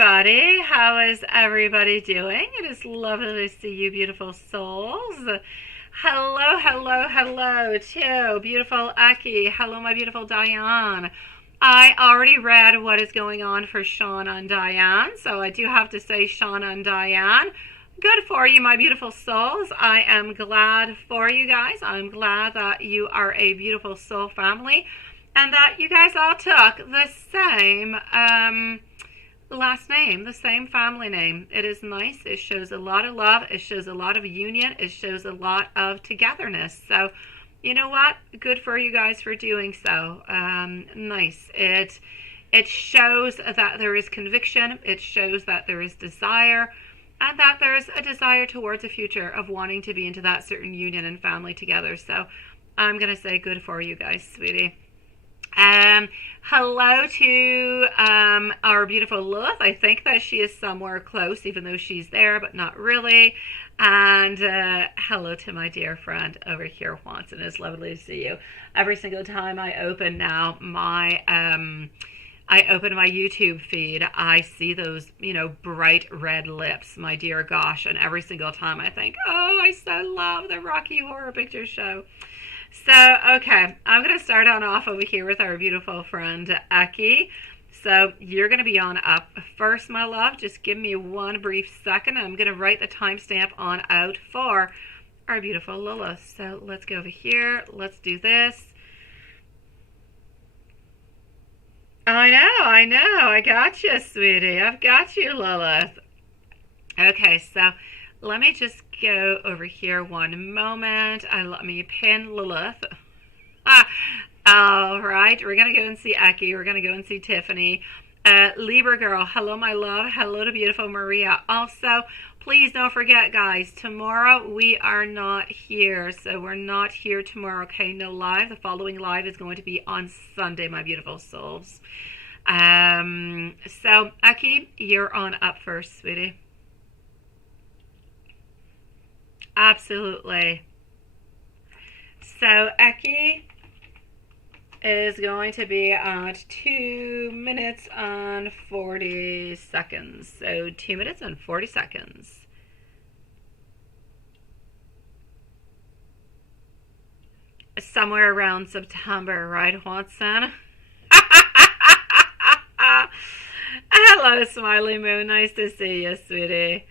everybody. How is everybody doing? It is lovely to see you, beautiful souls. Hello, hello, hello to beautiful Aki. Hello, my beautiful Diane. I already read what is going on for Shauna and Diane, so I do have to say, Shauna and Diane, good for you, my beautiful souls. I am glad for you guys. I'm glad that you are a beautiful soul family and that you guys all took the same last name, the same family name. It is nice. It shows a lot of love. It shows a lot of union. It shows a lot of togetherness. So, you know what? Good for you guys for doing so. Nice. It shows that there is conviction. It shows that there is desire, and that there's a desire towards a future of wanting to be into that certain union and family together. So, I'm gonna say good for you guys, sweetie. Hello to our beautiful Lilith. I think that she is somewhere close, even though she's there, but not really. And hello to my dear friend over here, Watson. It's lovely to see you. Every single time I open now my YouTube feed, I see those, bright red lips, my dear gosh. And every single time I think, oh, I so love the Rocky Horror Picture Show. So, okay, I'm going to start on off over here with our beautiful friend, Aki. So, you're going to be on up first, my love. Just give me one brief second. I'm going to write the timestamp on out for our beautiful Lilith. So, let's go over here. Let's do this. I know. I got you, sweetie. I've got you, Lilith. Okay, so let me just go over here one moment. Let me pin Lilith. All right, we're going to go and see Aki. We're going to go and see Tiffany. Libra girl, hello, my love. Hello to beautiful Maria. Also, please don't forget, guys, tomorrow we are not here. So we're not here tomorrow, okay? No live. The following live is going to be on Sunday, my beautiful souls. So, Aki, you're on up first, sweetie. Absolutely. So Aki is going to be at 2 minutes and 40 seconds. So 2 minutes and 40 seconds. Somewhere around September, right, Watson? Hello, Smiley Moon. Nice to see you, sweetie.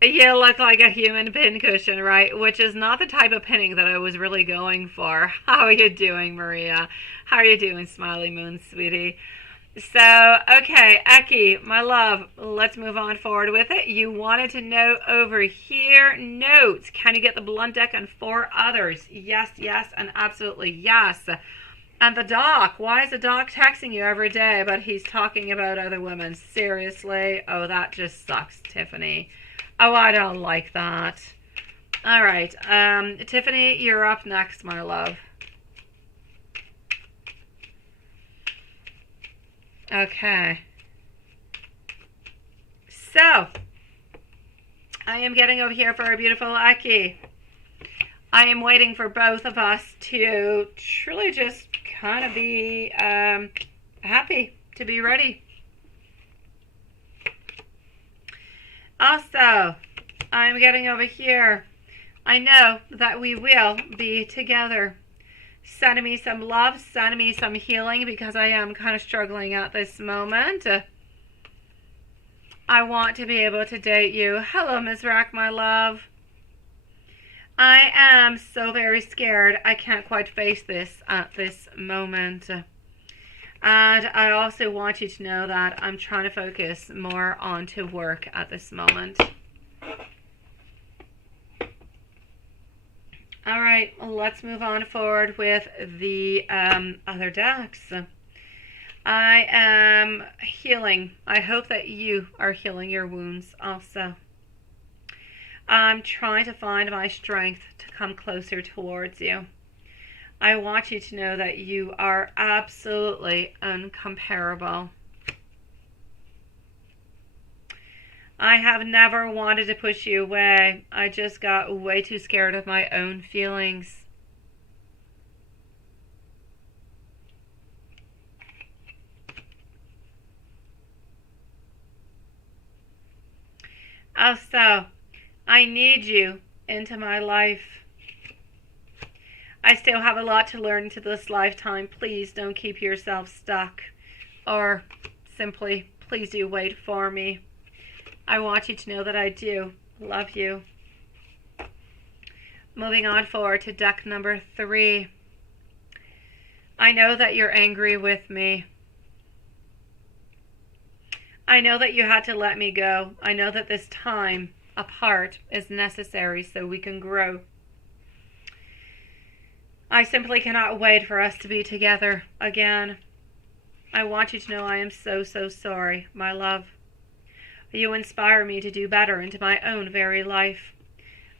You look like a human pincushion, right? Which is not the type of pinning that I was really going for. How are you doing, Maria? How are you doing, Smiley Moon, sweetie? So, okay, Aki, my love, let's move on forward with it. You wanted to know over here, notes. Can you get the blunt deck and 4 others? Yes, and absolutely yes. And the doc, why is the doc texting you every day, but he's talking about other women? Seriously? Oh, that just sucks, Tiffany. Oh, I don't like that. All right. Tiffany, you're up next, my love. Okay. So, I am getting over here for our beautiful Aki. I am waiting for both of us to truly just kind of be happy, to be ready. Also, I'm getting over here. I know that we will be together. Sending me some love, sending me some healing, because I am kind of struggling at this moment. I want to be able to date you. Hello, Ms. Rack, my love. I am so very scared. I can't quite face this at this moment. And I also want you to know that I'm trying to focus more onto work at this moment. All right, let's move on forward with the other decks. I am healing. I hope that you are healing your wounds also. I'm trying to find my strength to come closer towards you. I want you to know that you are absolutely incomparable. I have never wanted to push you away. I just got way too scared of my own feelings. Also, I need you into my life. I still have a lot to learn into this lifetime. Please don't keep yourself stuck. Or simply, please do wait for me. I want you to know that I do love you. Moving on forward to deck number 3. I know that you're angry with me. I know that you had to let me go. I know that this time apart is necessary so we can grow. I simply cannot wait for us to be together again. I want you to know I am so, so sorry, my love. You inspire me to do better into my own very life.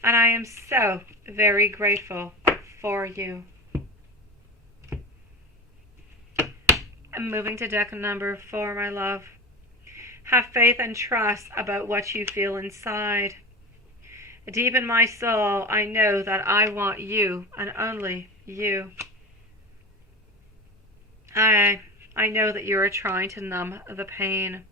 And I am so very grateful for you. I'm moving to deck number 4, my love. Have faith and trust about what you feel inside. Deep in my soul, I know that I want you and only you. I know that you are trying to numb the pain.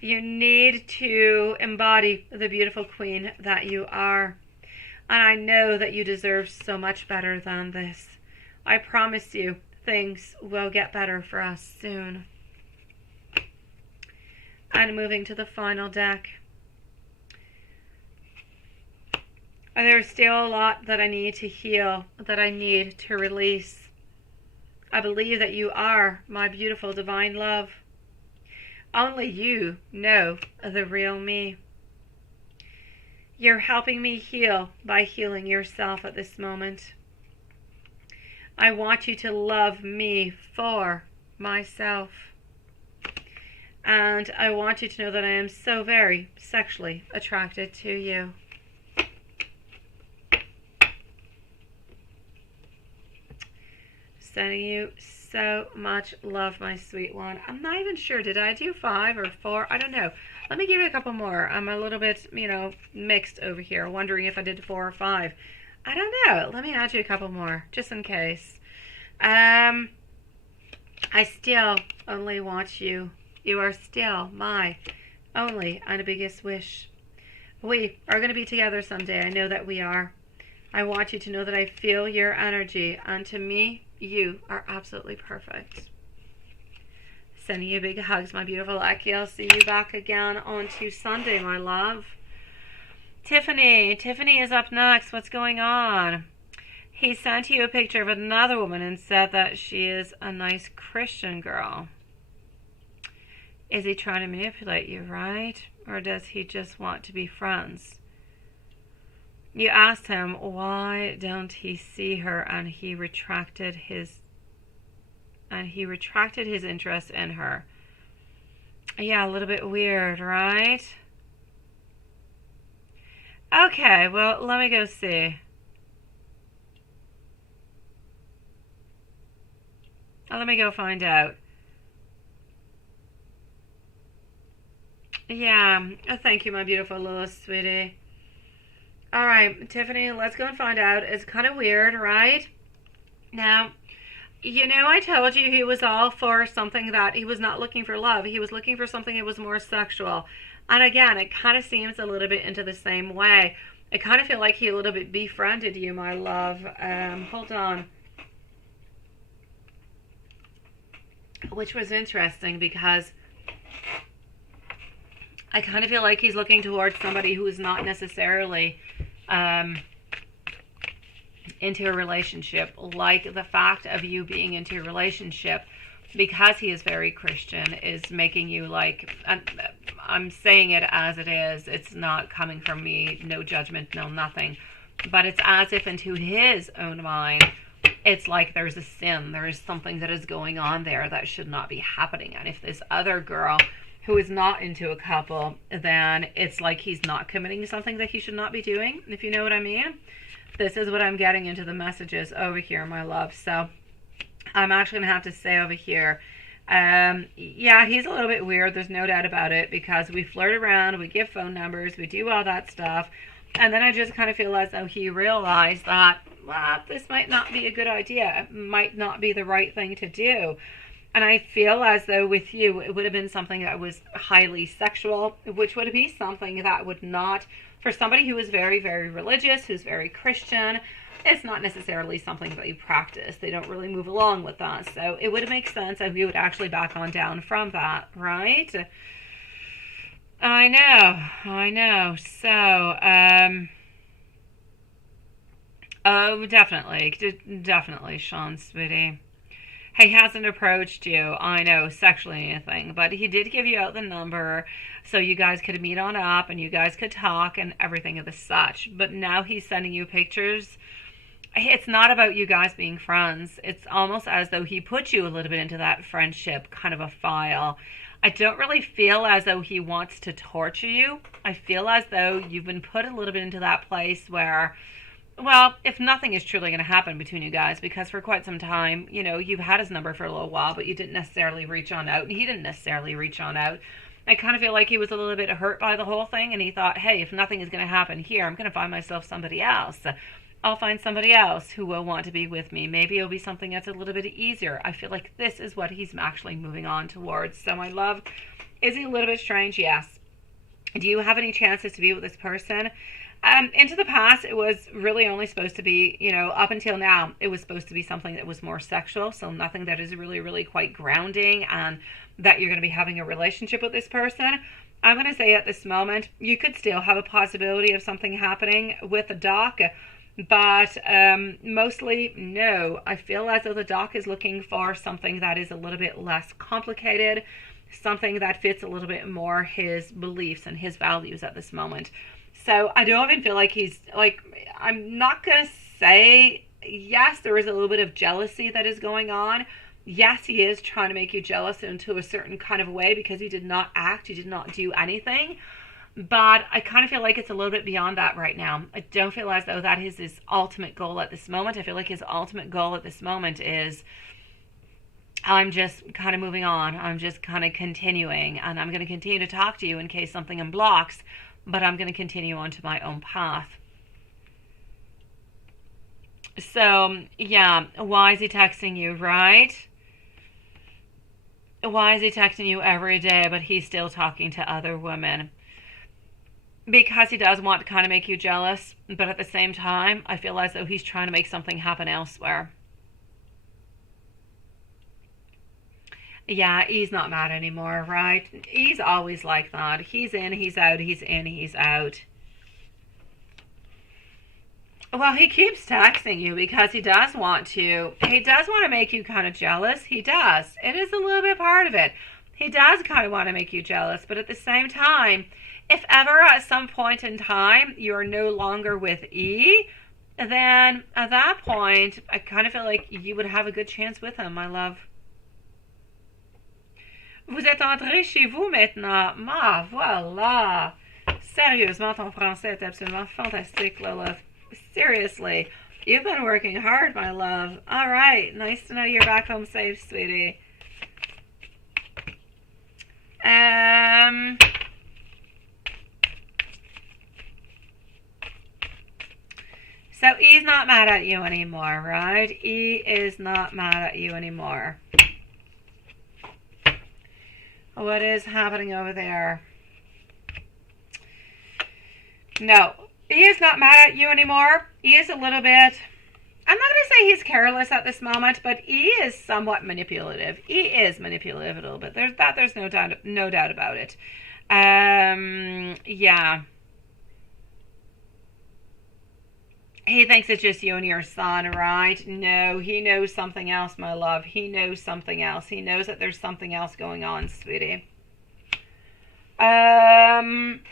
You need to embody the beautiful queen that you are. And I know that you deserve so much better than this. I promise you, things will get better for us soon. And moving to the final deck. There's still a lot that I need to heal, that I need to release. I believe that you are my beautiful divine love. Only you know the real me. You're helping me heal by healing yourself at this moment. I want you to love me for myself. And I want you to know that I am so very sexually attracted to you. Sending you so much love, my sweet one. I'm not even sure. Did I do 5 or 4? I don't know. Let me give you a couple more. I'm a little bit, mixed over here, wondering if I did 4 or 5. I don't know. Let me add you a couple more, just in case. I still only want you. You are still my only and biggest wish. We are going to be together someday. I know that we are. I want you to know that I feel your energy, and to me, you are absolutely perfect. Sending you big hugs, my beautiful Aki. I'll see you back again on Sunday, my love. Tiffany is up next. What's going on? He sent you a picture of another woman and said that she is a nice Christian girl. Is he trying to manipulate you, right? Or does he just want to be friends? You asked him why don't he see her, and he retracted his interest in her. Yeah, a little bit weird, right? Okay, well, let me go see. Let me go find out. Yeah, thank you, my beautiful little sweetie. All right, Tiffany, let's go and find out. It's kind of weird, right? Now, I told you he was all for something that he was not looking for love. He was looking for something that was more sexual. And again, it kind of seems a little bit into the same way. I kind of feel like he a little bit befriended you, my love. Hold on. Which was interesting because I kind of feel like he's looking towards somebody who is not necessarily into a relationship. Like the fact of you being into a relationship, because he is very Christian, is making you like, I'm saying it as it is. It's not coming from me, no judgment, no nothing. But it's as if into his own mind, it's like there's a sin. There is something that is going on there that should not be happening. And if this other girl who is not into a couple, then it's like he's not committing to something that he should not be doing, if you know what I mean. This is what I'm getting into the messages over here, my love. So I'm actually going to have to say over here, yeah, he's a little bit weird. There's no doubt about it, because we flirt around, we give phone numbers, we do all that stuff. And then I just kind of feel as though he realized that, well, this might not be a good idea. It might not be the right thing to do. And I feel as though with you, it would have been something that was highly sexual, which would be something that would not, for somebody who is very, very religious, who's very Christian, it's not necessarily something that you practice. They don't really move along with that. So it would make sense if you would actually back on down from that, right? I know. So, oh, definitely, Sean, sweetie. He hasn't approached you, I know, sexually anything, but he did give you out the number so you guys could meet on up and you guys could talk and everything of the such. But now he's sending you pictures. It's not about you guys being friends. It's almost as though he put you a little bit into that friendship kind of a file. I don't really feel as though he wants to torture you. I feel as though you've been put a little bit into that place where, well, if nothing is truly going to happen between you guys, because for quite some time, you know, you've had his number for a little while, but you didn't necessarily reach on out, and he didn't necessarily reach on out. I kind of feel like he was a little bit hurt by the whole thing, and he thought, hey, if nothing is going to happen here, I'm going to find myself somebody else. I'll find somebody else who will want to be with me. Maybe it'll be something that's a little bit easier. I feel like this is what he's actually moving on towards. So my love, is he a little bit strange? Yes. Do you have any chances to be with this person? Into the past, it was really only supposed to be, you know, up until now, it was supposed to be something that was more sexual. So nothing that is really, really quite grounding and that you're going to be having a relationship with this person. I'm going to say at this moment, you could still have a possibility of something happening with the doc, but mostly no. I feel as though the doc is looking for something that is a little bit less complicated, something that fits a little bit more his beliefs and his values at this moment. So I don't even feel like he's, like, I'm not going to say, yes, there is a little bit of jealousy that is going on. Yes, he is trying to make you jealous into a certain kind of way because he did not act, he did not do anything. But I kind of feel like it's a little bit beyond that right now. I don't feel as though that is his ultimate goal at this moment. I feel like his ultimate goal at this moment is, I'm just kind of moving on. I'm just kind of continuing. And I'm going to continue to talk to you in case something unblocks. But I'm going to continue on to my own path. So, yeah, why is he texting you, right? Why is he texting you every day, but he's still talking to other women? Because he does want to kind of make you jealous, but at the same time, I feel as though he's trying to make something happen elsewhere. Yeah, he's not mad anymore, right? He's always like that. He's in, he's out, he's in, he's out. Well, he keeps texting you because he does want to make you kind of jealous. He does. It is a little bit part of it. He does kind of want to make you jealous, but at the same time, if ever at some point in time you're no longer with E, then at that point, I kind of feel like you would have a good chance with him, my love. Vous êtes entré chez vous maintenant. Ma, voilà. Sérieusement, ton français est absolument fantastique, Lilith. Seriously. You've been working hard, my love. All right. Nice to know you're back home safe, sweetie. So E's not mad at you anymore, right? E is not mad at you anymore. What is happening over there? No, he is not mad at you anymore. He is a little bit, I'm not going to say he's careless at this moment, but he is somewhat manipulative. He is manipulative a little bit. There's no doubt about it. Yeah. He thinks it's just you and your son, right? No, he knows something else, my love. He knows something else. He knows that there's something else going on, sweetie. There's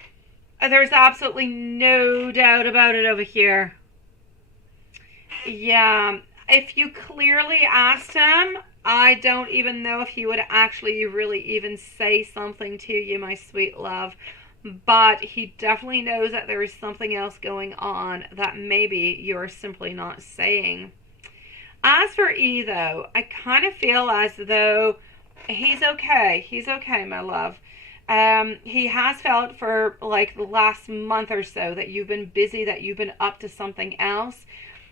absolutely no doubt about it over here. Yeah, if you clearly asked him, I don't even know if he would actually really even say something to you, my sweet love. But he definitely knows that there is something else going on that maybe you're simply not saying. As for E, though, I kind of feel as though he's okay. He's okay, my love. He has felt for like the last month or so that you've been busy, that you've been up to something else.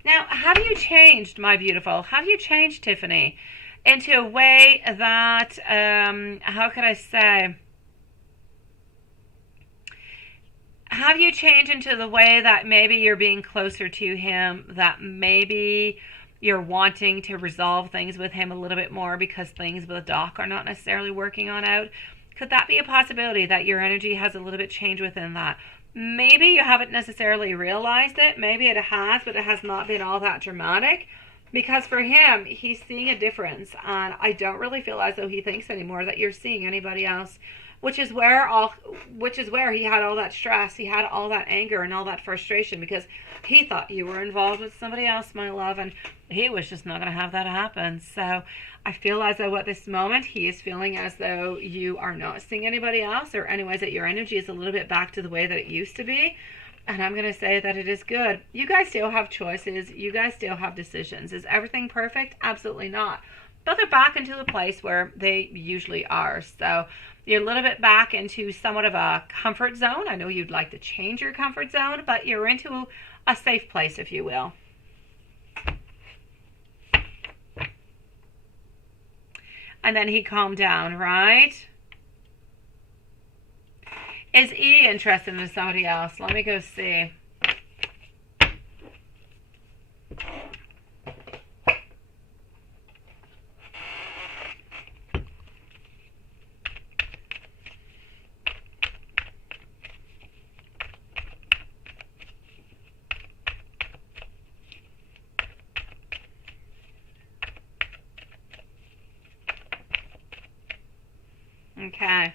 Now, have you changed, my beautiful? Have you changed, Tiffany? into a way that, how could I say, have you changed into the way that maybe you're being closer to him, that maybe you're wanting to resolve things with him a little bit more because things with Doc are not necessarily working on out? Could that be a possibility that your energy has a little bit changed within that? Maybe you haven't necessarily realized it. Maybe it has, but it has not been all that dramatic. Because for him, he's seeing a difference. And I don't really feel as though he thinks anymore that you're seeing anybody else. Which is where he had all that stress, he had all that anger and all that frustration, because he thought you were involved with somebody else, my love, and he was just not going to have that happen. So I feel as though at this moment he is feeling as though you are not seeing anybody else, or anyways that your energy is a little bit back to the way that it used to be. And I'm going to say that it is good. You guys still have choices. You guys still have decisions. Is everything perfect? Absolutely not. But they're back into the place where they usually are. So you're a little bit back into somewhat of a comfort zone. I know you'd like to change your comfort zone, but you're into a safe place, if you will. And then he calmed down, right? Is E interested in somebody else? Let me go see. Okay.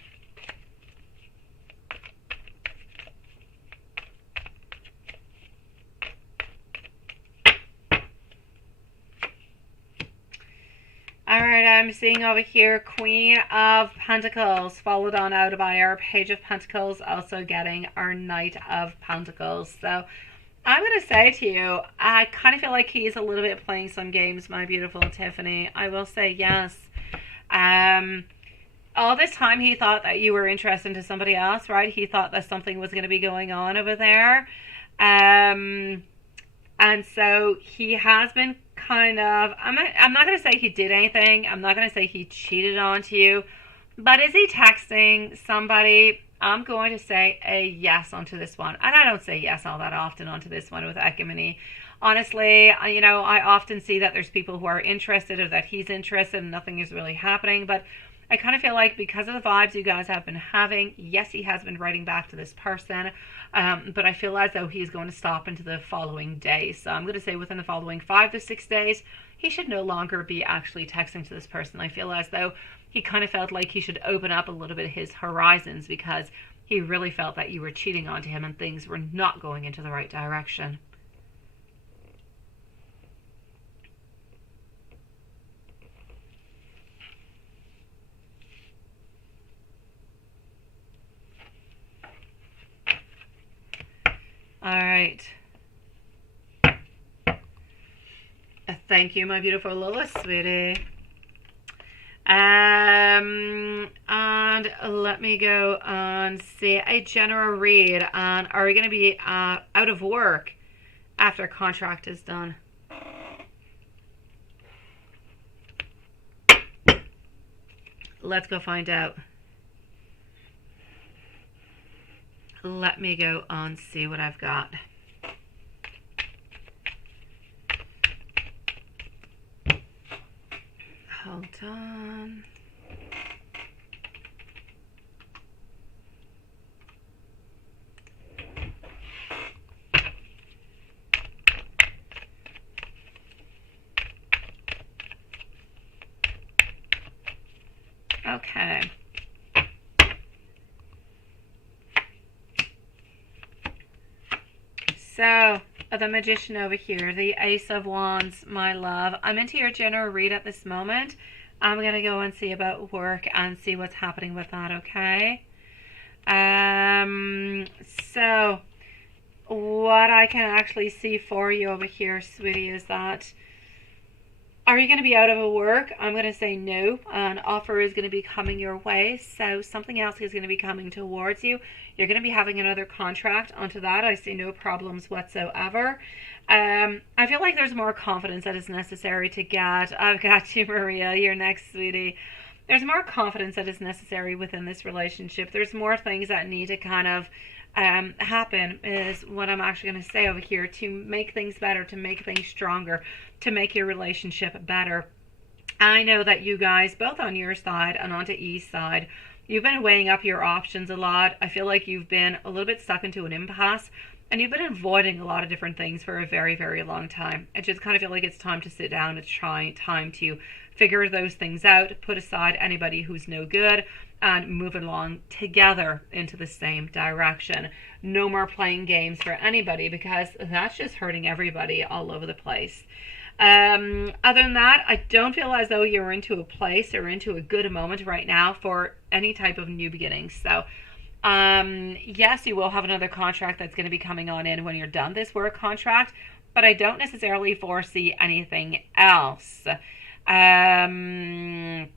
All right, I'm seeing over here Queen of Pentacles, followed on out by our Page of Pentacles, also getting our Knight of Pentacles. So I'm going to say to you, I kind of feel like he's a little bit playing some games, my beautiful Tiffany. I will say yes. All this time he thought that you were interested in somebody else, right? He thought that something was going to be going on over there. And so he has been kind of, I'm not going to say he did anything. I'm not going to say he cheated onto you. But is he texting somebody? I'm going to say a yes onto this one. And I don't say yes all that often onto this one with Ecumeny. Honestly, you know, I often see that there's people who are interested, or that he's interested and nothing is really happening. But I kind of feel like because of the vibes you guys have been having, yes, he has been writing back to this person, but I feel as though he's going to stop into the following days. So I'm going to say within the following 5 to 6 days, he should no longer be actually texting to this person. I feel as though he kind of felt like he should open up a little bit of his horizons, because he really felt that you were cheating onto him and things were not going into the right direction. All right. Thank you, my beautiful Lola, sweetie. And let me go and see a general read. And are we going to be out of work after a contract is done? Let's go find out. Let me go and see what I've got. Hold on. Okay. So, the Magician over here, the Ace of Wands, my love. I'm into your general read at this moment. I'm going to go and see about work and see what's happening with that, okay? So, what I can actually see for you over here, sweetie, is that Are you going to be out of a work? I'm going to say no. An offer is going to be coming your way, so something else is going to be coming towards you. You're going to be having another contract. Onto that, I see no problems whatsoever. I feel like there's more confidence that is necessary to get. I've got you, Maria. You're next, sweetie. There's more confidence that is necessary within this relationship. There's more things that need to kind of happen, is what I'm actually going to say over here, to make things better, to make things stronger, to make your relationship better. I know that you guys, both on your side and onto E's side, you've been weighing up your options a lot. I feel like you've been a little bit stuck into an impasse, and you've been avoiding a lot of different things for a very, very long time. I just kind of feel like it's time to sit down. It's time to figure those things out, put aside anybody who's no good, and move along together into the same direction. No more playing games for anybody, because that's just hurting everybody all over the place. Other than that, I don't feel as though you're into a place or into a good moment right now for any type of new beginnings. So yes, you will have another contract that's going to be coming on in when you're done this work contract, but I don't necessarily foresee anything else. I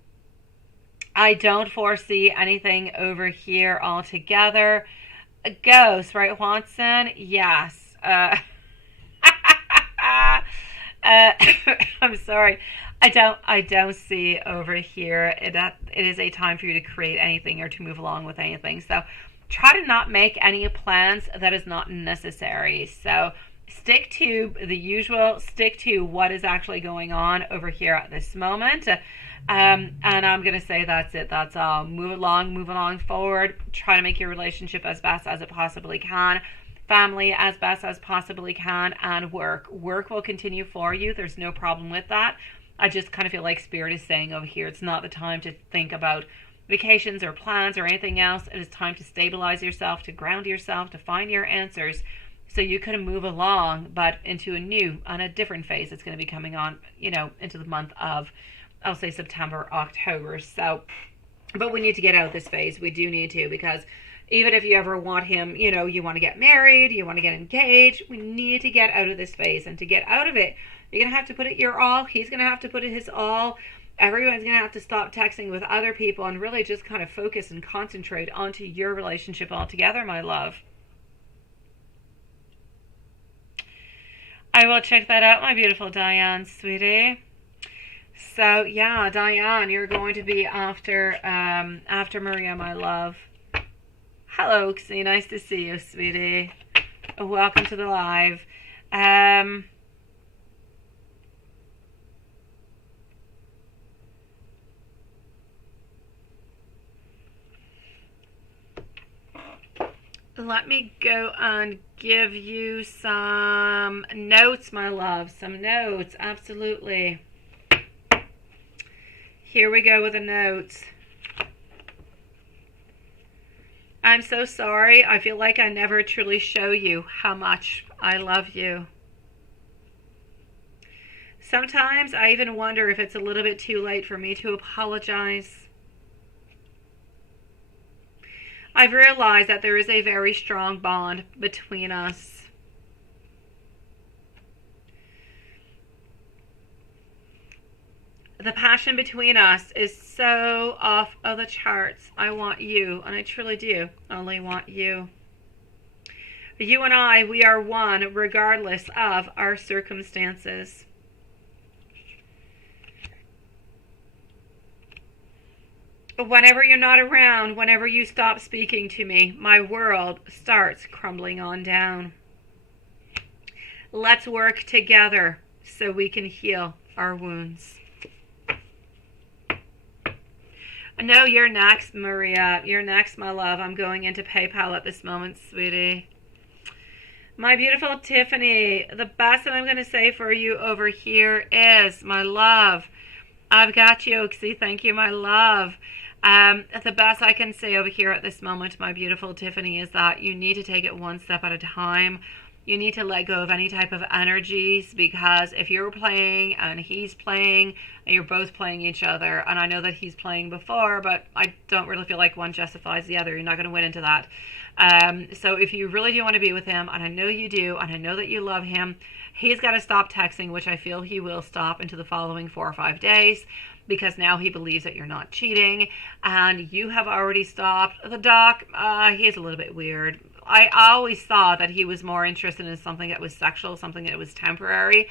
don't foresee anything over here altogether. A ghost, right, Watson? Yes. I'm sorry. I don't see over here that it is a time for you to create anything or to move along with anything. So try to not make any plans that is not necessary. So stick to the usual, stick to what is actually going on over here at this moment. And I'm going to say that's it. That's all. Move along forward. Try to make your relationship as best as it possibly can. Family as best as possibly can. And work will continue for you. There's no problem with that. I just kind of feel like Spirit is saying over here, it's not the time to think about vacations or plans or anything else. It is time to stabilize yourself, to ground yourself, to find your answers, so you can move along, but into a new, on a different phase that's going to be coming on, into the month of, I'll say, September, October. So, but we need to get out of this phase. We do need to, because even if you ever want him, you want to get married, you want to get engaged, we need to get out of this phase. And to get out of it, you're going to have to put it your all. He's going to have to put it his all. Everyone's going to have to stop texting with other people and really just kind of focus and concentrate onto your relationship altogether, my love. I will check that out, my beautiful Diane, sweetie. So yeah, Diane, you're going to be after Maria, my love. Hello, Xie. Nice to see you, sweetie. Welcome to the live. Let me go and give you some notes, my love. Some notes, absolutely. Here we go with the notes. I'm so sorry. I feel like I never truly show you how much I love you. Sometimes I even wonder if it's a little bit too late for me to apologize. I've realized that there is a very strong bond between us. The passion between us is so off of the charts. I want you, and I truly do only want you. You and I, we are one regardless of our circumstances. Whenever you're not around, whenever you stop speaking to me, my world starts crumbling on down. Let's work together so we can heal our wounds. No, you're next, Maria. You're next, my love. I'm going into PayPal at this moment, sweetie. My beautiful Tiffany, the best that I'm going to say for you over here is, my love, I've got you, Oxy. Thank you, my love. The best I can say over here at this moment, my beautiful Tiffany, is that you need to take it one step at a time. you need to let go of any type of energies, because if you're playing and he's playing and you're both playing each other, and I know that he's playing before, but I don't really feel like one justifies the other. You're not going to win into that. So if you really do want to be with him, and I know you do, and I know that you love him, he's got to stop texting, which I feel he will stop into the following 4 or 5 days, because now he believes that you're not cheating, and you have already stopped. The doc, he's a little bit weird. I always thought that he was more interested in something that was sexual, something that was temporary.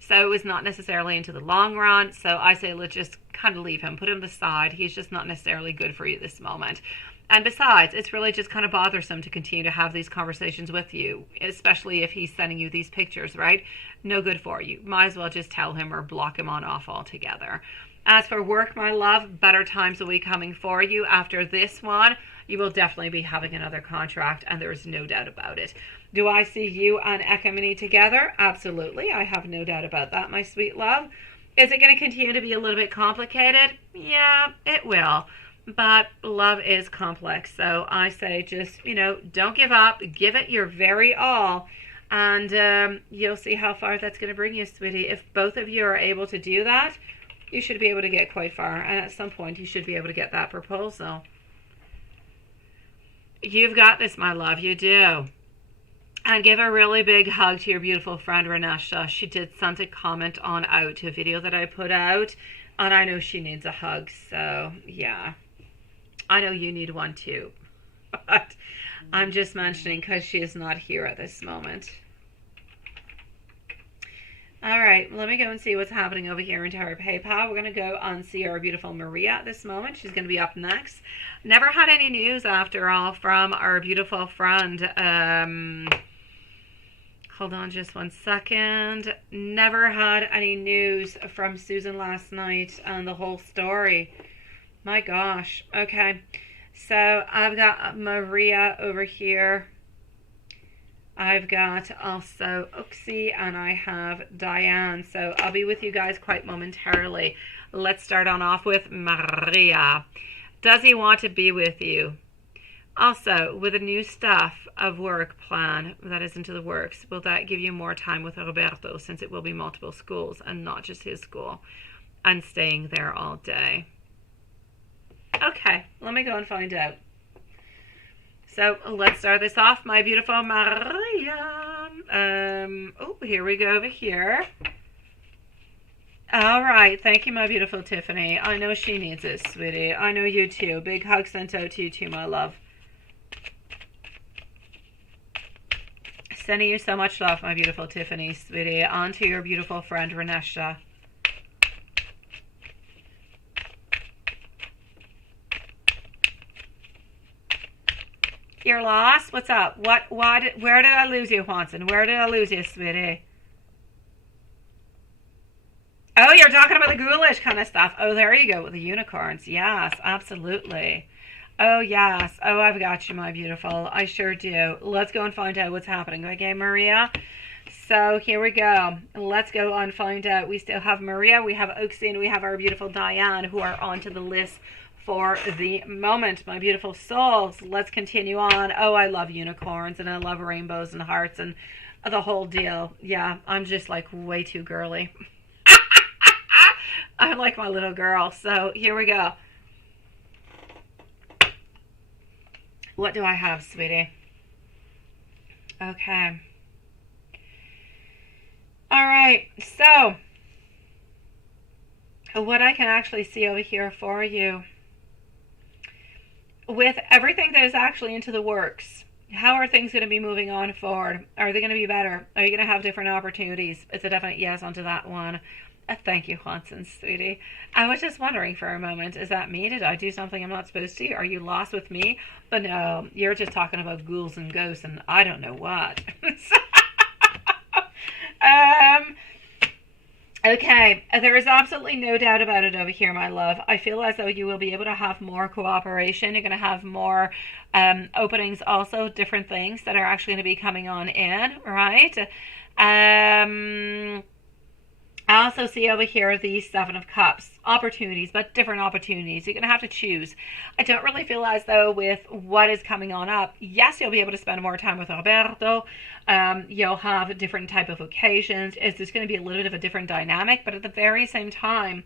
So it was not necessarily into the long run. So I say, let's just kind of leave him, put him aside. He's just not necessarily good for you this moment. And besides, it's really just kind of bothersome to continue to have these conversations with you, especially if he's sending you these pictures, right? No good for you. Might as well just tell him or block him on off altogether. As for work, my love, better times will be coming for you. After this one, you will definitely be having another contract, and there's no doubt about it. Do I see you and Ekamini together? Absolutely. I have no doubt about that, my sweet love. Is it going to continue to be a little bit complicated? Yeah, it will. But love is complex. So I say just, don't give up. Give it your very all. And you'll see how far that's going to bring you, sweetie. If both of you are able to do that, you should be able to get quite far. And at some point, you should be able to get that proposal. You've got this, my love. You do. And give a really big hug to your beautiful friend, Renesha. She did send a comment on out to a video that I put out. And I know she needs a hug. So, yeah. I know you need one too. But I'm just mentioning because she is not here at this moment. All right, let me go and see what's happening over here into her PayPal. We're going to go and see our beautiful Maria at this moment. She's going to be up next. Never had any news, after all, from our beautiful friend. Hold on just one second. Never had any news from Susan last night and the whole story. My gosh. Okay, so I've got Maria over here. I've got also Oxy, and I have Diane. So I'll be with you guys quite momentarily. Let's start on off with Maria. Does he want to be with you? Also, with a new staff of work plan that is into the works, will that give you more time with Roberto, since it will be multiple schools and not just his school, and staying there all day? Okay, let me go and find out. So let's start this off, my beautiful Maria. Oh, here we go over here. All right, thank you, my beautiful Tiffany. I know she needs it, sweetie. I know you too. Big hug sent out to you too, my love. Sending you so much love, my beautiful Tiffany, sweetie. On to your beautiful friend, Renesha. You're lost? What's up? Where did I lose you, Juanson? Where did I lose you, sweetie? Oh, you're talking about the ghoulish kind of stuff. Oh, there you go with the unicorns. Yes, absolutely. Oh, yes. Oh, I've got you, my beautiful. I sure do. Let's go and find out what's happening. Okay, Maria? So here we go. Let's go and find out. We still have Maria, we have Oxy, and we have our beautiful Diane, who are onto the list for the moment, my beautiful souls. Let's continue on. Oh, I love unicorns, and I love rainbows and hearts and the whole deal. Yeah, I'm just like way too girly. I'm like my little girl. So here we go. What do I have, sweetie? Okay. All right. So what I can actually see over here for you, with everything that is actually into the works, how are things going to be moving on forward? Are they going to be better? Are you going to have different opportunities? It's a definite yes onto that one. Thank you, Watson, sweetie. I was just wondering for a moment, is that me? Did I do something I'm not supposed to? Are you lost with me? But no, you're just talking about ghouls and ghosts and I don't know what. Okay, there is absolutely no doubt about it over here, my love. I feel as though you will be able to have more cooperation. You're going to have more openings, also different things that are actually going to be coming on in, right? I also see over here the Seven of Cups. Opportunities, but different opportunities. You're going to have to choose. I don't really feel as though with what is coming on up, yes, you'll be able to spend more time with Roberto. You'll have different type of occasions. It's just going to be a little bit of a different dynamic, but at the very same time,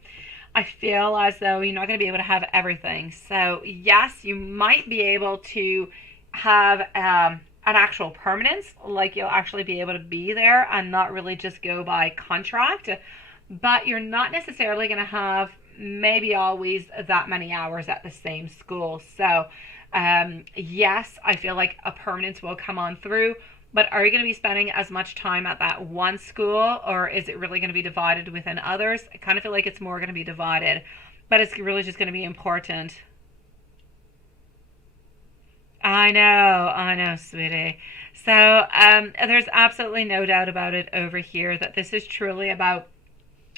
I feel as though you're not going to be able to have everything. So yes, you might be able to have an actual permanence, like you'll actually be able to be there and not really just go by contract, but you're not necessarily going to have maybe always that many hours at the same school. So yes, I feel like a permanence will come on through, but are you going to be spending as much time at that one school, or is it really going to be divided within others? I kind of feel like it's more going to be divided, but it's really just going to be important. I know, sweetie. So there's absolutely no doubt about it over here that this is truly about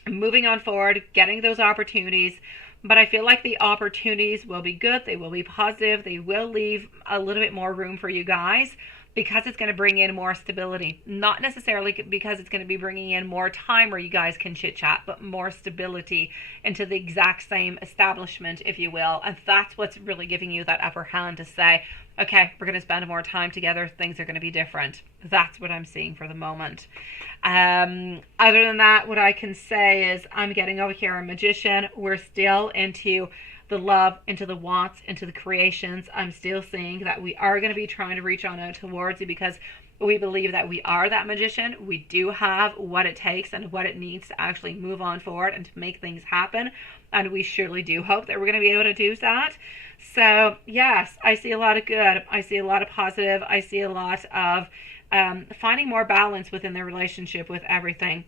moving on forward, getting those opportunities. But I feel like the opportunities will be good. They will be positive. They will leave a little bit more room for you guys because it's going to bring in more stability. Not necessarily because it's going to be bringing in more time where you guys can chit chat, but more stability into the exact same establishment, if you will. And that's what's really giving you that upper hand to say, okay, we're going to spend more time together. Things are going to be different. That's what I'm seeing for the moment. Other than that, what I can say is I'm getting over here a magician. We're still into the love, into the wants, into the creations. I'm still seeing that we are going to be trying to reach on out towards you because we believe that we are that magician. We do have what it takes and what it needs to actually move on forward and to make things happen. And we surely do hope that we're going to be able to do that. So yes, I see a lot of good. I see a lot of positive. I see a lot of finding more balance within the relationship with everything.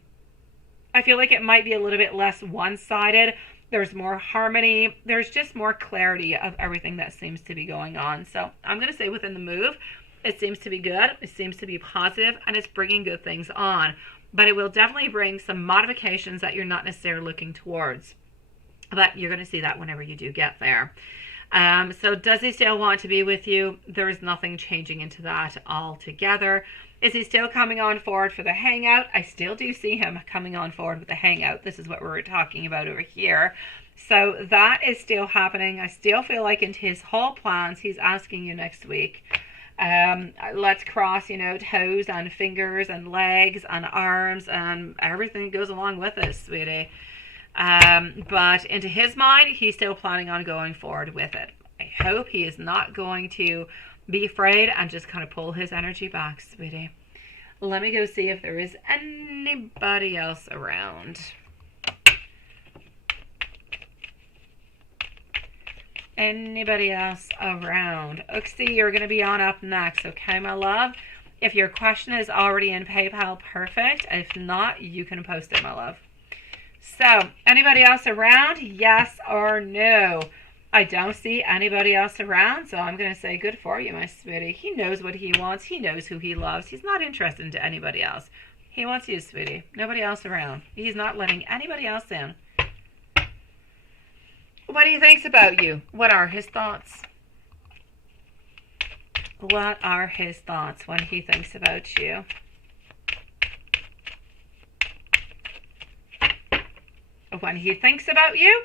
I feel like it might be a little bit less one-sided. There's more harmony. There's just more clarity of everything that seems to be going on. So I'm going to say within the move, it seems to be good. It seems to be positive, and it's bringing good things on. But it will definitely bring some modifications that you're not necessarily looking towards. But you're going to see that whenever you do get there. So does he still want to be with you? There is nothing changing into that altogether. Is he still coming on forward for the hangout? I still do see him coming on forward with the hangout. This is what we're talking about over here. So that is still happening. I still feel like into his whole plans, he's asking you next week. Let's cross, toes and fingers and legs and arms and everything that goes along with this, sweetie. But into his mind, he's still planning on going forward with it. I hope he is not going to be afraid and just kind of pull his energy back, sweetie. Let me go see if there is anybody else around. Anybody else around? Oxy, you're going to be on up next, okay, my love? If your question is already in PayPal, perfect. If not, you can post it, my love. So, anybody else around? Yes or no? I don't see anybody else around, so I'm going to say good for you, my sweetie. He knows what he wants. He knows who he loves. He's not interested in anybody else. He wants you, sweetie. Nobody else around. He's not letting anybody else in. What he thinks about you? What are his thoughts? What are his thoughts when he thinks about you? When he thinks about you,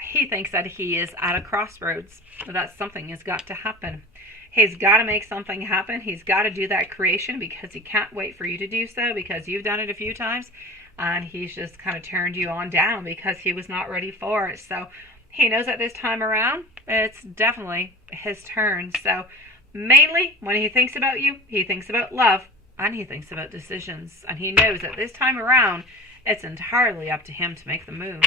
he thinks that he is at a crossroads, that something has got to happen. He's got to make something happen. He's got to do that creation because he can't wait for you to do so because you've done it a few times and he's just kind of turned you on down because he was not ready for it. So he knows that this time around, it's definitely his turn. So mainly when he thinks about you, he thinks about love and he thinks about decisions. And he knows that this time around, it's entirely up to him to make the move.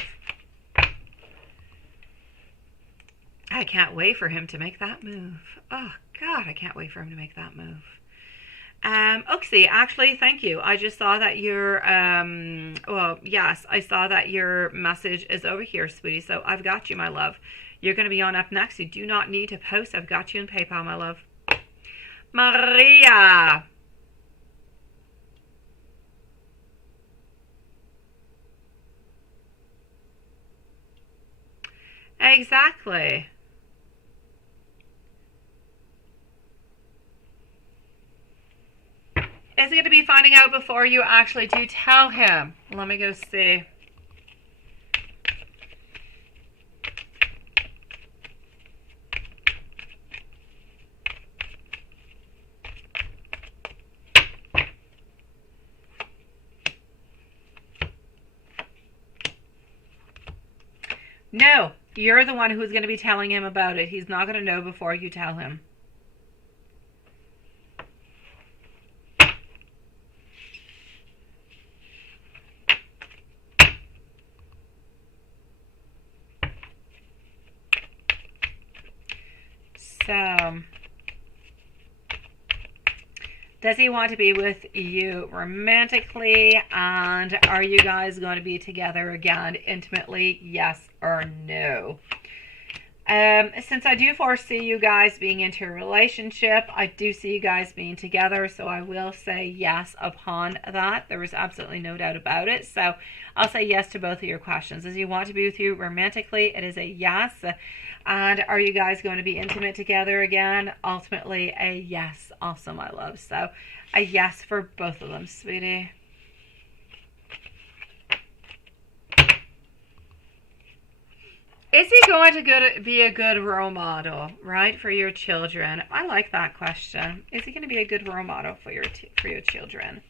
I can't wait for him to make that move. Oh, God, I can't wait for him to make that move. Oxy, actually, thank you. I just saw that your, yes, I saw that your message is over here, sweetie. So I've got you, my love. You're going to be on up next. You do not need to post. I've got you in PayPal, my love. Maria. Exactly. Is he going to be finding out before you actually do tell him? Let me go see. No, you're the one who's going to be telling him about it. He's not going to know before you tell him. So, does he want to be with you romantically? And are you guys going to be together again intimately? Yes or no? Since I do foresee you guys being into a relationship, I do see you guys being together, so I will say yes upon that. There is absolutely no doubt about it. So I'll say yes to both of your questions. Does he want to be with you romantically? It is a yes. And are you guys going to be intimate together again? Ultimately, a yes. Awesome, my love. So a yes for both of them, sweetie. Is he going to be a good role model, right, for your children? I like that question. Is he going to be a good role model for your children?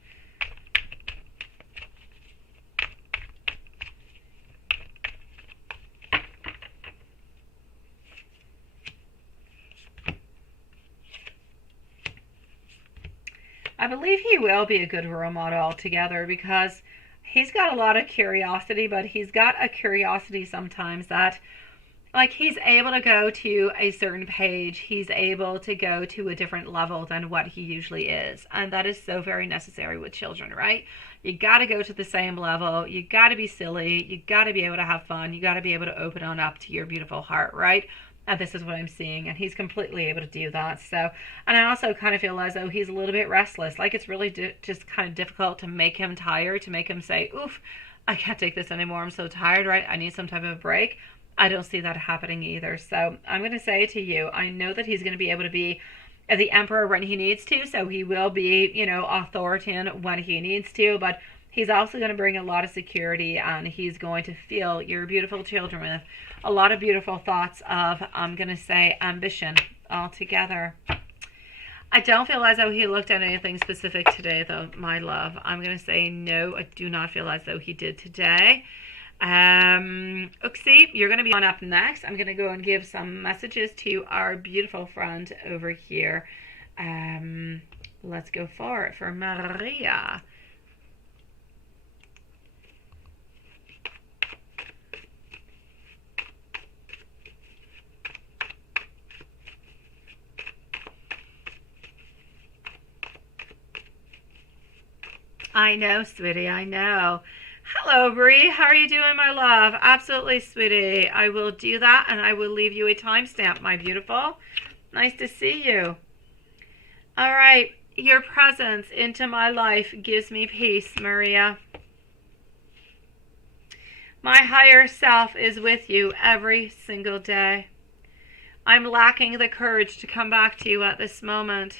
I believe he will be a good role model altogether because he's got a lot of curiosity, but he's got a curiosity sometimes that, like, he's able to go to a certain page. He's able to go to a different level than what he usually is. And that is so very necessary with children, right? You got to go to the same level. You got to be silly. You got to be able to have fun. You got to be able to open on up to your beautiful heart, right? And this is what I'm seeing. And he's completely able to do that. So, and I also kind of feel as though he's a little bit restless. Like, it's really just kind of difficult to make him tired, to make him say, oof, I can't take this anymore. I'm so tired, right? I need some type of a break. I don't see that happening either. So I'm going to say to you, I know that he's going to be able to be the emperor when he needs to. So he will be, you know, authoritarian when he needs to. But he's also going to bring a lot of security, and he's going to fill your beautiful children with a lot of beautiful thoughts of, I'm going to say, ambition altogether. I don't feel as though he looked at anything specific today, though, my love. I'm going to say no, I do not feel as though he did today. Uxie, you're going to be on up next. I'm going to go and give some messages to our beautiful friend over here. Let's go for it for Maria. I know, sweetie, I know. Hello, Bree. How are you doing, my love? Absolutely, sweetie. I will do that, and I will leave you a timestamp, my beautiful. Nice to see you. All right. Your presence into my life gives me peace, Maria. My higher self is with you every single day. I'm lacking the courage to come back to you at this moment.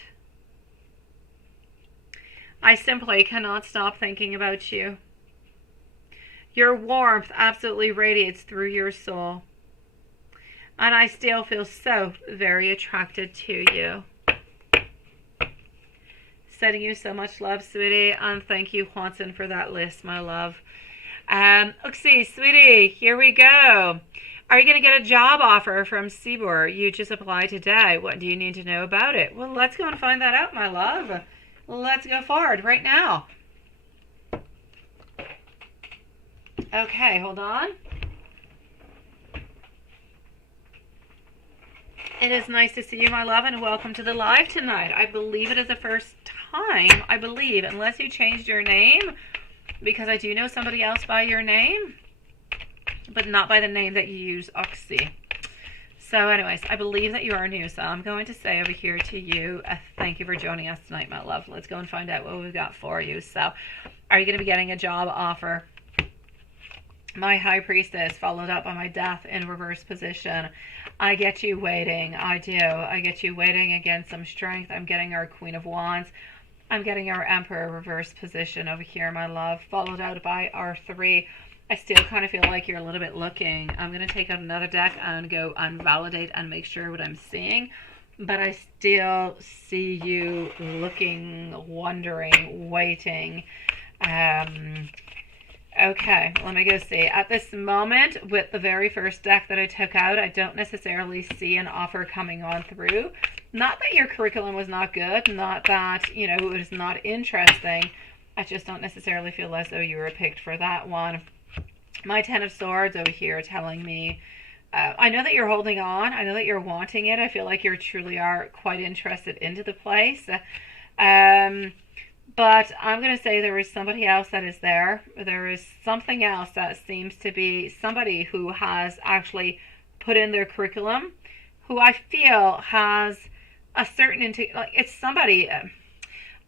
I simply cannot stop thinking about you. Your warmth absolutely radiates through your soul. And I still feel so very attracted to you. Sending you so much love, sweetie. And thank you, Juanson, for that list, my love. Uxie, sweetie, here we go. Are you going to get a job offer from Cibor? You just applied today. What do you need to know about it? Well, let's go and find that out, my love. Let's go forward right now. Okay, hold on. It is nice to see you, my love, and welcome to the live tonight. I believe it is the first time, I believe, unless you changed your name, because I do know somebody else by your name, but not by the name that you use, Oxy. So anyways, I believe that you are new, so I'm going to say over here to you, thank you for joining us tonight, my love. Let's go and find out what we've got for you. So, are you going to be getting a job offer? My high priestess, followed up by my death in reverse position. I get you waiting. I do. I get you waiting against some strength. I'm getting our Queen of Wands. I'm getting our Emperor reverse position over here, my love, followed out by our 3. I still kind of feel like you're a little bit looking. I'm going to take out another deck and go and validate and make sure what I'm seeing. But I still see you looking, wondering, waiting. Okay, let me go see. At this moment, with the very first deck that I took out, I don't necessarily see an offer coming on through. Not that your curriculum was not good, not that, you know, it was not interesting. I just don't necessarily feel as though you were picked for that one. My 10 of Swords over here telling me, I know that you're holding on. I know that you're wanting it. I feel like you truly are quite interested into the place. But I'm going to say there is somebody else that is there. There is something else that seems to be somebody who has actually put in their curriculum, who I feel has a certain, it's somebody,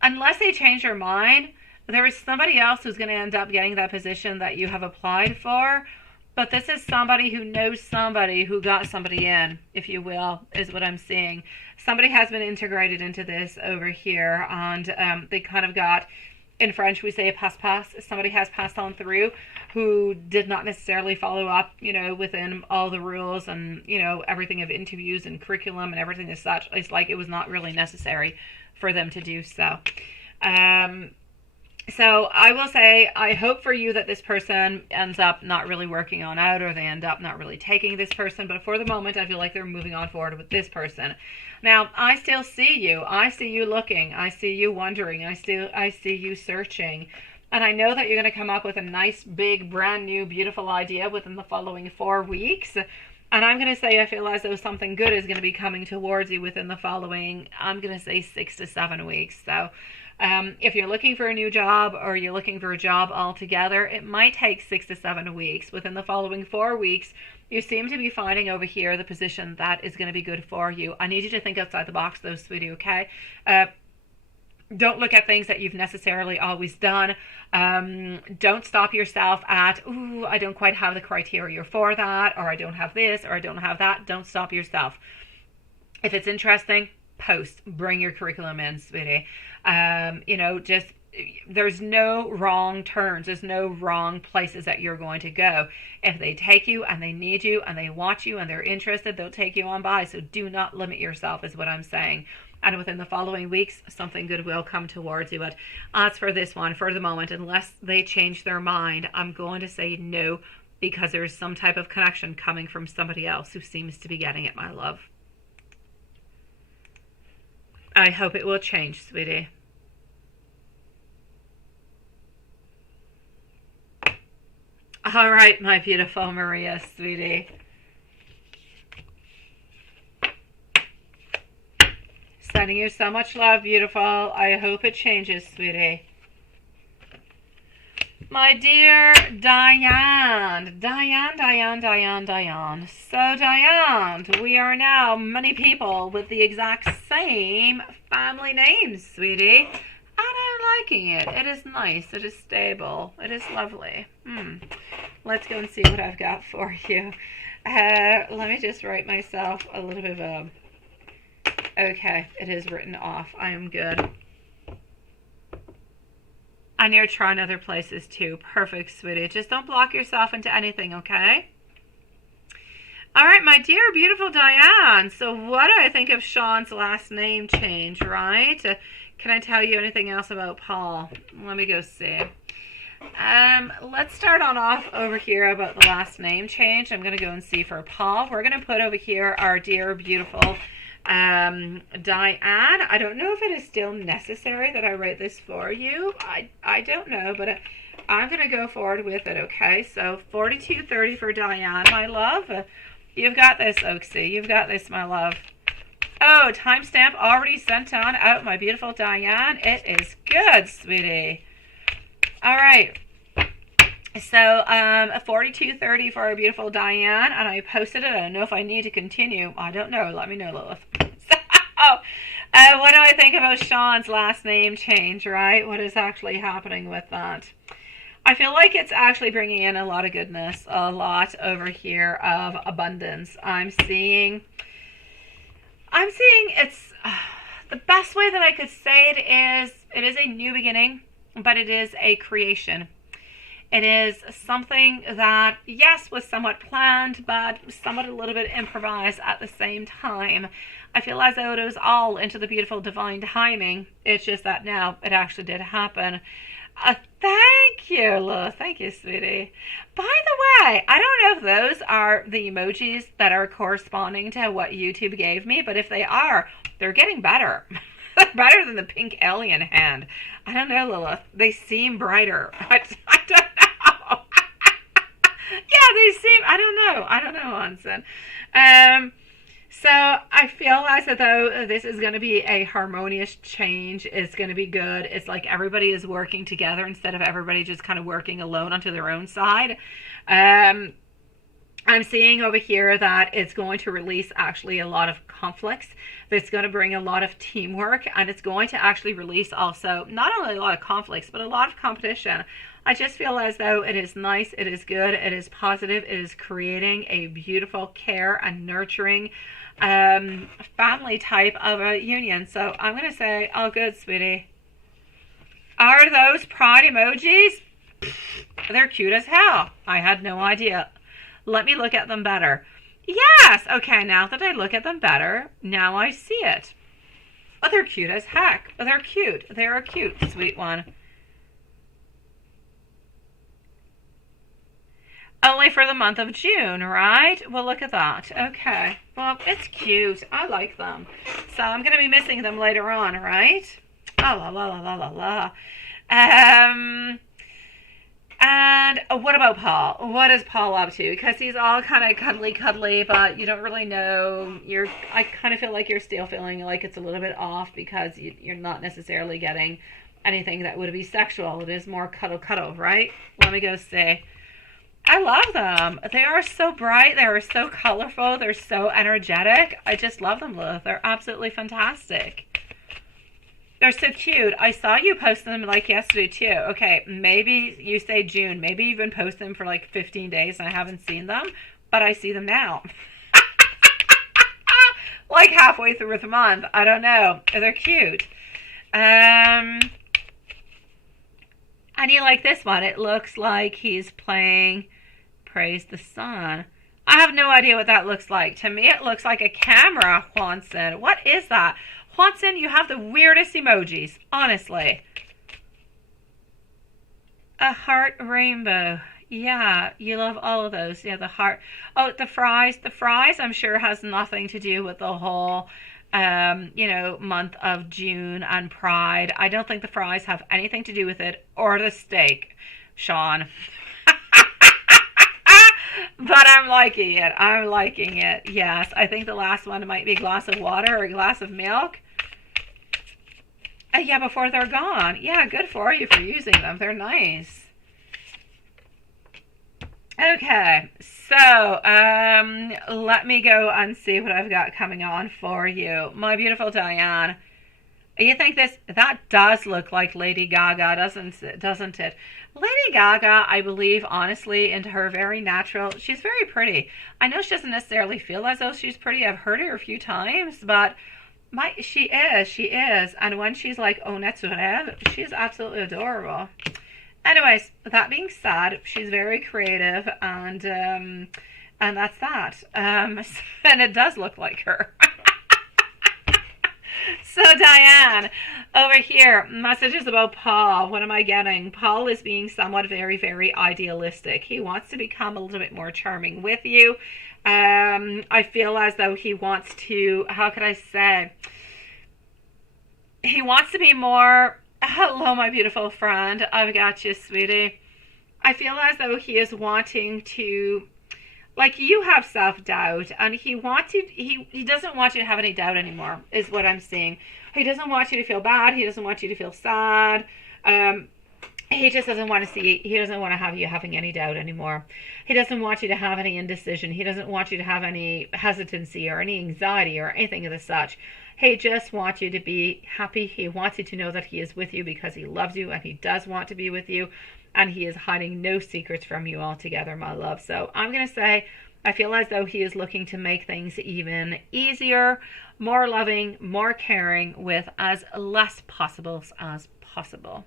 unless they change their mind, there is somebody else who's going to end up getting that position that you have applied for. But this is somebody who knows somebody who got somebody in, if you will, is what I'm seeing. Somebody has been integrated into this over here, and they kind of got, in French we say a passe-passe. Somebody has passed on through who did not necessarily follow up, you know, within all the rules and, you know, everything of interviews and curriculum and everything as such. It's like it was not really necessary for them to do so. So I will say, I hope for you that this person ends up not really working on out, or they end up not really taking this person. But for the moment, I feel like they're moving on forward with this person. Now, I still see you. I see you looking. I see you wondering. I see you searching. And I know that you're going to come up with a nice, big, brand new, beautiful idea within the following 4 weeks. And I'm going to say I feel as though something good is going to be coming towards you within the following, I'm going to say 6 to 7 weeks. So if you're looking for a new job, or you're looking for a job altogether, it might take 6 to 7 weeks. Within the following 4 weeks, you seem to be finding over here the position that is going to be good for you. I need you to think outside the box though, sweetie, okay? Don't look at things that you've necessarily always done. Don't stop yourself at, ooh, I don't quite have the criteria for that, or I don't have this, or I don't have that. Don't stop yourself. If it's interesting, post. Bring your curriculum in, sweetie. You know, just, there's no wrong turns. There's no wrong places that you're going to go. If they take you and they need you and they want you and they're interested, they'll take you on by. So do not limit yourself is what I'm saying. And within the following weeks, something good will come towards you. But as for this one, for the moment, unless they change their mind, I'm going to say no, because there's some type of connection coming from somebody else who seems to be getting it, my love. I hope it will change, sweetie. All right, my beautiful Maria, sweetie. Sending you so much love, beautiful. I hope it changes, sweetie. My dear Diane. So, Diane, we are now many people with the exact same family names, sweetie. And I'm liking it. It is nice. It is stable. It is lovely. Let's go and see what I've got for you. Let me just write myself a little bit of a... Okay, it is written off. I am good. I need to try in other places too. Perfect, sweetie. Just don't block yourself into anything, okay? All right, my dear, beautiful Diane. So what do I think of Sean's last name change, right? Can I tell you anything else about Paul? Let me go see. Let's start on off over here about the last name change. I'm going to go and see for Paul. We're going to put over here our dear, beautiful Diane. I don't know if it is still necessary that I write this for you. I don't know, but I'm going to go forward with it, okay? So 4230 for Diane, my love. You've got this, Oaksy. You've got this, my love. Oh, timestamp already sent on out, my beautiful Diane. It is good, sweetie. All right. So 4230 for our beautiful Diane, and I posted it. I don't know if I need to continue. I don't know. Let me know, Lilith. What do I think about Sean's last name change, right? What is actually happening with that? I feel like it's actually bringing in a lot of goodness, a lot over here of abundance. I'm seeing it's The best way that I could say it is a new beginning, but it is a creation. It is something that, yes, was somewhat planned, but somewhat a little bit improvised at the same time. I feel as though it was all into the beautiful divine timing. It's just that now it actually did happen. Thank you, Lila. Thank you, sweetie. By the way, I don't know if those are the emojis that are corresponding to what YouTube gave me, but if they are, they're getting better. They're better than the pink alien hand. I don't know, Lilith. They seem brighter. I don't know. Yeah, they seem, I don't know, Hansen. So I feel as though this is going to be a harmonious change. It's going to be good. It's like everybody is working together instead of everybody just kind of working alone onto their own side. I'm seeing over here that it's going to release actually a lot of conflicts. It's going to bring a lot of teamwork, and it's going to actually release also not only a lot of conflicts, but a lot of competition. I just feel as though it is nice, it is good, it is positive, it is creating a beautiful care and nurturing family type of a union. So I'm going to say, all good, sweetie. Are those pride emojis? They're cute as hell. I had no idea. Let me look at them better. Yes! Okay, now that I look at them better, now I see it. Oh, they're cute as heck. Oh, they're cute. They're a cute, sweet one. Only for the month of June, right? Well, look at that. Okay. Well, it's cute. I like them. So I'm going to be missing them later on, right? Oh, la, la, la, la, la, la. And what about Paul? What is Paul up to? Because he's all kind of cuddly, but you don't really know. I kind of feel like you're still feeling like it's a little bit off because you're not necessarily getting anything that would be sexual. It is more cuddle, right? Let me go see. I love them. They are so bright. They are so colorful. They're so energetic. I just love them, Lilith. They're absolutely fantastic. They're so cute. I saw you post them like yesterday too. Okay, maybe you say June. Maybe you've been posting them for like 15 days and I haven't seen them, but I see them now. Like halfway through the month. I don't know. They're cute. And you like this one. It looks like he's playing Praise the Sun. I have no idea what that looks like. To me, it looks like a camera, Juanson. What is that? Juanson, you have the weirdest emojis, honestly. A heart rainbow. Yeah, you love all of those. Yeah, the heart. Oh, the fries. The fries, I'm sure, has nothing to do with the whole, month of June and Pride. I don't think the fries have anything to do with it, or the steak, Sean. But I'm liking it. I'm liking it. Yes, I think the last one might be a glass of water or a glass of milk. Yeah, before they're gone. Yeah, good for you for using them. They're nice. Okay, so let me go and see what I've got coming on for you. My beautiful Diane. You think that does look like Lady Gaga, doesn't it? Lady Gaga, I believe, honestly, into her very natural, she's very pretty. I know she doesn't necessarily feel as though she's pretty. I've heard her a few times, but she is. And when she's like au naturel, she's absolutely adorable. Anyways, that being said, she's very creative, and that's that. And it does look like her. So Diane, over here, messages about Paul. What am I getting? Paul is being somewhat very, very idealistic. He wants to become a little bit more charming with you. I feel as though he wants to, how could I say? He wants to be more, hello, my beautiful friend. I've got you, sweetie. I feel as though he is wanting to, like, you have self-doubt, and he doesn't want you to have any doubt anymore, is what I'm seeing. He doesn't want you to feel bad. He doesn't want you to feel sad. He just doesn't want to have you having any doubt anymore. He doesn't want you to have any indecision. He doesn't want you to have any hesitancy or any anxiety or anything of the such. He just wants you to be happy. He wants you to know that he is with you because he loves you and he does want to be with you. And he is hiding no secrets from you altogether, my love. So I'm going to say I feel as though he is looking to make things even easier, more loving, more caring, with as less possibles as possible.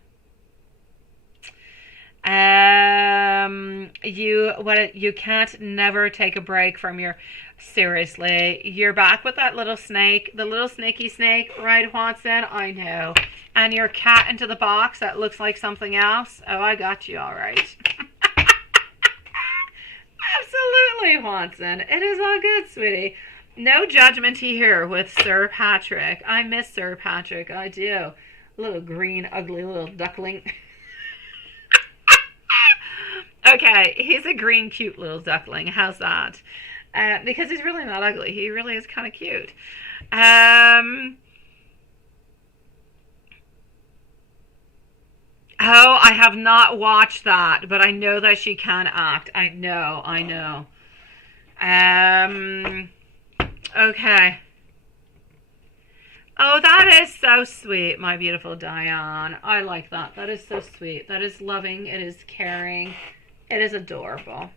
You can't never take a break from your, seriously, you're back with that little snake, the little snaky snake, right, Watson? I know. And your cat into the box that looks like something else. Oh, I got you all right. Absolutely, Watson. It is all good, sweetie. No judgment here with Sir Patrick. I miss Sir Patrick. I do. Little green, ugly little duckling. Okay, he's a green, cute little duckling. How's that? Because he's really not ugly. He really is kind of cute. Oh, I have not watched that, but I know that she can act. I know. Okay. Oh, that is so sweet, my beautiful Diane. I like that. That is so sweet. That is loving. It is caring. It is adorable.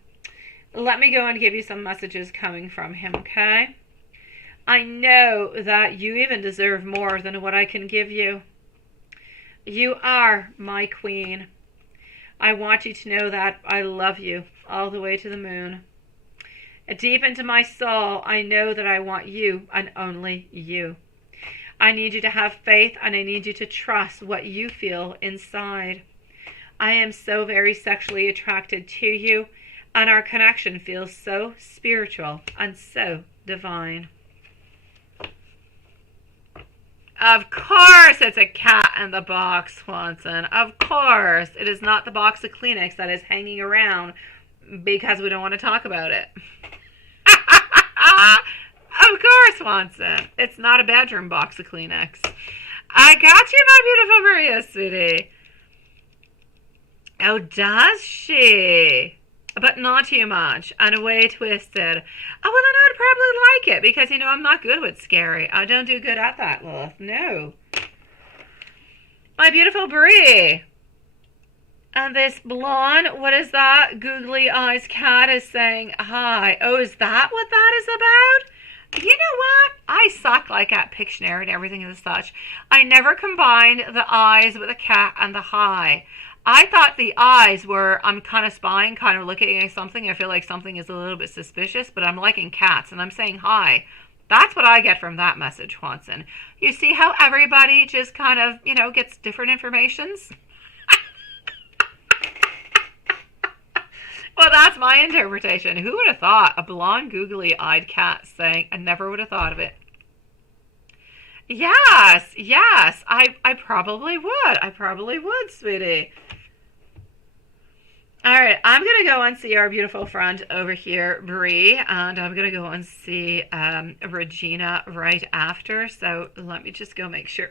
Let me go and give you some messages coming from him, okay? I know that you even deserve more than what I can give you. You are my queen. I want you to know that I love you all the way to the moon. Deep into my soul, I know that I want you and only you. I need you to have faith, and I need you to trust what you feel inside. I am so very sexually attracted to you, and our connection feels so spiritual and so divine. Of course it's a cat in the box, Swanson. Of course. It is not the box of Kleenex that is hanging around because we don't want to talk about it. Of course, Swanson. It's not a bedroom box of Kleenex. I got you, my beautiful Maria, sweetie. Oh, does she? But not too much. And away twisted. Oh, well, then I'd probably like it because, I'm not good with scary. I don't do good at that, love. No. My beautiful Brie. And this blonde, what is that? Googly eyes cat is saying hi. Oh, is that what that is about? You know what? I suck like at Pictionary and everything and such. I never combined the eyes with a cat and the hi. I thought the eyes were, I'm kind of spying, kind of looking at something. I feel like something is a little bit suspicious, but I'm liking cats and I'm saying hi. That's what I get from that message, Watson. You see how everybody just kind of, gets different informations? Well, that's my interpretation. Who would have thought a blonde, googly-eyed cat saying, I never would have thought of it. Yes, I probably would. I probably would, sweetie. All right, I'm going to go and see our beautiful friend over here, Brie, and I'm going to go and see Regina right after. So let me just go make sure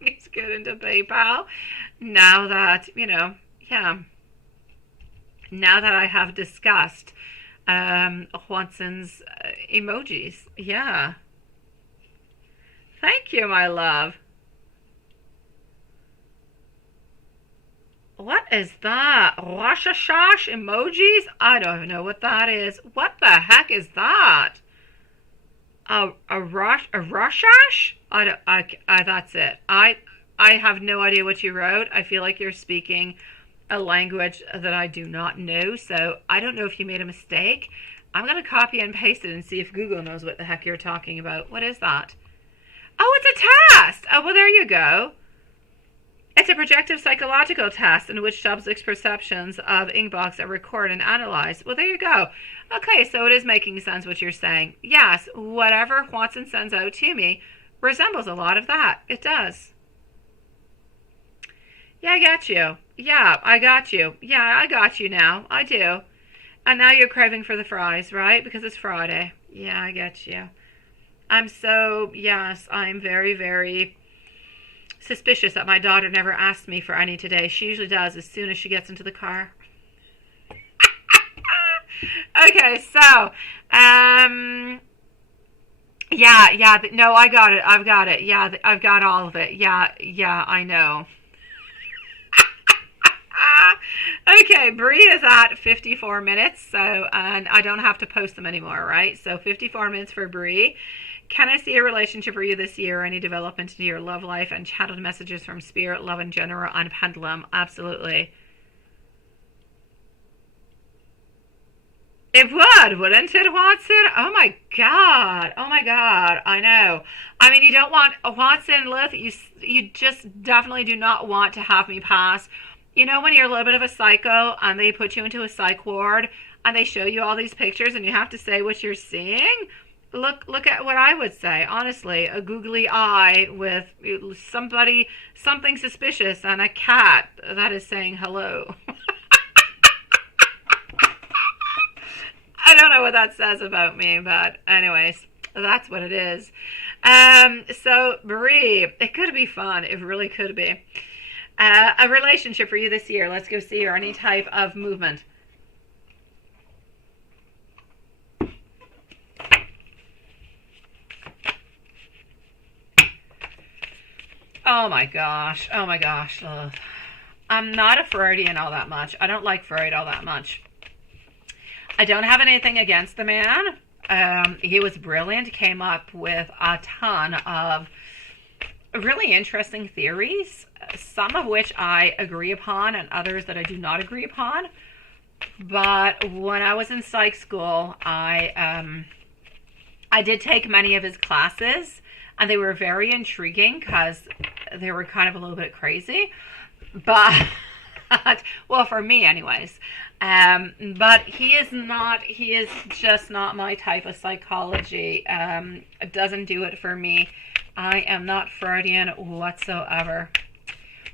it's good into PayPal. Now that, now that I have discussed Watson's emojis. Yeah. Thank you, my love. What is that? Rosh Hashanah emojis? I don't even know what that is. What the heck is that? A Roshash? That's it. I have no idea what you wrote. I feel like you're speaking a language that I do not know, so I don't know if you made a mistake. I'm going to copy and paste it and see if Google knows what the heck you're talking about. What is that? Oh, it's a test! Oh, well, there you go. It's a projective psychological test in which subjects' perceptions of inbox are recorded and analyzed. Well, there you go. Okay, so it is making sense what you're saying. Yes, whatever Watson sends out to me resembles a lot of that. It does. Yeah, I got you. Yeah, I got you. Yeah, I got you now. I do. And now you're craving for the fries, right? Because it's Friday. Yeah, I get you. I'm very, very suspicious that my daughter never asked me for any today. She usually does as soon as she gets into the car. Okay, so, no, I got it. I've got it. Yeah, I've got all of it. Yeah, I know. Okay, Bree is at 54 minutes, so, and I don't have to post them anymore, right? So 54 minutes for Bree. Can I see a relationship for you this year? Any development into your love life and channeled messages from spirit, love in general, and pendulum? Absolutely. It would, wouldn't it, Watson? Oh my God. Oh my God. I know. I mean, you don't want Watson, Lith. You just definitely do not want to have me pass. You know when you're a little bit of a psycho and they put you into a psych ward and they show you all these pictures and you have to say what you're seeing? Look at what I would say. Honestly, a googly eye with something suspicious and a cat that is saying hello. I don't know what that says about me, but anyways, that's what it is. So Marie, it could be fun. It really could be. A relationship for you this year. Let's go see, or any type of movement. Oh my gosh. Oh my gosh. Ugh. I'm not a Freudian all that much. I don't like Freud all that much. I don't have anything against the man. He was brilliant, came up with a ton of really interesting theories, some of which I agree upon and others that I do not agree upon. But when I was in psych school, I did take many of his classes, and they were very intriguing because they were kind of a little bit crazy. But, well, for me anyways. But he is just not my type of psychology. It doesn't do it for me. I am not Freudian whatsoever.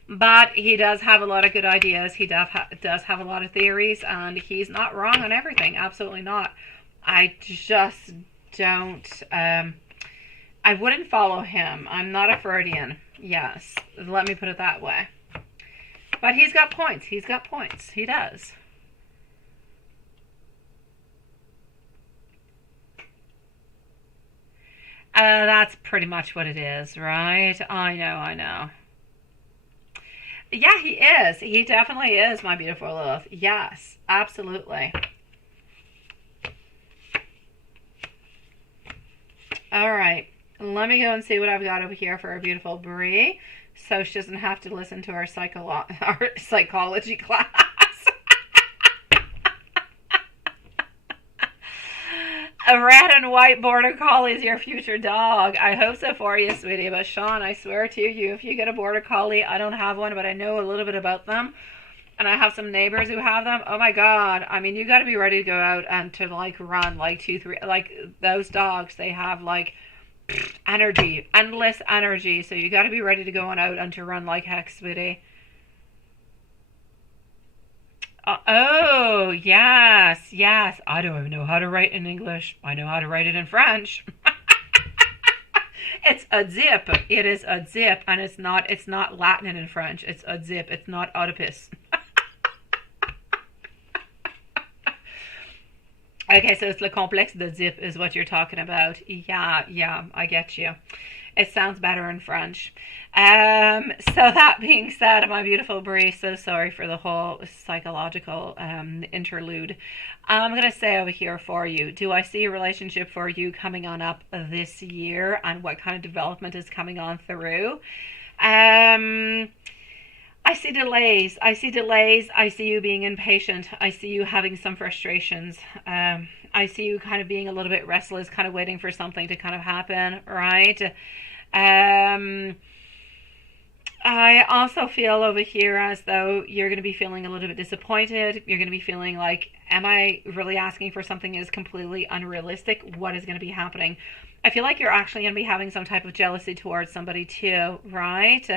But he does have a lot of good ideas. He does have a lot of theories, and he's not wrong on everything. Absolutely not. I just don't, I wouldn't follow him. I'm not a Freudian. Yes, let me put it that way. But he's got points. He's got points. He does. That's pretty much what it is, right? I know. Yeah, he is. He definitely is, my beautiful Lilith. Yes, absolutely. All right. Let me go and see what I've got over here for our beautiful Brie, so she doesn't have to listen to our psychology class. A red and white border collie is your future dog. I hope so for you, sweetie. But Sean, I swear to you, if you get a border collie, I don't have one, but I know a little bit about them. And I have some neighbors who have them. Oh my God. I mean, you got to be ready to go out and to like run like 2, 3, like those dogs, they have like energy, endless energy. So you got to be ready to go on out and to run like heck, sweetie. Oh, yes. I don't even know how to write in English. I know how to write it in French. It's a zip. It is a zip, and it's not Latin in French. It's a zip. It's not Oedipus. Okay, so it's le complexe de zip is what you're talking about. Yeah, I get you. It sounds better in French. So that being said, my beautiful Brie, so sorry for the whole psychological interlude. I'm going to say over here for you, do I see a relationship for you coming on up this year, and what kind of development is coming on through? I see delays. I see you being impatient. I see you having some frustrations. I see you kind of being a little bit restless, kind of waiting for something to kind of happen, right? I also feel over here as though you're going to be feeling a little bit disappointed. You're going to be feeling like, am I really asking for something that is completely unrealistic? What is going to be happening? I feel like you're actually going to be having some type of jealousy towards somebody too, right?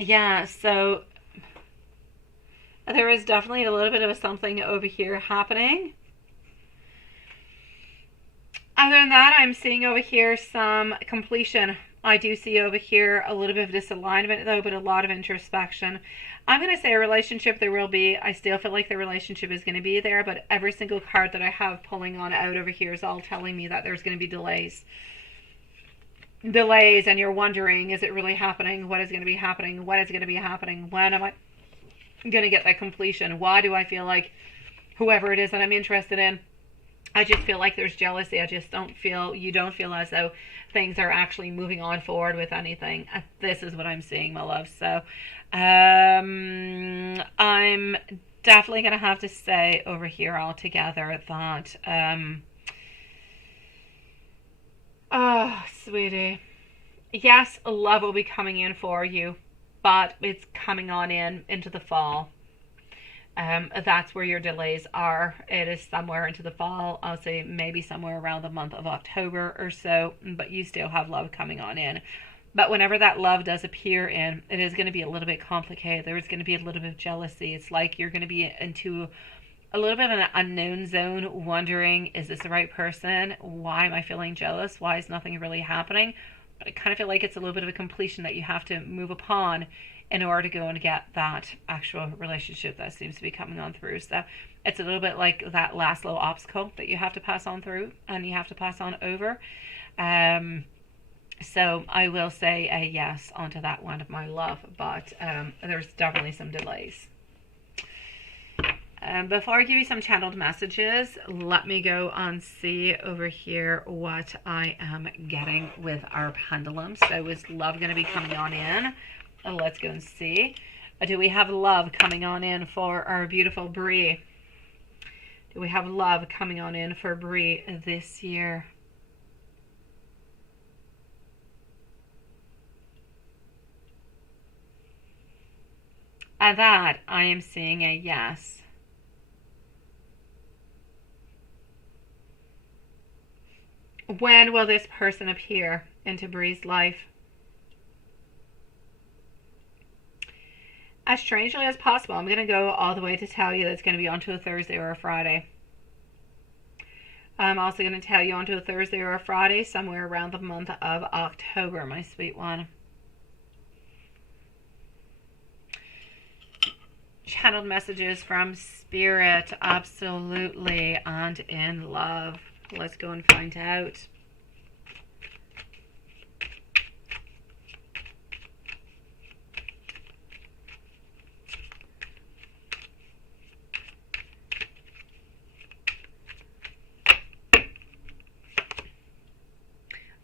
Yeah, so there is definitely a little bit of something over here happening. Other than that, I'm seeing over here some completion. I do see over here a little bit of disalignment though, but a lot of introspection. I'm going to say a relationship there will be. I still feel like the relationship is going to be there, but every single card that I have pulling on out over here is all telling me that there's going to be delays. delays and you're wondering, is it really happening? What is going to be happening? When is going to be happening? When am I going to get that completion? Why do I feel like whoever it is that I'm interested in, I just feel like there's jealousy. I just don't feel, you don't feel as though things are actually moving on forward with anything. This is what I'm seeing, my love. So I'm definitely going to have to say over here altogether that, oh, sweetie, yes, love will be coming in for you, but it's coming on into the fall. That's where your delays are. It is somewhere into the fall. I'll say maybe somewhere around the month of October or so, but you still have love coming on in. But whenever that love does appear in, it is going to be a little bit complicated. There's going to be a little bit of jealousy. It's like you're going to be into a little bit of an unknown zone, wondering, is this the right person? Why am I feeling jealous? Why is nothing really happening? But I kind of feel like it's a little bit of a completion that you have to move upon in order to go and get that actual relationship that seems to be coming on through. So it's a little bit like that last little obstacle that you have to pass on through and you have to pass on over. So I will say a yes onto that one, my love, but there's definitely some delays. Before I give you some channeled messages, let me go and see over here what I am getting with our pendulum. So is love going to be coming on in? Let's go and see. Do we have love coming on in for our beautiful Bree? Do we have love coming on in for Bree this year? And that I am seeing a yes. When will this person appear into Bree's life? As strangely as possible. I'm going to go all the way to tell you that it's going to be onto a Thursday or a Friday. I'm also going to tell you onto a Thursday or a Friday somewhere around the month of October, my sweet one. Channeled messages from Spirit, absolutely, and in love. Let's go and find out.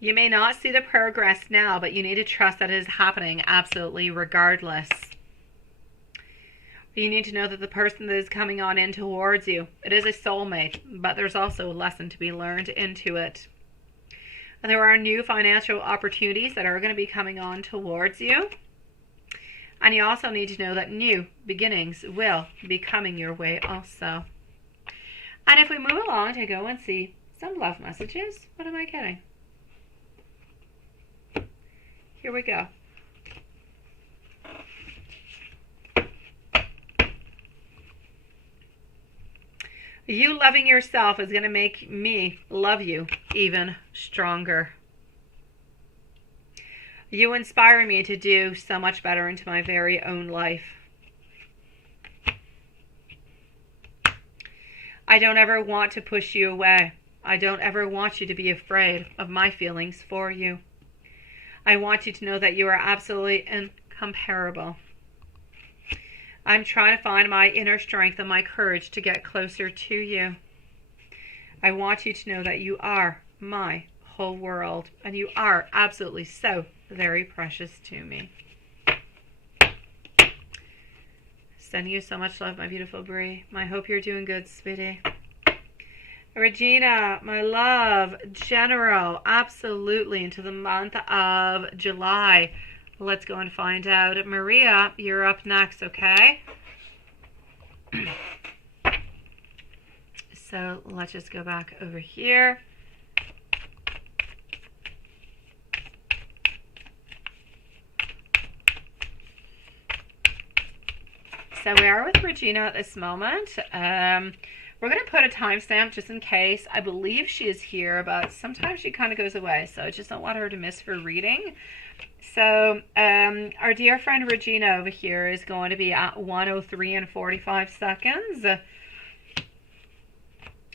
You may not see the progress now, but you need to trust that it is happening absolutely regardless. You need to know that the person that is coming on in towards you, it is a soulmate, but there's also a lesson to be learned into it. And there are new financial opportunities that are going to be coming on towards you. And you also need to know that new beginnings will be coming your way also. And if we move along to go and see some love messages, what am I getting? Here we go. You loving yourself is going to make me love you even stronger. You inspire me to do so much better into my very own life. I don't ever want to push you away. I don't ever want you to be afraid of my feelings for you. I want you to know that you are absolutely incomparable. I'm trying to find my inner strength and my courage to get closer to you. I want you to know that you are my whole world, and you are absolutely so very precious to me. Sending you so much love, my beautiful Bree. I hope you're doing good, sweetie. Regina, my love, general, absolutely, into the month of July. Let's go and find out. Maria, you're up next, okay? So let's just go back over here. So we are with Regina at this moment. We're going to put a timestamp just in case. I believe she is here, but sometimes she kind of goes away, so I just don't want her to miss her reading. So our dear friend Regina over here is going to be at 1:03 and 45 seconds.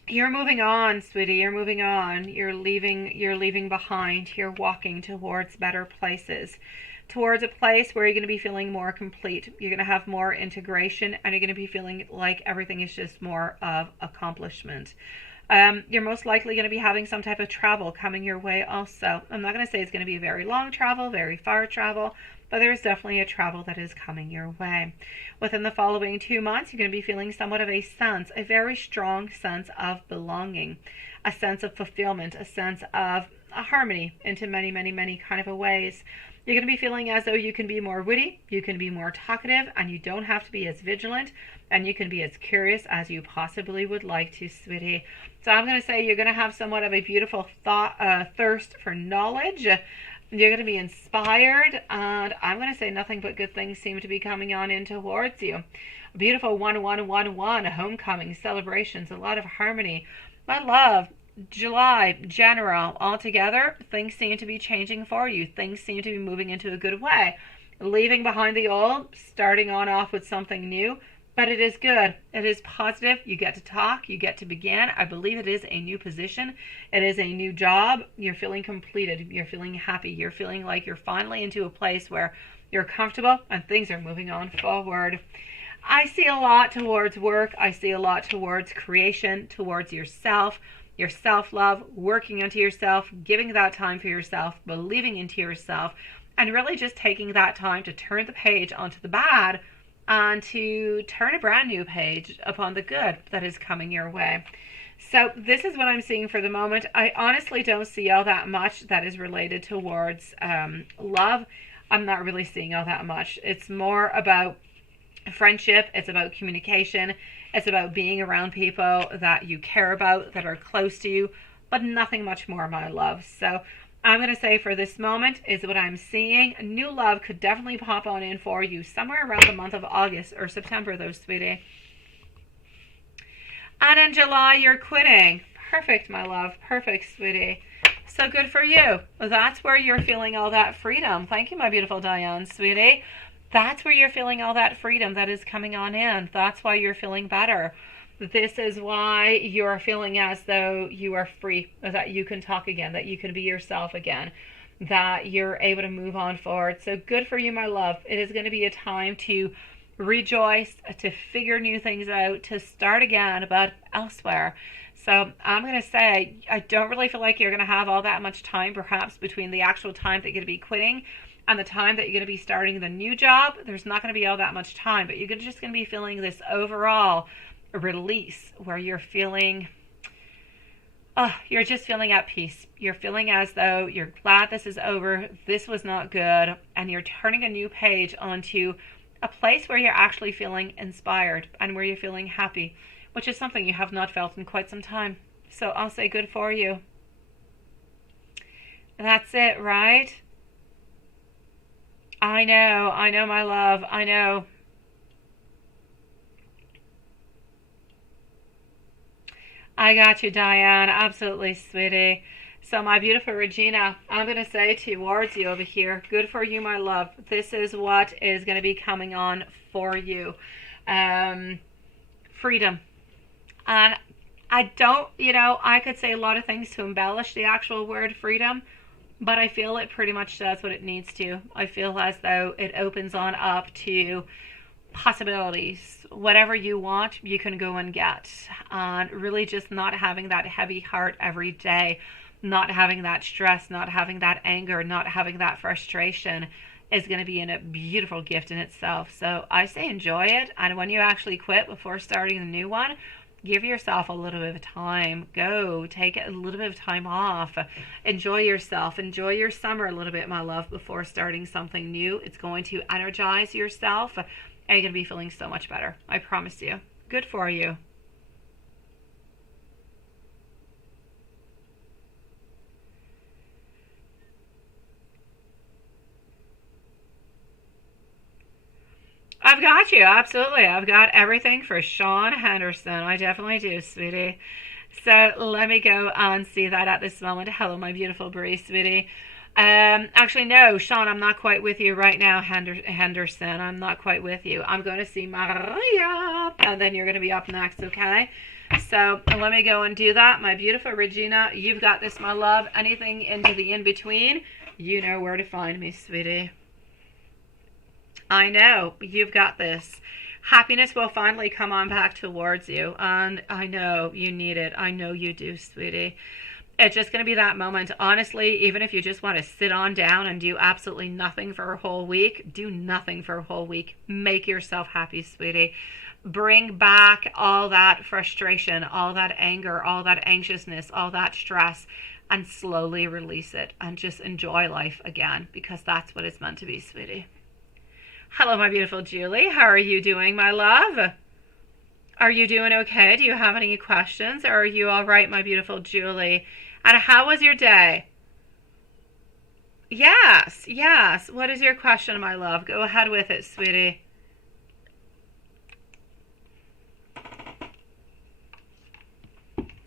You're moving on, sweetie. You're moving on. You're leaving behind. You're walking towards better places. Towards a place where you're going to be feeling more complete. You're going to have more integration, and you're going to be feeling like everything is just more of accomplishment. You're most likely going to be having some type of travel coming your way also. I'm not going to say it's going to be a very long travel, very far travel, but there's definitely a travel that is coming your way. Within the following 2 months, you're going to be feeling somewhat of a sense, a very strong sense of belonging, a sense of fulfillment, a sense of a harmony into many, many, many kind of a ways. You're going to be feeling as though you can be more witty, you can be more talkative, and you don't have to be as vigilant, and you can be as curious as you possibly would like to, sweetie. So I'm going to say you're going to have somewhat of a beautiful thirst for knowledge. You're going to be inspired, and I'm going to say nothing but good things seem to be coming on in towards you. A beautiful 1111, homecoming, celebrations, a lot of harmony. My love, July, general, altogether, things seem to be changing for you. Things seem to be moving into a good way. Leaving behind the old, starting on off with something new. But it is good. It is positive. You get to talk. You get to begin. I believe it is a new position. It is a new job. You're feeling completed. You're feeling happy. You're feeling like you're finally into a place where you're comfortable and things are moving on forward. I see a lot towards work. I see a lot towards creation, towards yourself, your self-love, working into yourself, giving that time for yourself, believing into yourself, and really just taking that time to turn the page onto the bad and to turn a brand new page upon the good that is coming your way. So this is what I'm seeing for the moment. I honestly don't see all that much that is related towards love. I'm not really seeing all that much. It's more about friendship. It's about communication. It's about being around people that you care about, that are close to you, but nothing much more, my love. So I'm going to say for this moment is what I'm seeing. New love could definitely pop on in for you somewhere around the month of August or September, though, sweetie. And in July, you're quitting. Perfect, my love. Perfect, sweetie. So good for you. That's where you're feeling all that freedom. Thank you, my beautiful Diane, sweetie. That's where you're feeling all that freedom that is coming on in. That's why you're feeling better. This is why you're feeling as though you are free, that you can talk again, that you can be yourself again, that you're able to move on forward. So good for you, my love. It is going to be a time to rejoice, to figure new things out, to start again, but elsewhere. So I'm going to say, I don't really feel like you're going to have all that much time, perhaps, between the actual time that you're going to be quitting and the time that you're going to be starting the new job. There's not going to be all that much time, but you're just going to be feeling this overall release where you're feeling, you're just feeling at peace. You're feeling as though you're glad this is over. This was not good. And you're turning a new page onto a place where you're actually feeling inspired and where you're feeling happy, which is something you have not felt in quite some time. So I'll say good for you. That's it, right? I know, my love, I know. I got you, Diane. Absolutely, sweetie. So my beautiful Regina, I'm going to say towards you over here, good for you, my love. This is what is going to be coming on for you. Freedom. And I don't, I could say a lot of things to embellish the actual word freedom, but I feel it pretty much does what it needs to. I feel as though it opens on up to possibilities. Whatever you want, you can go and get. And really just not having that heavy heart every day, not having that stress, not having that anger, not having that frustration is going to be a beautiful gift in itself. So I say enjoy it. And when you actually quit before starting the new one, give yourself a little bit of time. Go take a little bit of time off. Enjoy yourself. Enjoy your summer a little bit, my love, before starting something new. It's going to energize yourself. And you're going to be feeling so much better. I promise you. Good for you. I've got you. Absolutely. I've got everything for Sean Henderson. I definitely do, sweetie. So let me go and see that at this moment. Hello, my beautiful Bree, sweetie. Actually, no, Sean, I'm not quite with you right now, Henderson. I'm not quite with you. I'm going to see Maria, and then you're going to be up next, okay? So let me go and do that. My beautiful Regina, you've got this, my love. Anything into the in-between, you know where to find me, sweetie. I know, you've got this. Happiness will finally come on back towards you. And I know you need it. I know you do, sweetie. It's just going to be that moment. Honestly, even if you just want to sit on down and do absolutely nothing for a whole week, do nothing for a whole week. Make yourself happy, sweetie. Bring back all that frustration, all that anger, all that anxiousness, all that stress, and slowly release it and just enjoy life again, because that's what it's meant to be, sweetie. Hello, my beautiful Julie. How are you doing, my love? Are you doing okay? Do you have any questions? Or are you all right, my beautiful Julie? And how was your day? Yes, yes. What is your question, my love? Go ahead with it, sweetie.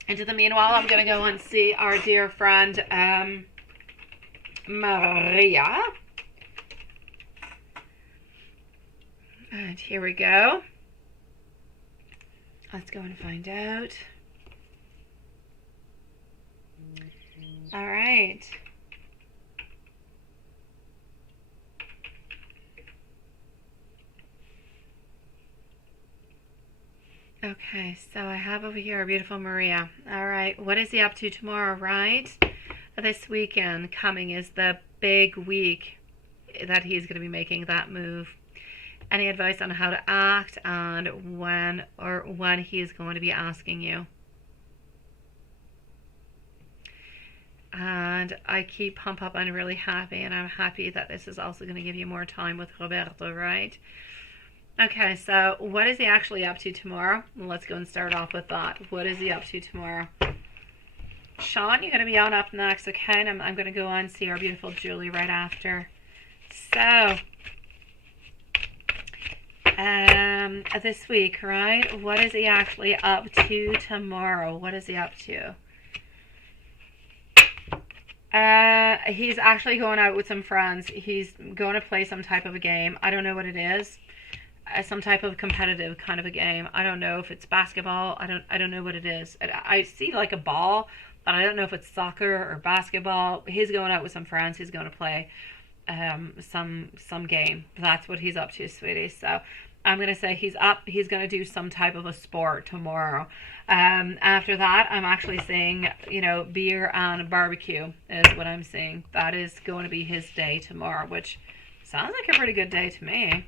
Into the meanwhile, I'm going to go and see our dear friend, Maria. And here we go. Let's go and find out. All right. Okay, so I have over here our beautiful Maria. All right, what is he up to tomorrow, right? This weekend coming is the big week that he's going to be making that move. Any advice on how to act and when he's going to be asking you? And I keep pump up. I'm really happy, and I'm happy that this is also going to give you more time with Roberto, right? Okay, so what is he actually up to tomorrow? Let's go and start off with that. What is he up to tomorrow? Sean, you're going to be on up next, okay? And I'm going to go on and see our beautiful Julie right after. So, this week, right? What is he actually up to tomorrow? What is he up to? He's actually going out with some friends. He's going to play some type of a game. I don't know what it is. Some type of competitive kind of a game. I don't know if it's basketball. I don't know what it is. I see like a ball, but I don't know if it's soccer or basketball. He's going out with some friends. He's going to play some game. That's what he's up to, sweetie. So I'm going to say he's going to do some type of a sport tomorrow. After that, I'm actually seeing, beer and barbecue is what I'm seeing. That is going to be his day tomorrow, which sounds like a pretty good day to me.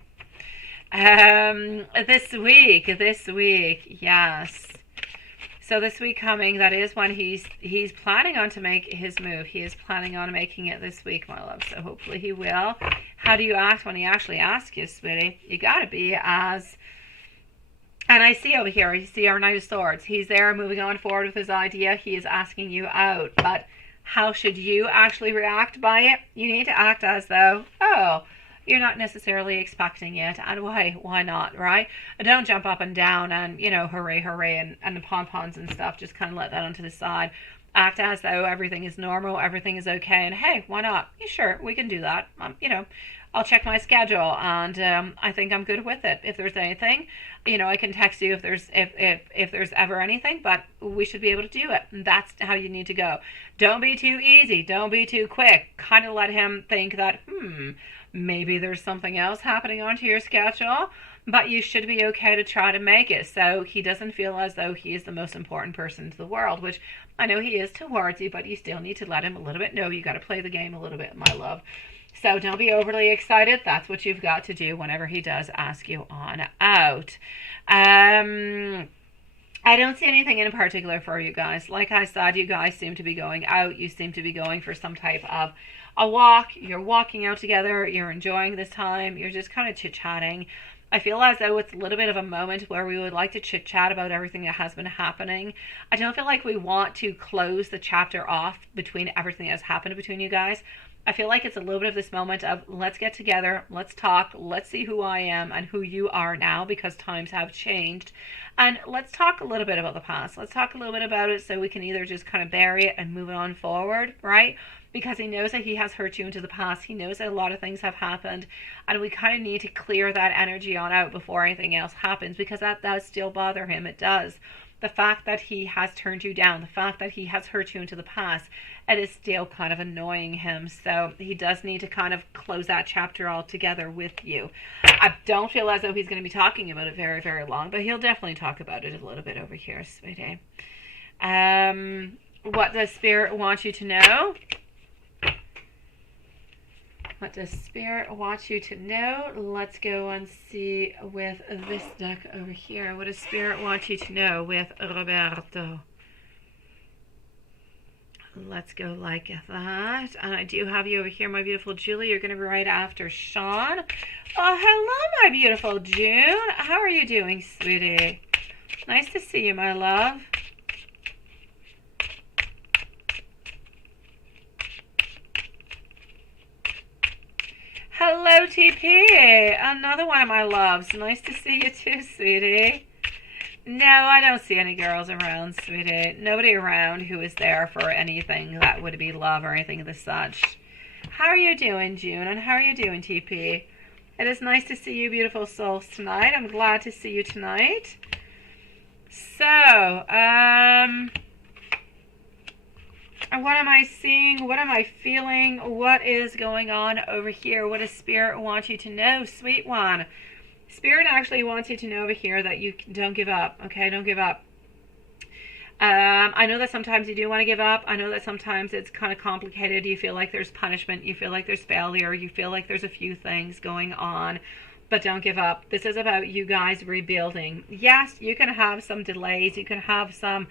This week, yes. So this week coming, that is when he's planning on to make his move. He is planning on making it this week, my love. So hopefully he will. How do you act when he actually asks you, sweetie? You gotta be as... And I see over here, you see our Knight of Swords. He's there moving on forward with his idea. He is asking you out. But how should you actually react by it? You need to act as though, oh, you're not necessarily expecting it, and why not, right? Don't jump up and down and, hooray, hooray, and the pom-poms and stuff. Just kind of let that onto the side. Act as though everything is normal, everything is okay, and hey, why not? Yeah, sure, we can do that. I'll check my schedule, and I think I'm good with it. If there's anything, I can text you if there's ever anything, but we should be able to do it. And that's how you need to go. Don't be too easy. Don't be too quick. Kind of let him think that, maybe there's something else happening onto your schedule, but you should be okay to try to make it so he doesn't feel as though he is the most important person to the world, which I know he is towards you, but you still need to let him a little bit know you got to play the game a little bit, my love. So don't be overly excited. That's what you've got to do whenever he does ask you on out. I don't see anything in particular for you guys. Like I said, you guys seem to be going out. You seem to be going for some type of a walk. You're walking out together. You're enjoying this time. You're just kind of chit-chatting. I feel as though it's a little bit of a moment where we would like to chit-chat about everything that has been happening. I don't feel like we want to close the chapter off between everything that's happened between you guys. I feel like it's a little bit of this moment of let's get together, let's talk, let's see who I am and who you are now because times have changed. And let's talk a little bit about the past. Let's talk a little bit about it so we can either just kind of bury it and move on forward, right? because he knows that he has hurt you into the past. He knows that a lot of things have happened, and we kind of need to clear that energy on out before anything else happens, because that does still bother him. It does. The fact that he has turned you down, the fact that he has hurt you into the past, it is still kind of annoying him. So he does need to kind of close that chapter altogether with you. I don't feel as though he's going to be talking about it very, very long, but he'll definitely talk about it a little bit over here, sweetie. What does Spirit want you to know? What does Spirit want you to know? Let's go and see with this deck over here. What does Spirit want you to know with Roberto? Let's go like that. And I do have you over here, my beautiful Julie. You're going to be right after Sean. Oh, hello, my beautiful June. How are you doing, sweetie? Nice to see you, my love. Hello, TP. Another one of my loves. Nice to see you too, sweetie. No, I don't see any girls around, sweetie. Nobody around who is there for anything that would be love or anything of the such. How are you doing, June? And how are you doing, TP? It is nice to see you, beautiful souls, tonight. I'm glad to see you tonight. So, what am I seeing? What am I feeling? What is going on over here? What does Spirit want you to know, sweet one? Spirit actually wants you to know over here that you don't give up, okay? Don't give up. I know that sometimes you do want to give up. I know that sometimes it's kind of complicated. You feel like there's punishment. You feel like there's failure. You feel like there's a few things going on. But don't give up. This is about you guys rebuilding. Yes, you can have some delays. You can have some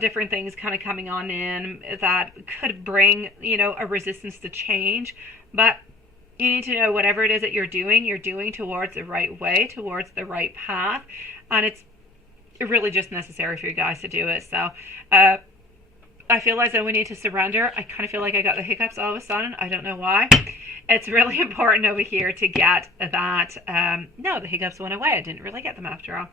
different things kind of coming on in that could bring, a resistance to change. But you need to know whatever it is that you're doing towards the right way, towards the right path. And it's really just necessary for you guys to do it. So I feel as though we need to surrender. I kind of feel like I got the hiccups all of a sudden. I don't know why. It's really important over here to get that. No, the hiccups went away. I didn't really get them after all.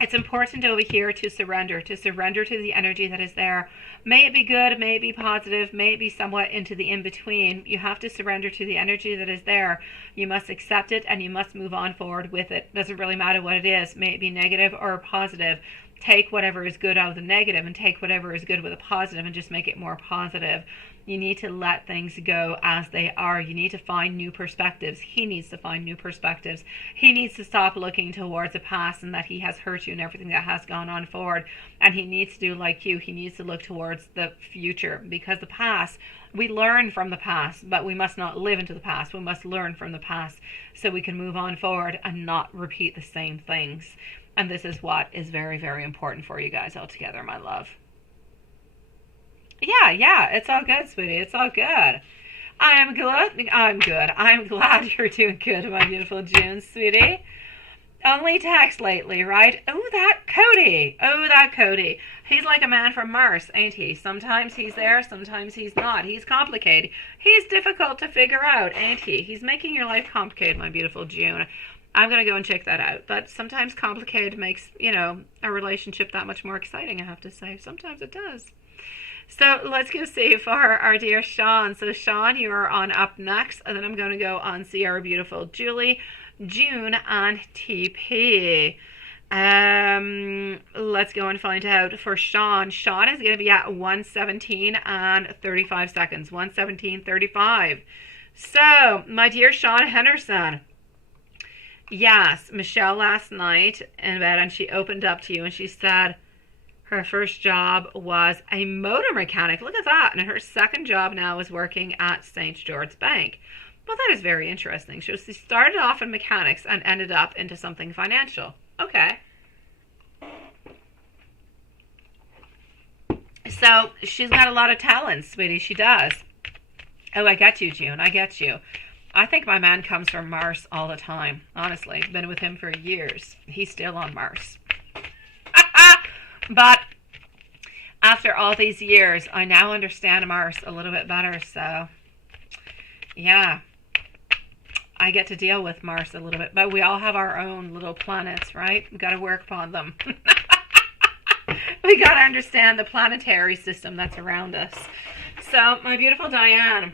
It's important over here to surrender to the energy that is there. May it be good, may it be positive, may it be somewhat into the in-between. You have to surrender to the energy that is there. You must accept it and you must move on forward with it. Doesn't really matter what it is. May it be negative or positive. Take whatever is good out of the negative and take whatever is good with a positive and just make it more positive. You need to let things go as they are. You need to find new perspectives. He needs to find new perspectives. He needs to stop looking towards the past and that he has hurt you and everything that has gone on forward. And he needs to do like you. He needs to look towards the future, because the past, we learn from the past, but we must not live into the past. We must learn from the past so we can move on forward and not repeat the same things. And this is what is very, very important for you guys all together, my love. Yeah, it's all good, sweetie. It's all good. I'm good. I'm glad you're doing good, my beautiful June, sweetie. Only text lately, right? Oh, that Cody. He's like a man from Mars, ain't he? Sometimes he's there, sometimes he's not. He's complicated. He's difficult to figure out, ain't he? He's making your life complicated, my beautiful June. I'm going to go and check that out. But sometimes complicated makes, a relationship that much more exciting, I have to say. Sometimes it does. So let's go see for our dear Sean. So Sean, you are on up next. And then I'm going to go on see our beautiful Julie, June, and TP. Let's go and find out for Sean. Sean is going to be at 1:17 and 35 seconds. 1:17:35. So, my dear Sean Henderson. Yes, Michelle last night in bed, and she opened up to you and she said her first job was a motor mechanic. Look at that. And her second job now is working at St. George's Bank. Well, that is very interesting. She started off in mechanics and ended up into something financial. Okay. So she's got a lot of talents, sweetie. She does. Oh, I get you, June. I get you. I think my man comes from Mars all the time. Honestly, been with him for years. He's still on Mars. But after all these years, I now understand Mars a little bit better. So, yeah, I get to deal with Mars a little bit. But we all have our own little planets, right? We've got to work upon them. We got to understand the planetary system that's around us. So, my beautiful Diane,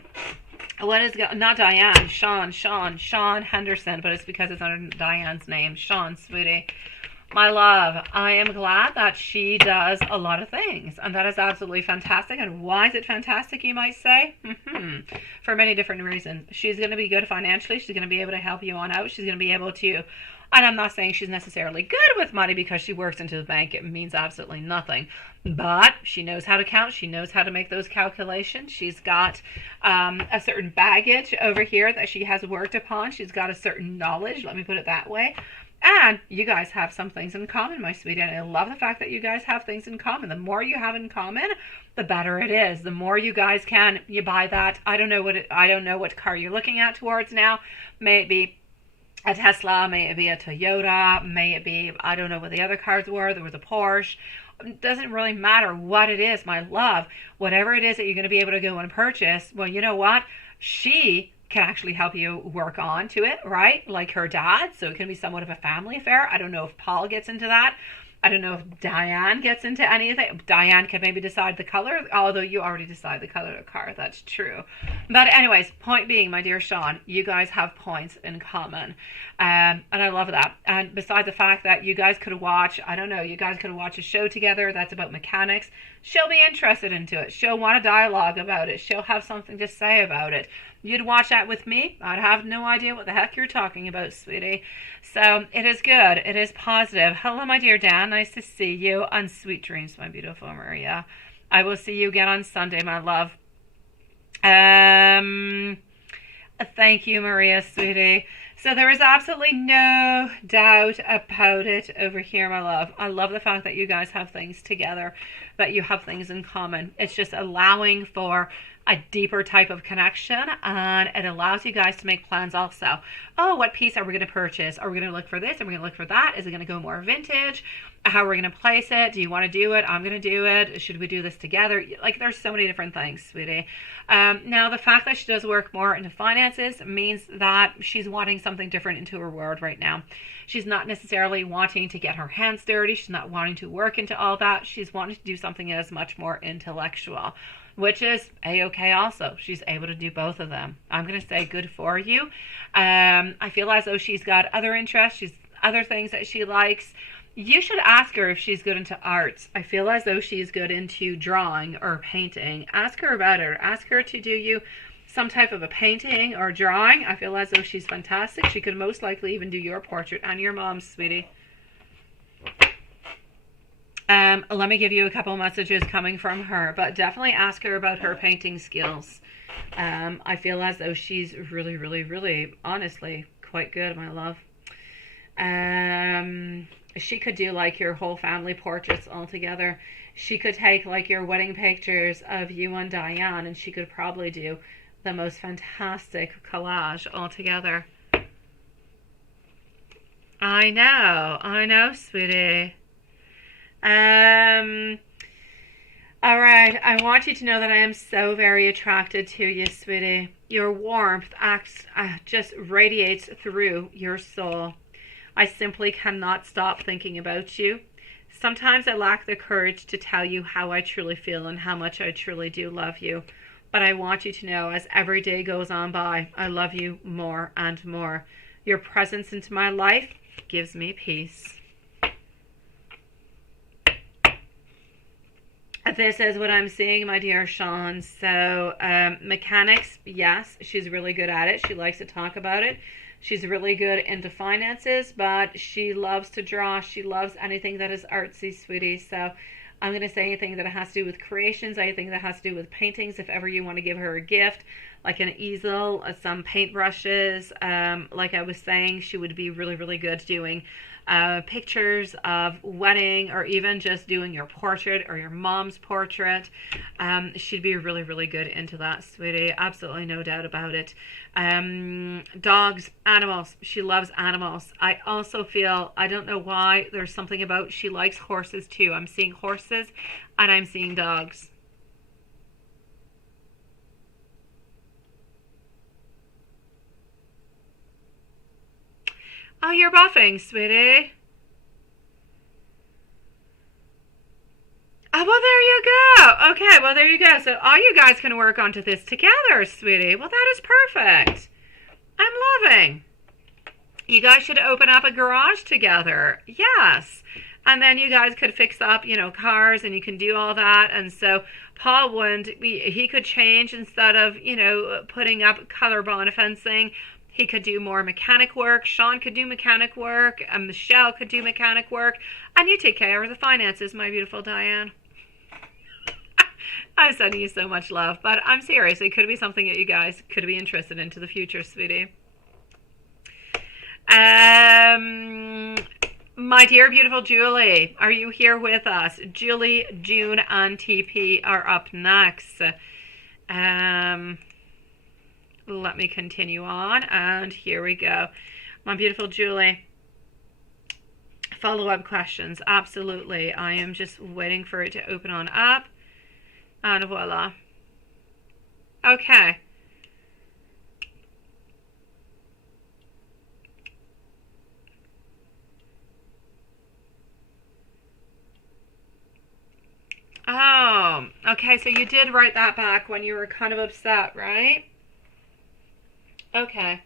not Diane, Sean Henderson, but it's because it's under Diane's name. Sean, sweetie. My love, I am glad that she does a lot of things, and that is absolutely fantastic. And why is it fantastic, you might say? For many different reasons. She's going to be good financially. She's going to be able to help you on out. She's going to be able to, and I'm not saying she's necessarily good with money because she works into the bank. It means absolutely nothing. But she knows how to count. She knows how to make those calculations. She's got a certain baggage over here that she has worked upon. She's got a certain knowledge, let me put it that way. And you guys have some things in common, my sweetie. And I love the fact that you guys have things in common. The more you have in common, the better it is. The more you guys you buy that. I don't know what car you're looking at towards now. May it be a Tesla, may it be a Toyota, may it be, I don't know what the other cars were. There was a Porsche. It doesn't really matter what it is, my love. Whatever it is that you're going to be able to go and purchase, well, you know what? She can actually help you work on to it, right? Like her dad. So it can be somewhat of a family affair. I don't know if Paul gets into that. I don't know if Diane gets into anything. Diane can maybe decide the color, although you already decide the color of the car. That's true. But anyways, point being, my dear Sean, you guys have points in common. And I love that. And besides the fact that you guys could watch, I don't know, you guys could watch a show together that's about mechanics. She'll be interested into it. She'll want a dialogue about it. She'll have something to say about it. You'd watch that with me. I'd have no idea what the heck you're talking about, sweetie. So it is good. It is positive. Hello, my dear Dan. Nice to see you. And sweet dreams, my beautiful Maria. I will see you again on Sunday, my love. Thank you, Maria, sweetie. So there is absolutely no doubt about it over here, my love. I love the fact that you guys have things together, that you have things in common. It's just allowing for a deeper type of connection, and it allows you guys to make plans also. Oh, what piece are we going to purchase? Are we going to look for this? Are we going to look for that? Is it going to go more vintage? How are we going to place it? Do you want to do it? I'm going to do it. Should we do this together? Like, there's so many different things, sweetie. Now, the fact that she does work more into finances means that she's wanting something different into her world right now. She's not necessarily wanting to get her hands dirty. She's not wanting to work into all that. She's wanting to do something that is much more intellectual, which is a-okay also. She's able to do both of them. I'm going to say good for you. I feel as though she's got other interests. She's other things that she likes. You should ask her if she's good into arts. I feel as though she's good into drawing or painting. Ask her about it. Ask her to do you some type of a painting or drawing. I feel as though she's fantastic. She could most likely even do your portrait and your mom's, sweetie. Let me give you a couple messages coming from her, but definitely ask her about her painting skills. I feel as though she's really, really, really, honestly, quite good, my love. She could do like your whole family portraits all together. She could take like your wedding pictures of you and Diane, and she could probably do the most fantastic collage all together. I know, sweetie. All right, I want you to know that I am so very attracted to you, sweetie. Your warmth just radiates through your soul. I simply cannot stop thinking about you. Sometimes I lack the courage to tell you how I truly feel and how much I truly do love you. But I want you to know, as every day goes on by, I love you more and more. Your presence into my life gives me peace. This is what I'm seeing, my dear Sean. So, mechanics, yes, she's really good at it. She likes to talk about it. She's really good into finances, but she loves to draw. She loves anything that is artsy, sweetie. So, I'm going to say anything that has to do with creations, anything that has to do with paintings. If ever you want to give her a gift, like an easel, some paintbrushes, like I was saying, she would be really, really good doing pictures of wedding, or even just doing your portrait or your mom's portrait. She'd be really, really good into that, sweetie. Absolutely no doubt about it. Dogs, animals. She loves animals. I also feel, I don't know why, there's something about she likes horses too. I'm seeing horses and I'm seeing dogs. Oh, you're buffing, sweetie. Oh, well, there you go. Okay, well, there you go. So all you guys can work onto this together, sweetie. Well, that is perfect. I'm loving. You guys should open up a garage together. Yes. And then you guys could fix up, cars, and you can do all that. And so Paul he could change, instead of, putting up color bond fencing, he could do more mechanic work. Sean could do mechanic work. And Michelle could do mechanic work. And you take care of the finances, my beautiful Diane. I'm sending you so much love. But I'm serious. It could be something that you guys could be interested in the future, sweetie. My dear beautiful Julie, are you here with us? Julie, June, and TP are up next. Let me continue on, and here we go. My beautiful Julie, follow-up questions. Absolutely. I am just waiting for it to open on up, and voila. Okay. Oh, okay, so you did write that back when you were kind of upset, right? Okay.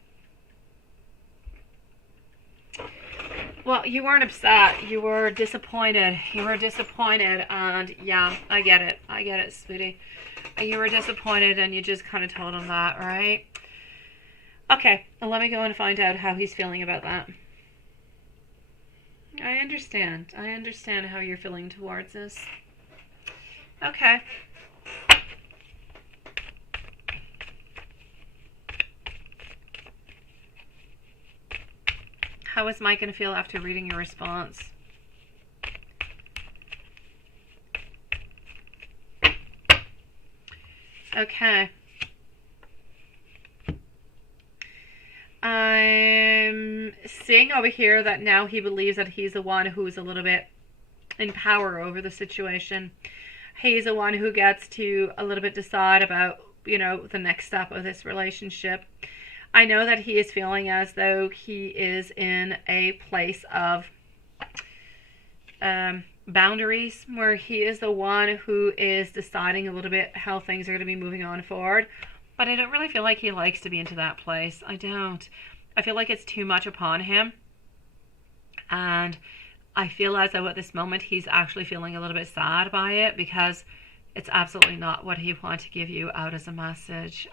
Well, you weren't upset. You were disappointed. You were disappointed, and yeah, I get it. I get it, sweetie. You were disappointed, and you just kind of told him that, right? Okay, well, let me go and find out how he's feeling about that. I understand. I understand how you're feeling towards this. Okay. How is Mike going to feel after reading your response? Okay. I'm seeing over here that now he believes that he's the one who's a little bit in power over the situation. He's the one who gets to a little bit decide about, the next step of this relationship. I know that he is feeling as though he is in a place of boundaries, where he is the one who is deciding a little bit how things are going to be moving on forward. But I don't really feel like he likes to be into that place. I don't. I feel like it's too much upon him. And I feel as though at this moment he's actually feeling a little bit sad by it, because it's absolutely not what he wanted to give you out as a message.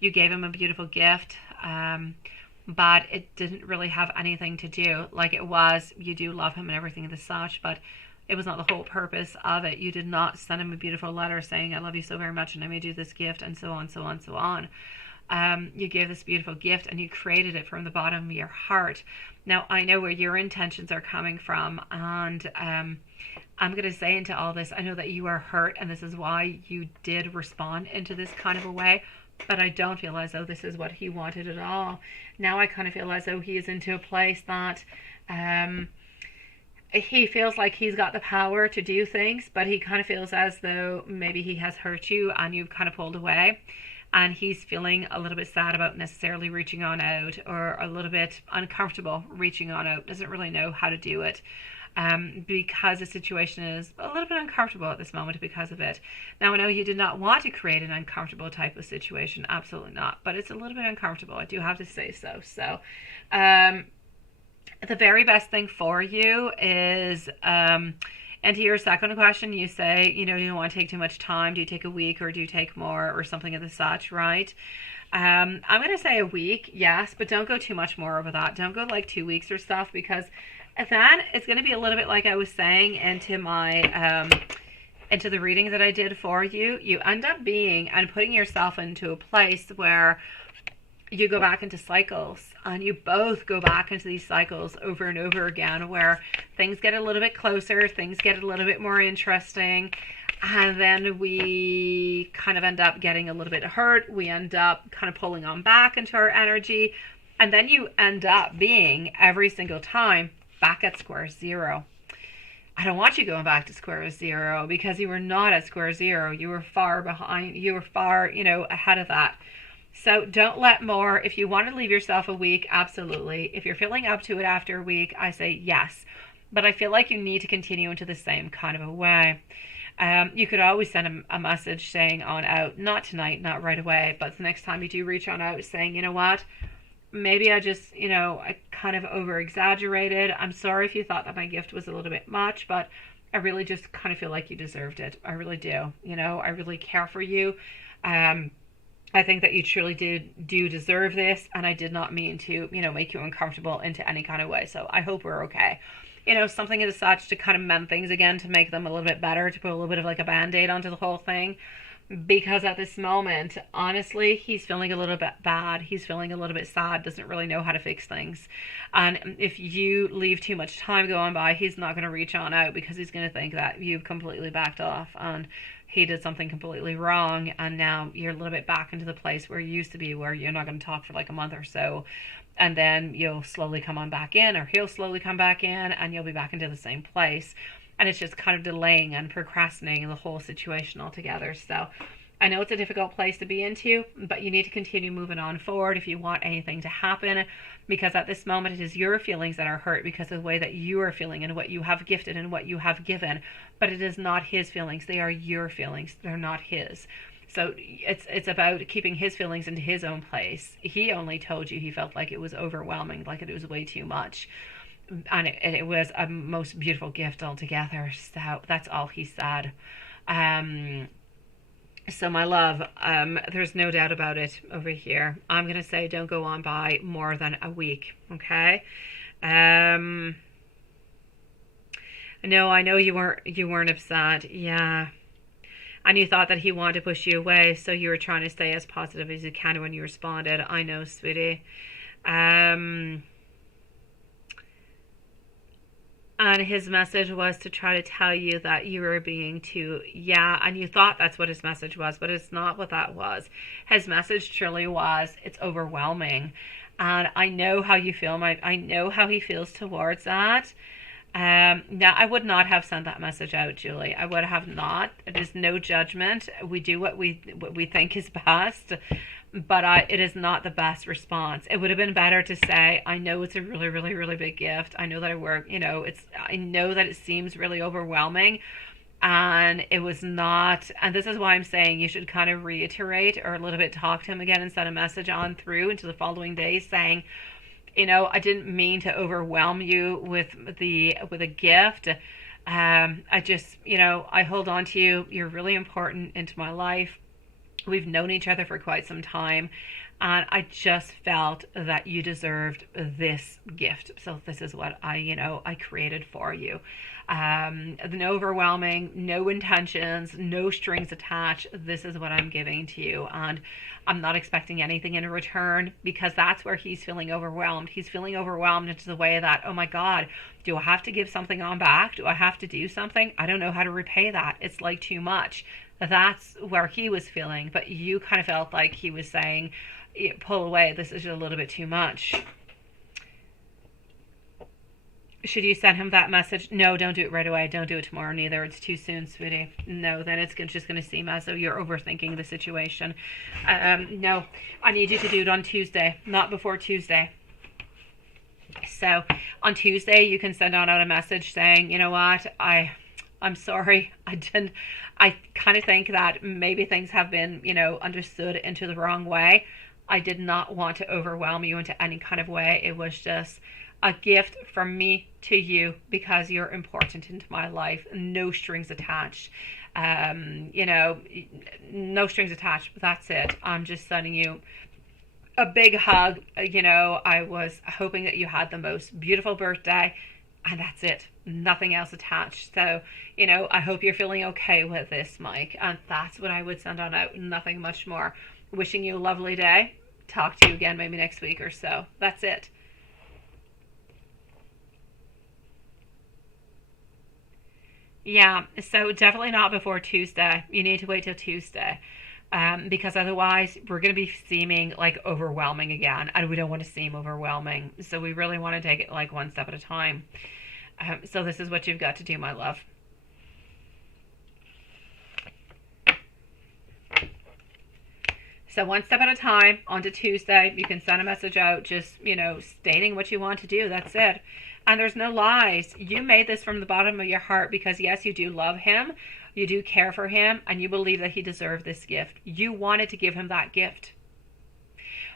You gave him a beautiful gift, but it didn't really have anything to do. Like, it was, you do love him and everything and such, but it was not the whole purpose of it. You did not send him a beautiful letter saying, I love you so very much and I made you this gift, and so on, so on, so on. You gave this beautiful gift and you created it from the bottom of your heart. Now, I know where your intentions are coming from, and I'm going to say into all this, I know that you are hurt, and this is why you did respond into this kind of a way, but I don't feel as though this is what he wanted at all. Now I kind of feel as though he is into a place that he feels like he's got the power to do things, but he kind of feels as though maybe he has hurt you and you've kind of pulled away. And he's feeling a little bit sad about necessarily reaching on out, or a little bit uncomfortable reaching on out. Doesn't really know how to do it, because the situation is a little bit uncomfortable at this moment because of it. Now, I know you did not want to create an uncomfortable type of situation. Absolutely not. But it's a little bit uncomfortable. I do have to say so. So, the very best thing for you is... and to your second question, you say, you don't want to take too much time. Do you take a week, or do you take more, or something of the such, right? I'm going to say a week, yes, but don't go too much more over that. Don't go like 2 weeks or stuff, because then it's going to be a little bit like I was saying into my, into the reading that I did for you. You end up being and putting yourself into a place where you go back into cycles, and you both go back into these cycles over and over again, where things get a little bit closer, things get a little bit more interesting, and then we kind of end up getting a little bit hurt. We end up kind of pulling on back into our energy, and then you end up being every single time back at square zero. I don't want you going back to square zero, because you were not at square zero. You were far behind. You were far, ahead of that. So don't let more. If you want to leave yourself a week, absolutely. If you're feeling up to it after a week, I say yes. but I feel like you need to continue into the same kind of a way. You could always send a message saying on out, not tonight, not right away, but the next time you do reach on out saying, you know what, maybe I just, I kind of over exaggerated. I'm sorry if you thought that my gift was a little bit much, but I really just kind of feel like you deserved it. I really do. I really care for you. I think that you truly do deserve this, and I did not mean to, make you uncomfortable into any kind of way. So I hope we're okay. Something as such to kind of mend things again, to make them a little bit better, to put a little bit of like a band-aid onto the whole thing. Because at this moment, honestly, he's feeling a little bit bad. He's feeling a little bit sad, doesn't really know how to fix things. And if you leave too much time going by, he's not going to reach on out, because he's going to think that you've completely backed off and he did something completely wrong. And now you're a little bit back into the place where you used to be, where you're not going to talk for like a month or so. And then you'll slowly come on back in, or he'll slowly come back in, and you'll be back into the same place. And it's just kind of delaying and procrastinating the whole situation altogether. So I know it's a difficult place to be into, but you need to continue moving on forward if you want anything to happen, because at this moment it is your feelings that are hurt because of the way that you are feeling and what you have gifted and what you have given. But it is not his feelings. They are your feelings. They're not his. So it's about keeping his feelings into his own place. He only told you he felt like it was overwhelming, like it was way too much. And it was a most beautiful gift altogether. So that's all he said. So my love, there's no doubt about it over here. I'm going to say don't go on by more than a week, okay? No, I know you weren't upset. Yeah. And you thought that he wanted to push you away, so you were trying to stay as positive as you can when you responded. I know, sweetie. And his message was to try to tell you that you were being too, and you thought that's what his message was, but it's not what that was. His message truly was, it's overwhelming. And I know how you feel. I know how he feels towards that. Now, I would not have sent that message out, Julie. I would have not. It is no judgment. We do what we think is best, but it is not the best response. It would have been better to say, I know it's a really, really, really big gift. I know that I work, I know that it seems really overwhelming, and it was not. And this is why I'm saying you should kind of reiterate or a little bit talk to him again and send a message on through into the following days saying, I didn't mean to overwhelm you with a gift. I just, I hold on to you. You're really important into my life. We've known each other for quite some time, and I just felt that you deserved this gift. So this is what I created for you. No overwhelming, no intentions, no strings attached. This is what I'm giving to you, and I'm not expecting anything in return, because that's where he's feeling overwhelmed. He's feeling overwhelmed into the way that, oh my God, do I have to give something on back? Do I have to do something? I don't know how to repay that. It's like too much. That's where he was feeling, but you kind of felt like he was saying, pull away, this is a little bit too much. Should you send him that message? No, don't do it right away. Don't do it tomorrow neither. It's too soon, sweetie. No, then it's just going to seem as though you're overthinking the situation. No, I need you to do it on Tuesday, not before Tuesday. So on Tuesday, you can send out a message saying, you know what, I'm sorry. I kind of think that maybe things have been, understood into the wrong way. I did not want to overwhelm you into any kind of way. It was just a gift from me to you because you're important into my life. No strings attached. No strings attached. That's it. I'm just sending you a big hug. I was hoping that you had the most beautiful birthday, and that's it. Nothing else attached. So, I hope you're feeling okay with this, Mike. And that's what I would send on out. Nothing much more. Wishing you a lovely day. Talk to you again maybe next week or so. That's it. Yeah, so definitely not before Tuesday. You need to wait till Tuesday. Because otherwise we're going to be seeming like overwhelming again, and we don't want to seem overwhelming. So we really want to take it like one step at a time. So this is what you've got to do, my love. So one step at a time. On to Tuesday, you can send a message out just, stating what you want to do. That's it. And there's no lies. You made this from the bottom of your heart because, yes, you do love him. You do care for him. And you believe that he deserved this gift. You wanted to give him that gift.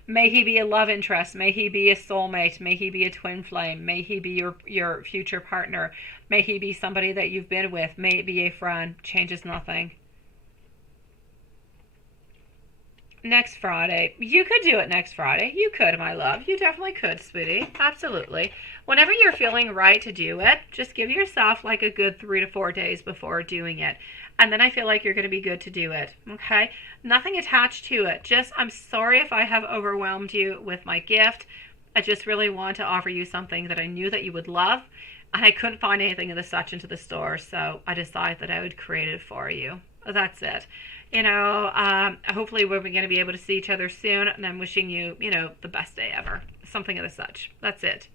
May he be a love interest. May he be a soulmate. May he be a twin flame. May he be your future partner. May he be somebody that you've been with. May it be a friend. Changes nothing. Next Friday. You could do it next Friday. You could, my love. You definitely could, sweetie. Absolutely. Whenever you're feeling right to do it, just give yourself like a good 3 to 4 days before doing it. And then I feel like you're going to be good to do it. Okay? Nothing attached to it. Just, I'm sorry if I have overwhelmed you with my gift. I just really want to offer you something that I knew that you would love. And I couldn't find anything of the such into the store. So I decided that I would create it for you. That's it. Hopefully we're going to be able to see each other soon, and I'm wishing you, the best day ever. Something of the such. That's it.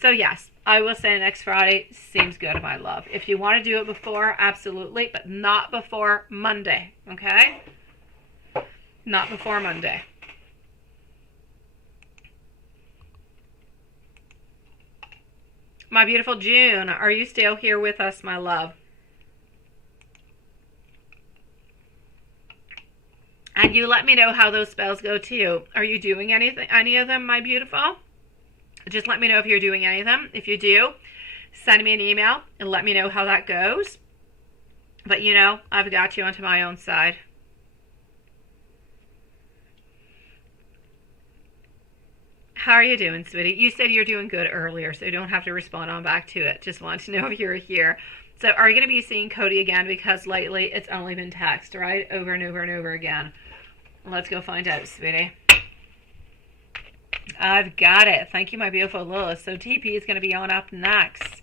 So yes, I will say next Friday seems good, my love. If you want to do it before, absolutely, but not before Monday, okay? Not before Monday. My beautiful June, are you still here with us, my love? And you let me know how those spells go too. Are you doing any of them, my beautiful? Just let me know if you're doing any of them. If you do, send me an email and let me know how that goes. But I've got you onto my own side. How are you doing, sweetie? You said you're doing good earlier, so you don't have to respond on back to it. Just want to know if you're here. So are you going to be seeing Cody again? Because lately it's only been text, right? Over and over and over again. Let's go find out, sweetie. I've got it. Thank you, my beautiful Lilith. So TP is going to be on up next.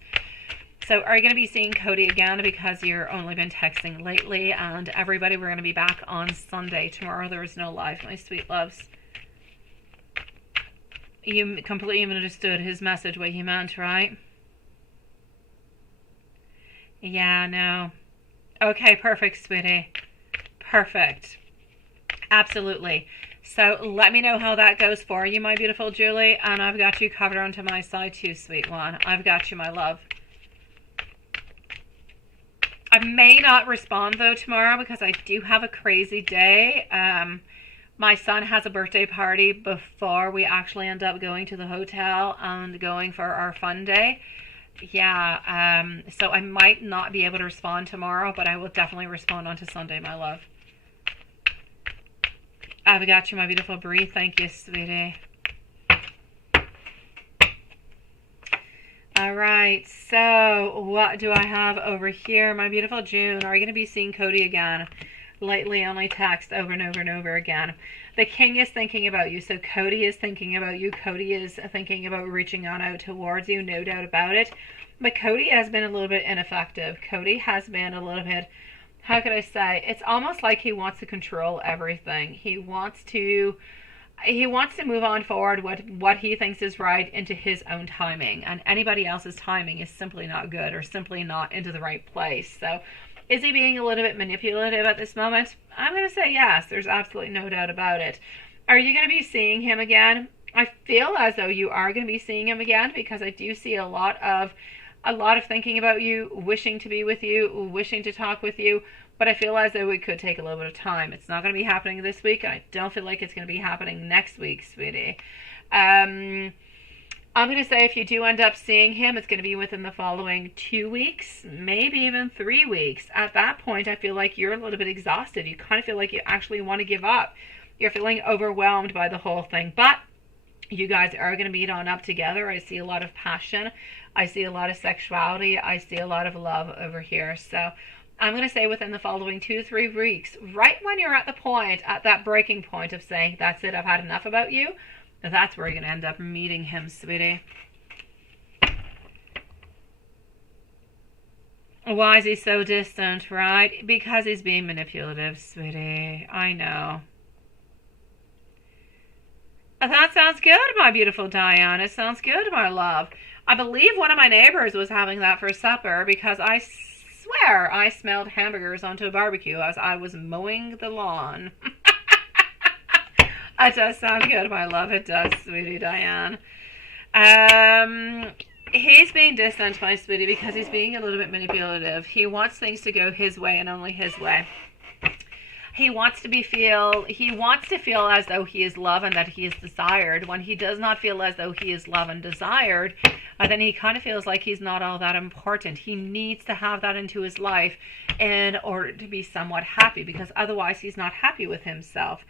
So are you going to be seeing Cody again? Because you've only been texting lately. And everybody, we're going to be back on Sunday. Tomorrow there is no live, my sweet loves. You completely understood his message, what he meant, right? Yeah, no. Okay, perfect, sweetie. Perfect. Absolutely. So let me know how that goes for you, my beautiful Julie. And I've got you covered onto my side too, sweet one. I've got you, my love. I may not respond, though, tomorrow because I do have a crazy day. My son has a birthday party before we actually end up going to the hotel and going for our fun day. Yeah, so I might not be able to respond tomorrow, but I will definitely respond on to Sunday, my love. I've got you, my beautiful Bree. Thank you, sweetie. All right, so what do I have over here? My beautiful June, are you going to be seeing Cody again? Lately, only text over and over and over again. The king is thinking about you, so Cody is thinking about you. Cody is thinking about reaching on out towards you, no doubt about it. But Cody has been a little bit ineffective. Cody has been a little bit, how could I say, it's almost like he wants to control everything. He wants to move on forward what he thinks is right into his own timing. And anybody else's timing is simply not good or simply not into the right place. So is he being a little bit manipulative at this moment? I'm going to say yes. There's absolutely no doubt about it. Are you going to be seeing him again? I feel as though you are going to be seeing him again because I do see a lot of thinking about you, wishing to be with you, wishing to talk with you. But I feel as though it could take a little bit of time. It's not going to be happening this week. I don't feel like it's going to be happening next week, sweetie. I'm going to say if you do end up seeing him, it's going to be within the following 2 weeks, maybe even 3 weeks. At that point, I feel like you're a little bit exhausted. You kind of feel like you actually want to give up. You're feeling overwhelmed by the whole thing. But you guys are going to meet on up together. I see a lot of passion. I see a lot of sexuality. I see a lot of love over here. So I'm going to say within the following 2 to 3 weeks, right when you're at the point, at that breaking point of saying, that's it, I've had enough about you, that's where you're going to end up meeting him, sweetie. Why is he so distant, right? Because he's being manipulative, sweetie. I know. That sounds good, my beautiful Diane. It sounds good, my love. I believe one of my neighbors was having that for supper because I swear I smelled hamburgers onto a barbecue as I was mowing the lawn. It does sound good, my love. It does, sweetie Diane. He's being distant, my sweetie, because he's being a little bit manipulative. He wants things to go his way and only his way. He wants to feel as though he is loved and that he is desired. When he does not feel as though he is loved and desired, then he kind of feels like he's not all that important. He needs to have that into his life in order to be somewhat happy, because otherwise he's not happy with himself.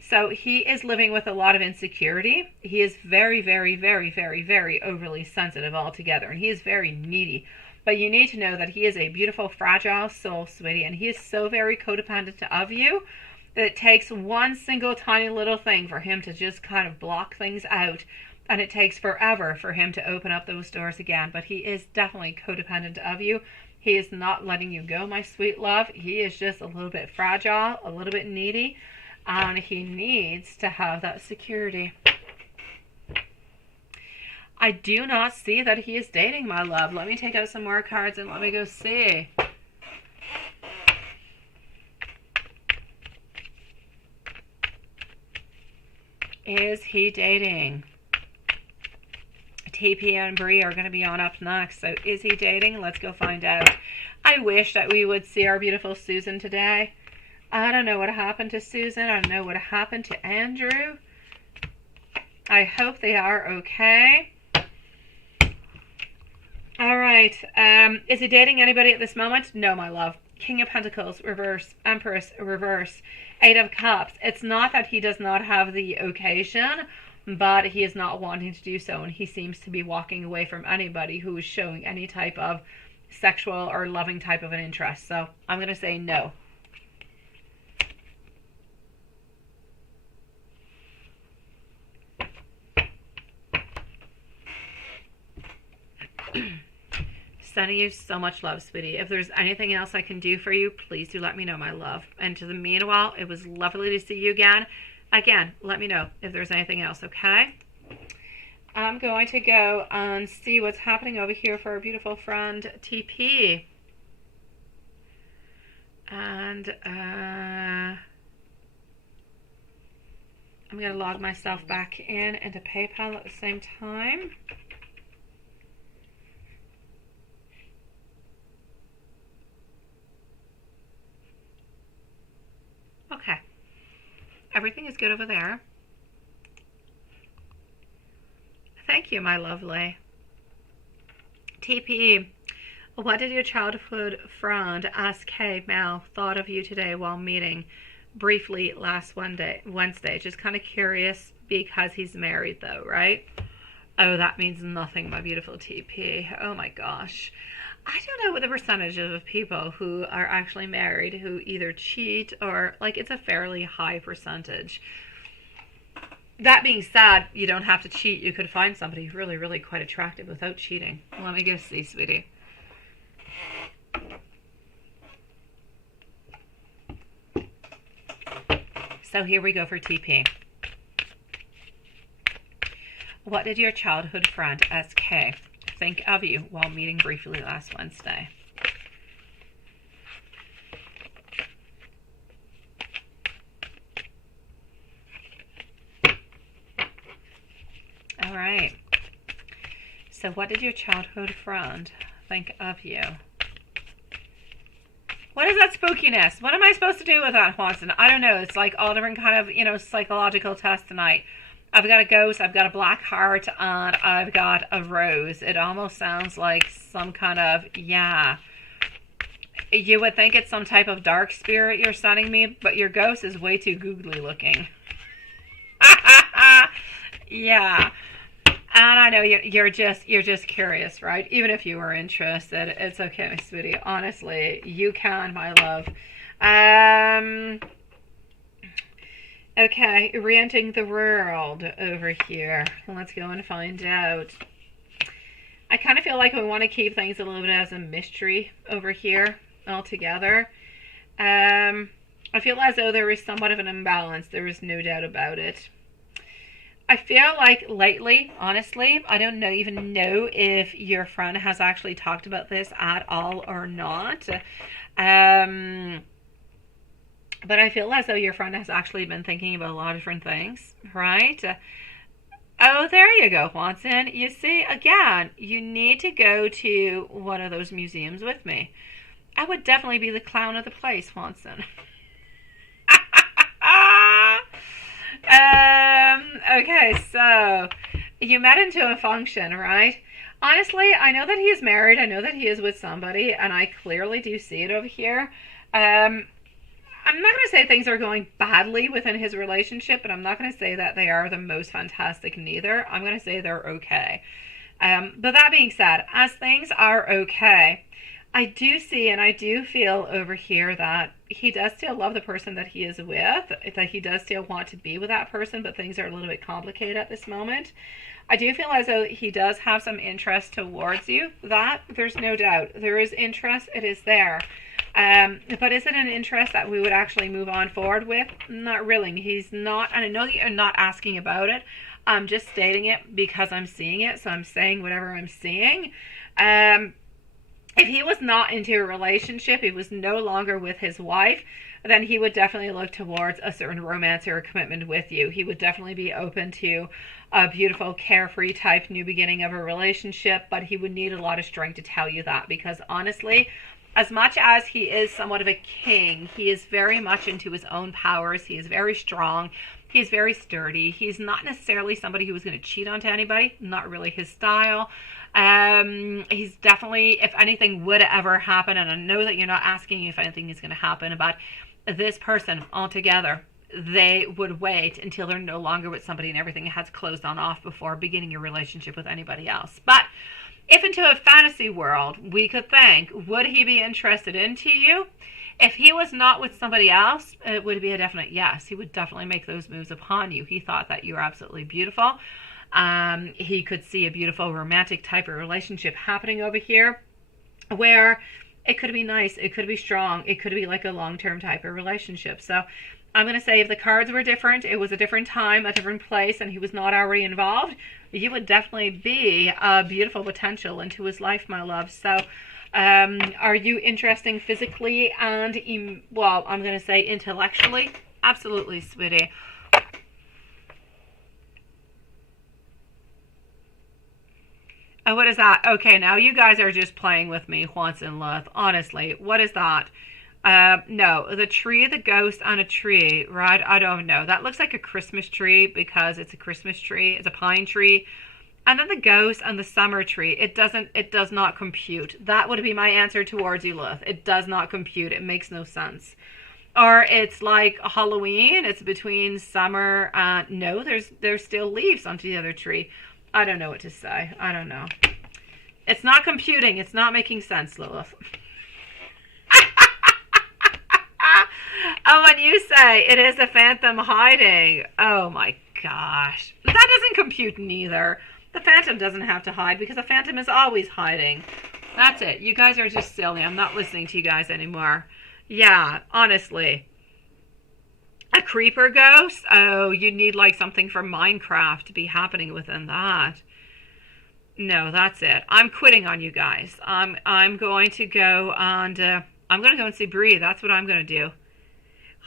So he is living with a lot of insecurity. He is very, very, very, very, very overly sensitive altogether, and he is very needy. But you need to know that he is a beautiful, fragile soul, sweetie, and he is so very codependent of you that it takes one single tiny little thing for him to just kind of block things out, and it takes forever for him to open up those doors again. But he is definitely codependent of you. He is not letting you go, my sweet love. He is just a little bit fragile, a little bit needy, and he needs to have that security. I do not see that he is dating, my love. Let me take out some more cards and let me go see. Is he dating? TP and Bree are going to be on up next. So is he dating? Let's go find out. I wish that we would see our beautiful Susan today. I don't know what happened to Susan. I don't know what happened to Andrew. I hope they are okay. All right. Is he dating anybody at this moment? No, my love. King of Pentacles, reverse. Empress, reverse. Eight of Cups. It's not that he does not have the occasion, but he is not wanting to do so, and he seems to be walking away from anybody who is showing any type of sexual or loving type of an interest. So I'm going to say no. Sending you so much love, sweetie. If there's anything else I can do for you, please do let me know, my love. And to the meanwhile, it was lovely to see you again. Again, let me know if there's anything else, okay? I'm going to go and see what's happening over here for our beautiful friend, TP. And I'm going to log myself back into PayPal at the same time. Okay. Everything is good over there. Thank you, my lovely. TP, what did your childhood friend SK Mel thought of you today while meeting briefly last Wednesday? Just kind of curious because he's married though, right? Oh, that means nothing, my beautiful TP. Oh my gosh. I don't know what the percentage of people who are actually married who either cheat or, like, it's a fairly high percentage. That being said, you don't have to cheat. You could find somebody really, really quite attractive without cheating. Let me go see, sweetie. So here we go for TP. What did your childhood friend SK think of you while meeting briefly last Wednesday? All right. So what did your childhood friend think of you? What is that spookiness? What am I supposed to do with that, Watson? I don't know. It's like all different kind of, psychological tests tonight. I've got a ghost, I've got a black heart, and I've got a rose. It almost sounds like some kind of, yeah. You would think it's some type of dark spirit you're sending me, but your ghost is way too googly looking. Yeah. And I know you're just curious, right? Even if you were interested, it's okay, my sweetie. Honestly, you can, my love. Okay, renting the world over here. Let's go and find out. I kind of feel like we want to keep things a little bit as a mystery over here altogether. I feel as though there is somewhat of an imbalance. There is no doubt about it. I feel like lately, honestly, I don't even know if your friend has actually talked about this at all or not. But I feel as though your friend has actually been thinking about a lot of different things, right? Oh, there you go, Watson. You see, again, you need to go to one of those museums with me. I would definitely be the clown of the place, Watson. Okay, so you met into a function, right? Honestly, I know that he is married. I know that he is with somebody, and I clearly do see it over here. I'm not going to say things are going badly within his relationship, but I'm not going to say that they are the most fantastic neither. I'm going to say they're okay. But that being said, as things are okay, I do see and I do feel over here that he does still love the person that he is with, that he does still want to be with that person, but things are a little bit complicated at this moment. I do feel as though he does have some interest towards you. That, there's no doubt. There is interest. It is there. But is it an interest that we would actually move on forward with? Not really. He's not, and I know that you're not asking about it. I'm just stating it because I'm seeing it, so I'm saying whatever I'm seeing. If he was not into a relationship, he was no longer with his wife, then he would definitely look towards a certain romance or a commitment with you. He would definitely be open to a beautiful, carefree type new beginning of a relationship, but he would need a lot of strength to tell you that, because honestly, as much as he is somewhat of a king, he is very much into his own powers. He is very strong. He's very sturdy. He's not necessarily somebody who is going to cheat onto anybody. Not really his style. He's definitely, if anything would ever happen, and I know that you're not asking if anything is going to happen about this person altogether, they would wait until they're no longer with somebody and everything has closed on off before beginning a relationship with anybody else. But if into a fantasy world, we could think, would he be interested into you? If he was not with somebody else, it would be a definite yes. He would definitely make those moves upon you. He thought that you were absolutely beautiful. He could see a beautiful romantic type of relationship happening over here where it could be nice, it could be strong, it could be like a long-term type of relationship. So I'm going to say if the cards were different, it was a different time, a different place, and he was not already involved, you would definitely be a beautiful potential into his life, my love. So are you interesting physically and, well, I'm going to say intellectually? Absolutely, sweetie. Oh, what is that? Okay, now you guys are just playing with me, once in love. Honestly, what is that? No, the tree, the ghost on a tree, right? I don't know. That looks like a Christmas tree because it's a Christmas tree. It's a pine tree. And then the ghost and the summer tree. It does not compute. That would be my answer towards you, love. It does not compute. It makes no sense. Or it's like Halloween. It's between summer. No, there's still leaves onto the other tree. I don't know what to say. I don't know. It's not computing. It's not making sense, Lilith. Oh, and you say it is a phantom hiding. Oh my gosh. That doesn't compute neither. The phantom doesn't have to hide because the phantom is always hiding. That's it. You guys are just silly. I'm not listening to you guys anymore. Yeah, honestly. A creeper ghost? Oh, you need like something from Minecraft to be happening within that. No, that's it. I'm quitting on you guys. I'm going to go and I'm going to go and see Bree. That's what I'm going to do.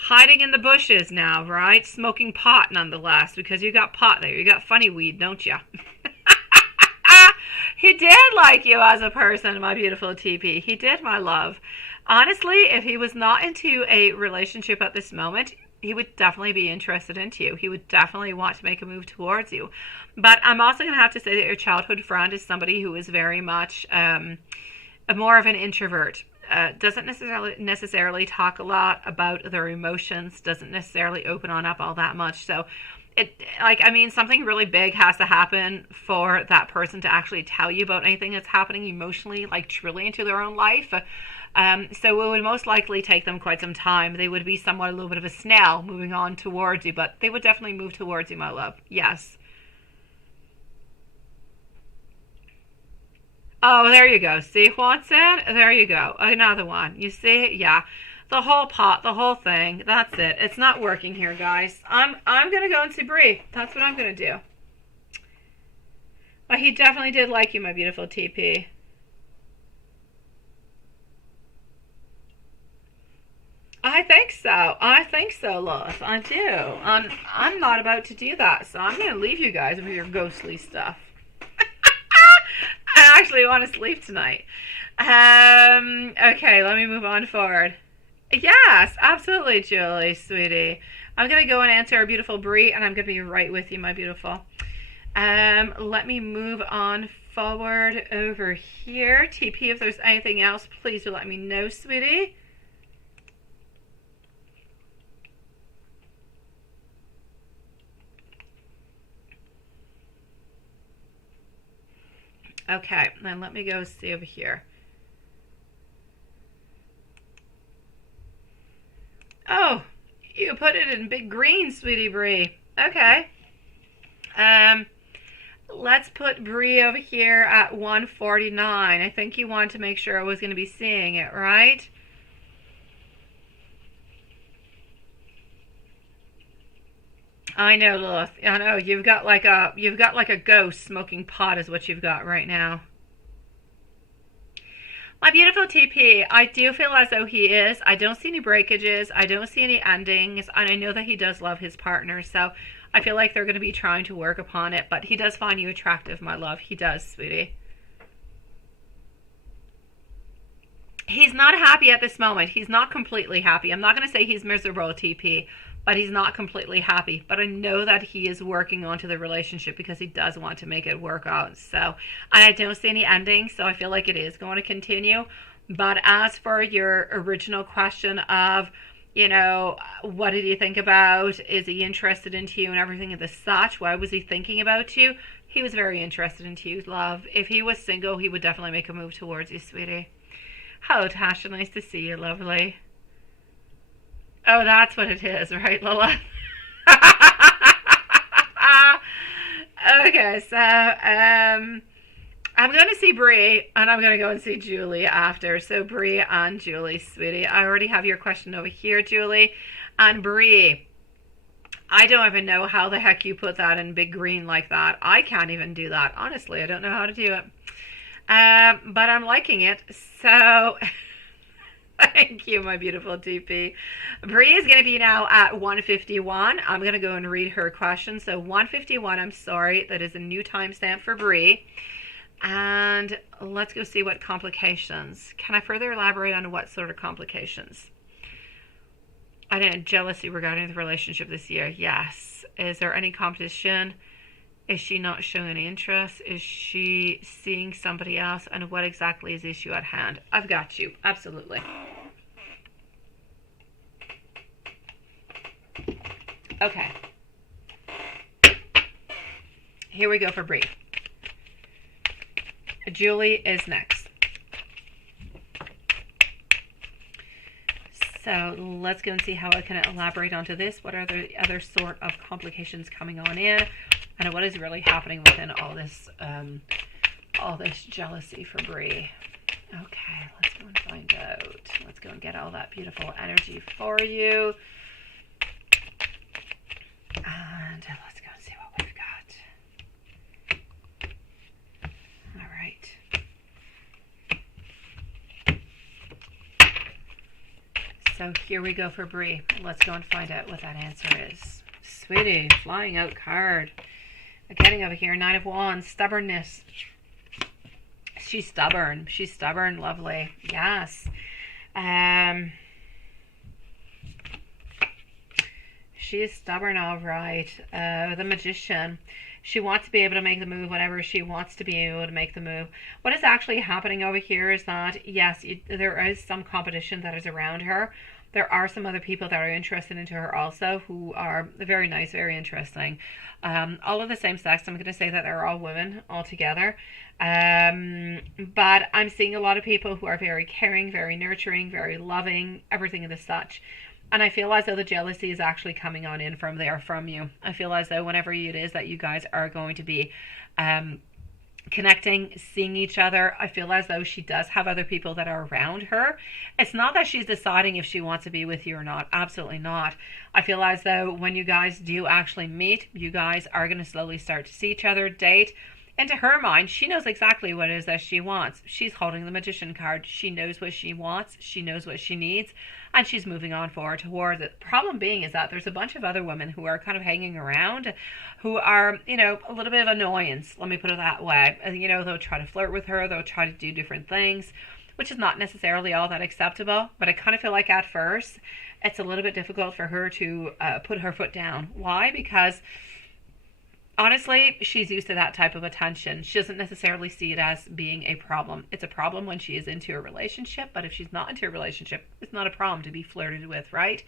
Hiding in the bushes now, right? Smoking pot nonetheless, because you got pot there. You got funny weed, don't you? He did like you as a person, my beautiful TP. He did, my love. Honestly, if he was not into a relationship at this moment, he would definitely be interested into you. He would definitely want to make a move towards you. But I'm also going to have to say that your childhood friend is somebody who is very much more of an introvert. Doesn't necessarily talk a lot about their emotions, doesn't necessarily open on up all that much. So something really big has to happen for that person to actually tell you about anything that's happening emotionally, like truly into their own life. So it would most likely take them quite some time. They would be somewhat a little bit of a snail moving on towards you, but they would definitely move towards you, my love. Yes. Oh, there you go. See, Watson? There you go. Another one. You see? Yeah. The whole pot, the whole thing. That's it. It's not working here, guys. I'm going to go and see Bree. That's what I'm going to do. But he definitely did like you, my beautiful TP. I think so. I think so, Lois. I do. I'm not about to do that, so I'm going to leave you guys with your ghostly stuff. I actually want to sleep tonight. Okay, let me move on forward. Yes, absolutely, Julie, sweetie. I'm going to go and answer our beautiful Bree, and I'm going to be right with you, my beautiful. Let me move on forward over here. TP, if there's anything else, please do let me know, sweetie. Okay, then let me go see over here. Oh, you put it in big green, sweetie Bree. Okay. Let's put Bree over here at 149. I think you wanted to make sure I was going to be seeing it, right? I know, Lilith. I know you've got like a ghost smoking pot is what you've got right now. My beautiful TP, I do feel as though he is. I don't see any breakages. I don't see any endings. And I know that he does love his partner. So I feel like they're going to be trying to work upon it. But he does find you attractive, my love. He does, sweetie. He's not happy at this moment. He's not completely happy. I'm not going to say he's miserable, TP. But he's not completely happy. But I know that he is working onto the relationship because he does want to make it work out. So, and I don't see any ending, so I feel like it is going to continue. But as for your original question of, you know, what did he think about? Is he interested in you and everything of the such? Why was he thinking about you? He was very interested in you, love. If he was single, he would definitely make a move towards you, sweetie. Hello, Tasha. Nice to see you, lovely. Oh, that's what it is, right, Lola? Okay, so I'm going to see Bree, and I'm going to go and see Julie after. So Bree and Julie, sweetie. I already have your question over here, Julie. And Bree, I don't even know how the heck you put that in big green like that. I can't even do that. Honestly, I don't know how to do it. But I'm liking it. So... Thank you, my beautiful TP. Bree is going to be now at 151. I'm going to go and read her question. So 151, I'm sorry, that is a new timestamp for Bree. And let's go see what complications. Can I further elaborate on what sort of complications? I didn't jealousy regarding the relationship this year. Yes. Is there any competition? Is she not showing any interest? Is she seeing somebody else? And what exactly is the issue at hand? I've got you. Absolutely. Okay. Here we go for Bree. Julie is next. So let's go and see how I can elaborate onto this. What are the other sort of complications coming on in? And what is really happening within all this jealousy for Bree? Okay, let's go and find out. Let's go and get all that beautiful energy for you. And let's go and see what we've got. All right. So here we go for Bree. Let's go and find out what that answer is. Sweetie, flying out card. Getting over here, 9 of Wands, stubbornness. She's stubborn. She's stubborn, lovely. Yes. She is stubborn, all right. The Magician. She wants to be able to make the move whenever she wants to be able to make the move. What is actually happening over here is that, yes, there is some competition that is around her. There are some other people that are interested into her also who are very nice, very interesting. All of the same sex. I'm going to say that they're all women altogether. But I'm seeing a lot of people who are very caring, very nurturing, very loving, everything of the such. And I feel as though the jealousy is actually coming on in from you. I feel as though whenever it is that you guys are going to be connecting, seeing each other, I feel as though she does have other people that are around her. It's not that she's deciding if she wants to be with you or not. Absolutely not. I feel as though when you guys do actually meet, you guys are going to slowly start to see each other, date. into her mind, she knows exactly what it is that she wants. She's holding the Magician card. She knows what she wants. She knows what she needs. And she's moving on forward towards it. The problem being is that there's a bunch of other women who are kind of hanging around, who are, you know, a little bit of annoyance. Let me put it that way. And, you know, they'll try to flirt with her. They'll try to do different things, which is not necessarily all that acceptable. But I kind of feel like at first, it's a little bit difficult for her to put her foot down. Why? Because honestly, she's used to that type of attention. She doesn't necessarily see it as being a problem. It's a problem when she is into a relationship, but if she's not into a relationship, it's not a problem to be flirted with, right?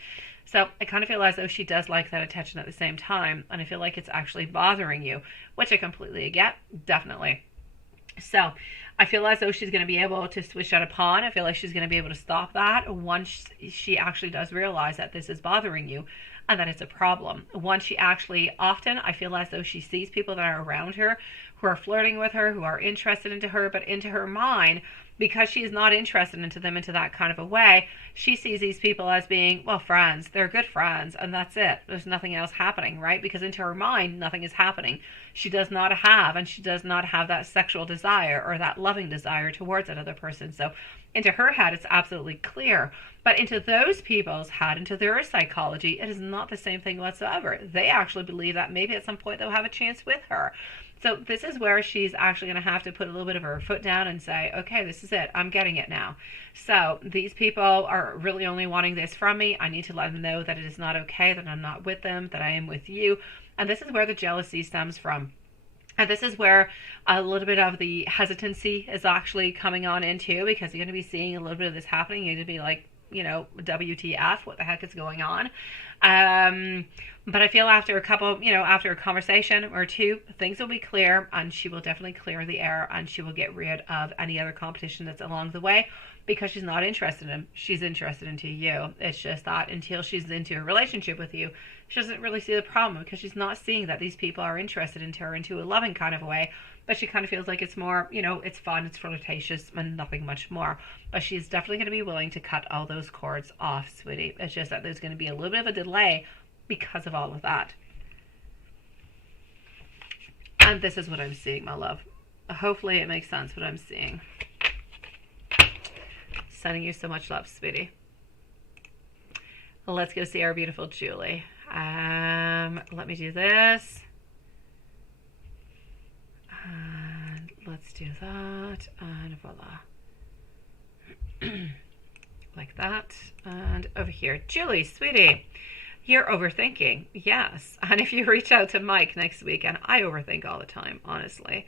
So I kind of feel as though she does like that attention at the same time, and I feel like it's actually bothering you, which I completely get, definitely. So I feel as though she's going to be able to switch that upon. I feel like she's going to be able to stop that once she actually does realize that this is bothering you and that it's a problem. Once she actually, often I feel as though she sees people that are around her who are flirting with her, who are interested into her, but into her mind, because she's not interested into them into that kind of a way, she sees these people as being, well, friends. They're good friends, and that's it. There's nothing else happening, right? Because into her mind, nothing is happening. She does not have that sexual desire or that loving desire towards another person. So into her head, it's absolutely clear. But into those people's head, into their psychology, it is not the same thing whatsoever. They actually believe that maybe at some point they'll have a chance with her. So this is where she's actually going to have to put a little bit of her foot down and say, okay, this is it. I'm getting it now. So these people are really only wanting this from me. I need to let them know that it is not okay, that I'm not with them, that I am with you. And this is where the jealousy stems from. And this is where a little bit of the hesitancy is actually coming on into, because you're going to be seeing a little bit of this happening. You're going to be like, you know, WTF, what the heck is going on? But I feel after a conversation or two, things will be clear, and she will definitely clear the air, and she will get rid of any other competition that's along the way, because she's not interested in him. She's interested into you. It's just that until she's into a relationship with you, she doesn't really see the problem, because she's not seeing that these people are interested into her into a loving kind of a way. But she kind of feels like it's more, you know, it's fun, it's flirtatious, and nothing much more. But she's definitely going to be willing to cut all those cords off, sweetie. It's just that there's going to be a little bit of a delay because of all of that. And this is what I'm seeing, my love. Hopefully it makes sense what I'm seeing. Sending you so much love, sweetie. Let's go see our beautiful Julie. Let me do this. And let's do that, and voila. Like that. And over here, Julie, sweetie, you're overthinking. Yes. And if you reach out to Mike next week, and I overthink all the time, honestly.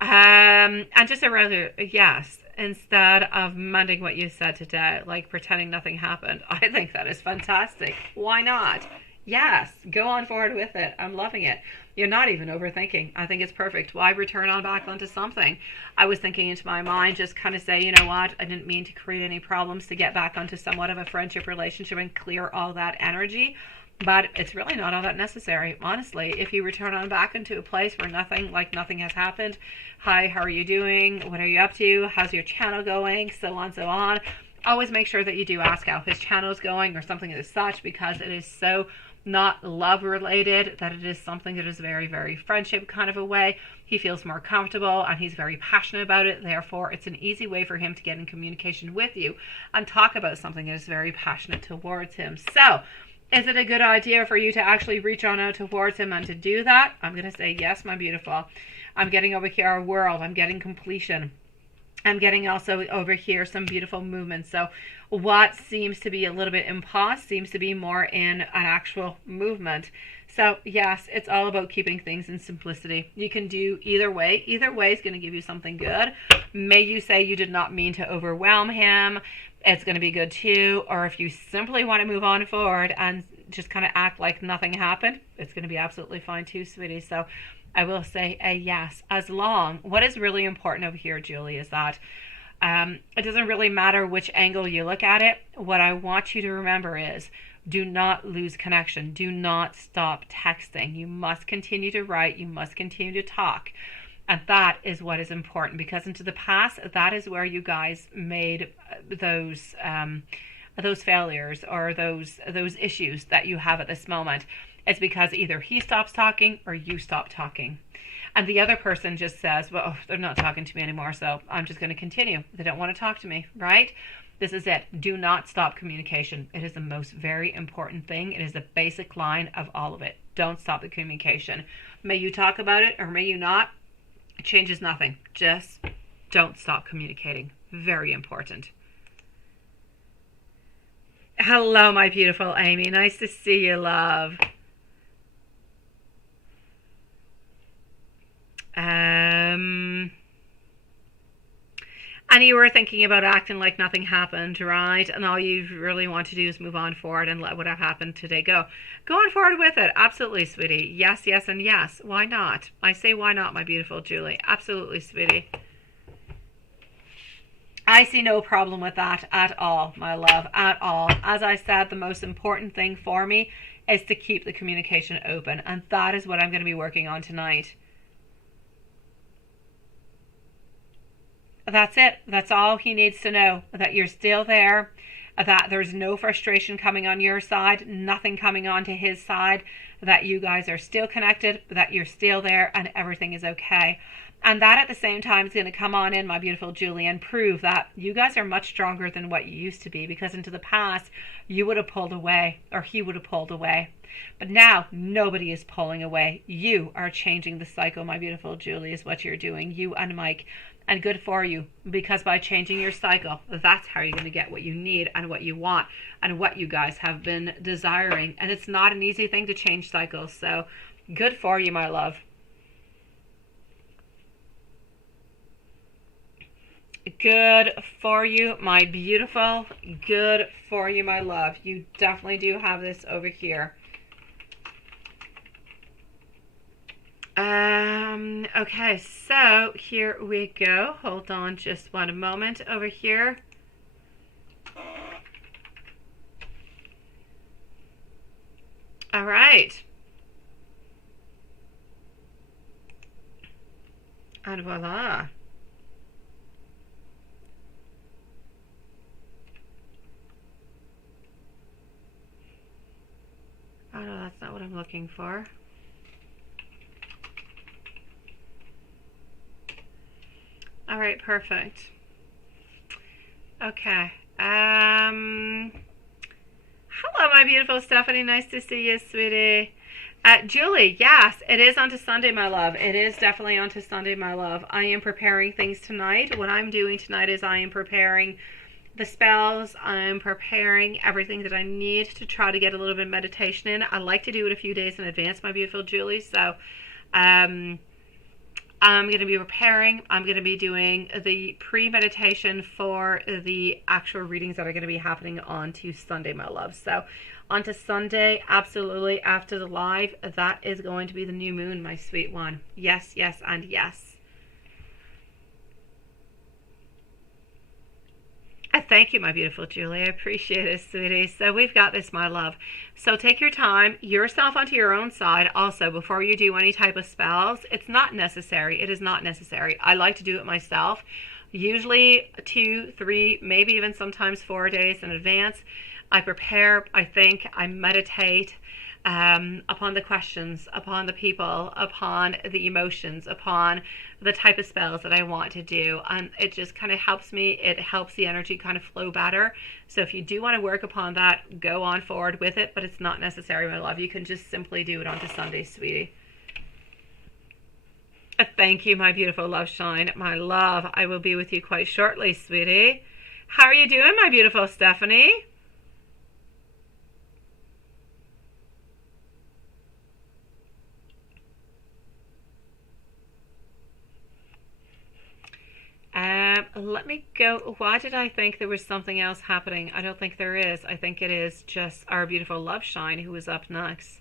And just a rather, yes, instead of mending what you said today, like pretending nothing happened, I think that is fantastic. Why not? Yes, go on forward with it. I'm loving it. You're not even overthinking. I think it's perfect. Why return on back onto something? I was thinking into my mind, just kind of say, you know what? I didn't mean to create any problems, to get back onto somewhat of a friendship relationship and clear all that energy. But it's really not all that necessary, honestly. If you return on back into a place where nothing has happened. Hi, how are you doing? What are you up to? How's your channel going? So on, so on. Always make sure that you do ask how his channel is going or something as such, because it is so not love related, that it is something that is very, very friendship kind of a way. He feels more comfortable and he's very passionate about it. Therefore, it's an easy way for him to get in communication with you and talk about something that is very passionate towards him. So, is it a good idea for you to actually reach on out towards him and to do that? I'm going to say yes, my beautiful. I'm getting over here our world. I'm getting completion. I'm getting also over here some beautiful movement. So what seems to be a little bit impulse seems to be more in an actual movement. So yes, it's all about keeping things in simplicity. You can do either way. Either way is going to give you something good. May you say you did not mean to overwhelm him. It's going to be good too. Or if you simply want to move on forward and just kind of act like nothing happened, it's going to be absolutely fine too, sweetie. So I will say a yes. As long, what is really important over here, Julie, is that it doesn't really matter which angle you look at it. What I want you to remember is, do not lose connection. Do not stop texting. You must continue to write. You must continue to talk. And that is what is important, because into the past, that is where you guys made those failures or those issues that you have at this moment. It's because either he stops talking or you stop talking. And the other person just says, well, they're not talking to me anymore, so I'm just going to continue. They don't want to talk to me, right? This is it. Do not stop communication. It is the most very important thing. It is the basic line of all of it. Don't stop the communication. May you talk about it or may you not. It changes nothing. Just don't stop communicating. Very important. Hello, my beautiful Amy. Nice to see you, love. And you were thinking about acting like nothing happened, right? And all you really want to do is move on forward and let what have happened today go. Go on forward with it. Absolutely, sweetie. Yes, yes, and yes. Why not? I say why not, my beautiful Julie. Absolutely, sweetie. I see no problem with that at all, my love, at all. As I said, the most important thing for me is to keep the communication open. And that is what I'm going to be working on tonight. That's it. That's all he needs to know. That you're still there. That there's no frustration coming on your side. Nothing coming on to his side. That you guys are still connected. That you're still there and everything is okay. And that at the same time is going to come on in, my beautiful Julie, and prove that you guys are much stronger than what you used to be. Because into the past, you would have pulled away, or he would have pulled away. But now, nobody is pulling away. You are changing the cycle, my beautiful Julie, is what you're doing. You and Mike. And good for you, because by changing your cycle, that's how you're going to get what you need and what you want and what you guys have been desiring. And it's not an easy thing to change cycles. So good for you, my love. Good for you, my beautiful. Good for you, my love. You definitely do have this over here. Okay, so here we go. Hold on just one moment over here. All right. And voila. Oh no, that's not what I'm looking for. All right, perfect. Okay. Hello, my beautiful Stephanie. Nice to see you, sweetie. Julie, yes, it is on to Sunday, my love. It is definitely on to Sunday, my love. I am preparing things tonight. What I'm doing tonight is I am preparing the spells. I'm preparing everything that I need to try to get a little bit of meditation in. I like to do it a few days in advance, my beautiful Julie. So, I'm going to be preparing. I'm going to be doing the pre-meditation for the actual readings that are going to be happening on to Sunday, my love. So on to Sunday, absolutely, after the live, that is going to be the new moon, my sweet one. Yes, yes, and yes. Thank you, my beautiful Julie. I appreciate it, sweetie. So we've got this, my love. So take your time, yourself onto your own side. Also, before you do any type of spells, it's not necessary. It is not necessary. I like to do it myself, usually 2, 3, maybe even sometimes 4 days in advance. I prepare, I think, I meditate upon the questions, upon the people, upon the emotions, upon the type of spells that I want to do. And it just kind of helps me. It helps the energy kind of flow better. So if you do want to work upon that, go on forward with it. But it's not necessary, my love. You can just simply do it onto Sunday, sweetie. Thank you, my beautiful love shine. My love, I will be with you quite shortly, sweetie. How are you doing, my beautiful Stephanie? Let me go. Why did I think there was something else happening? I don't think there is. I think it is just our beautiful love shine who is up next.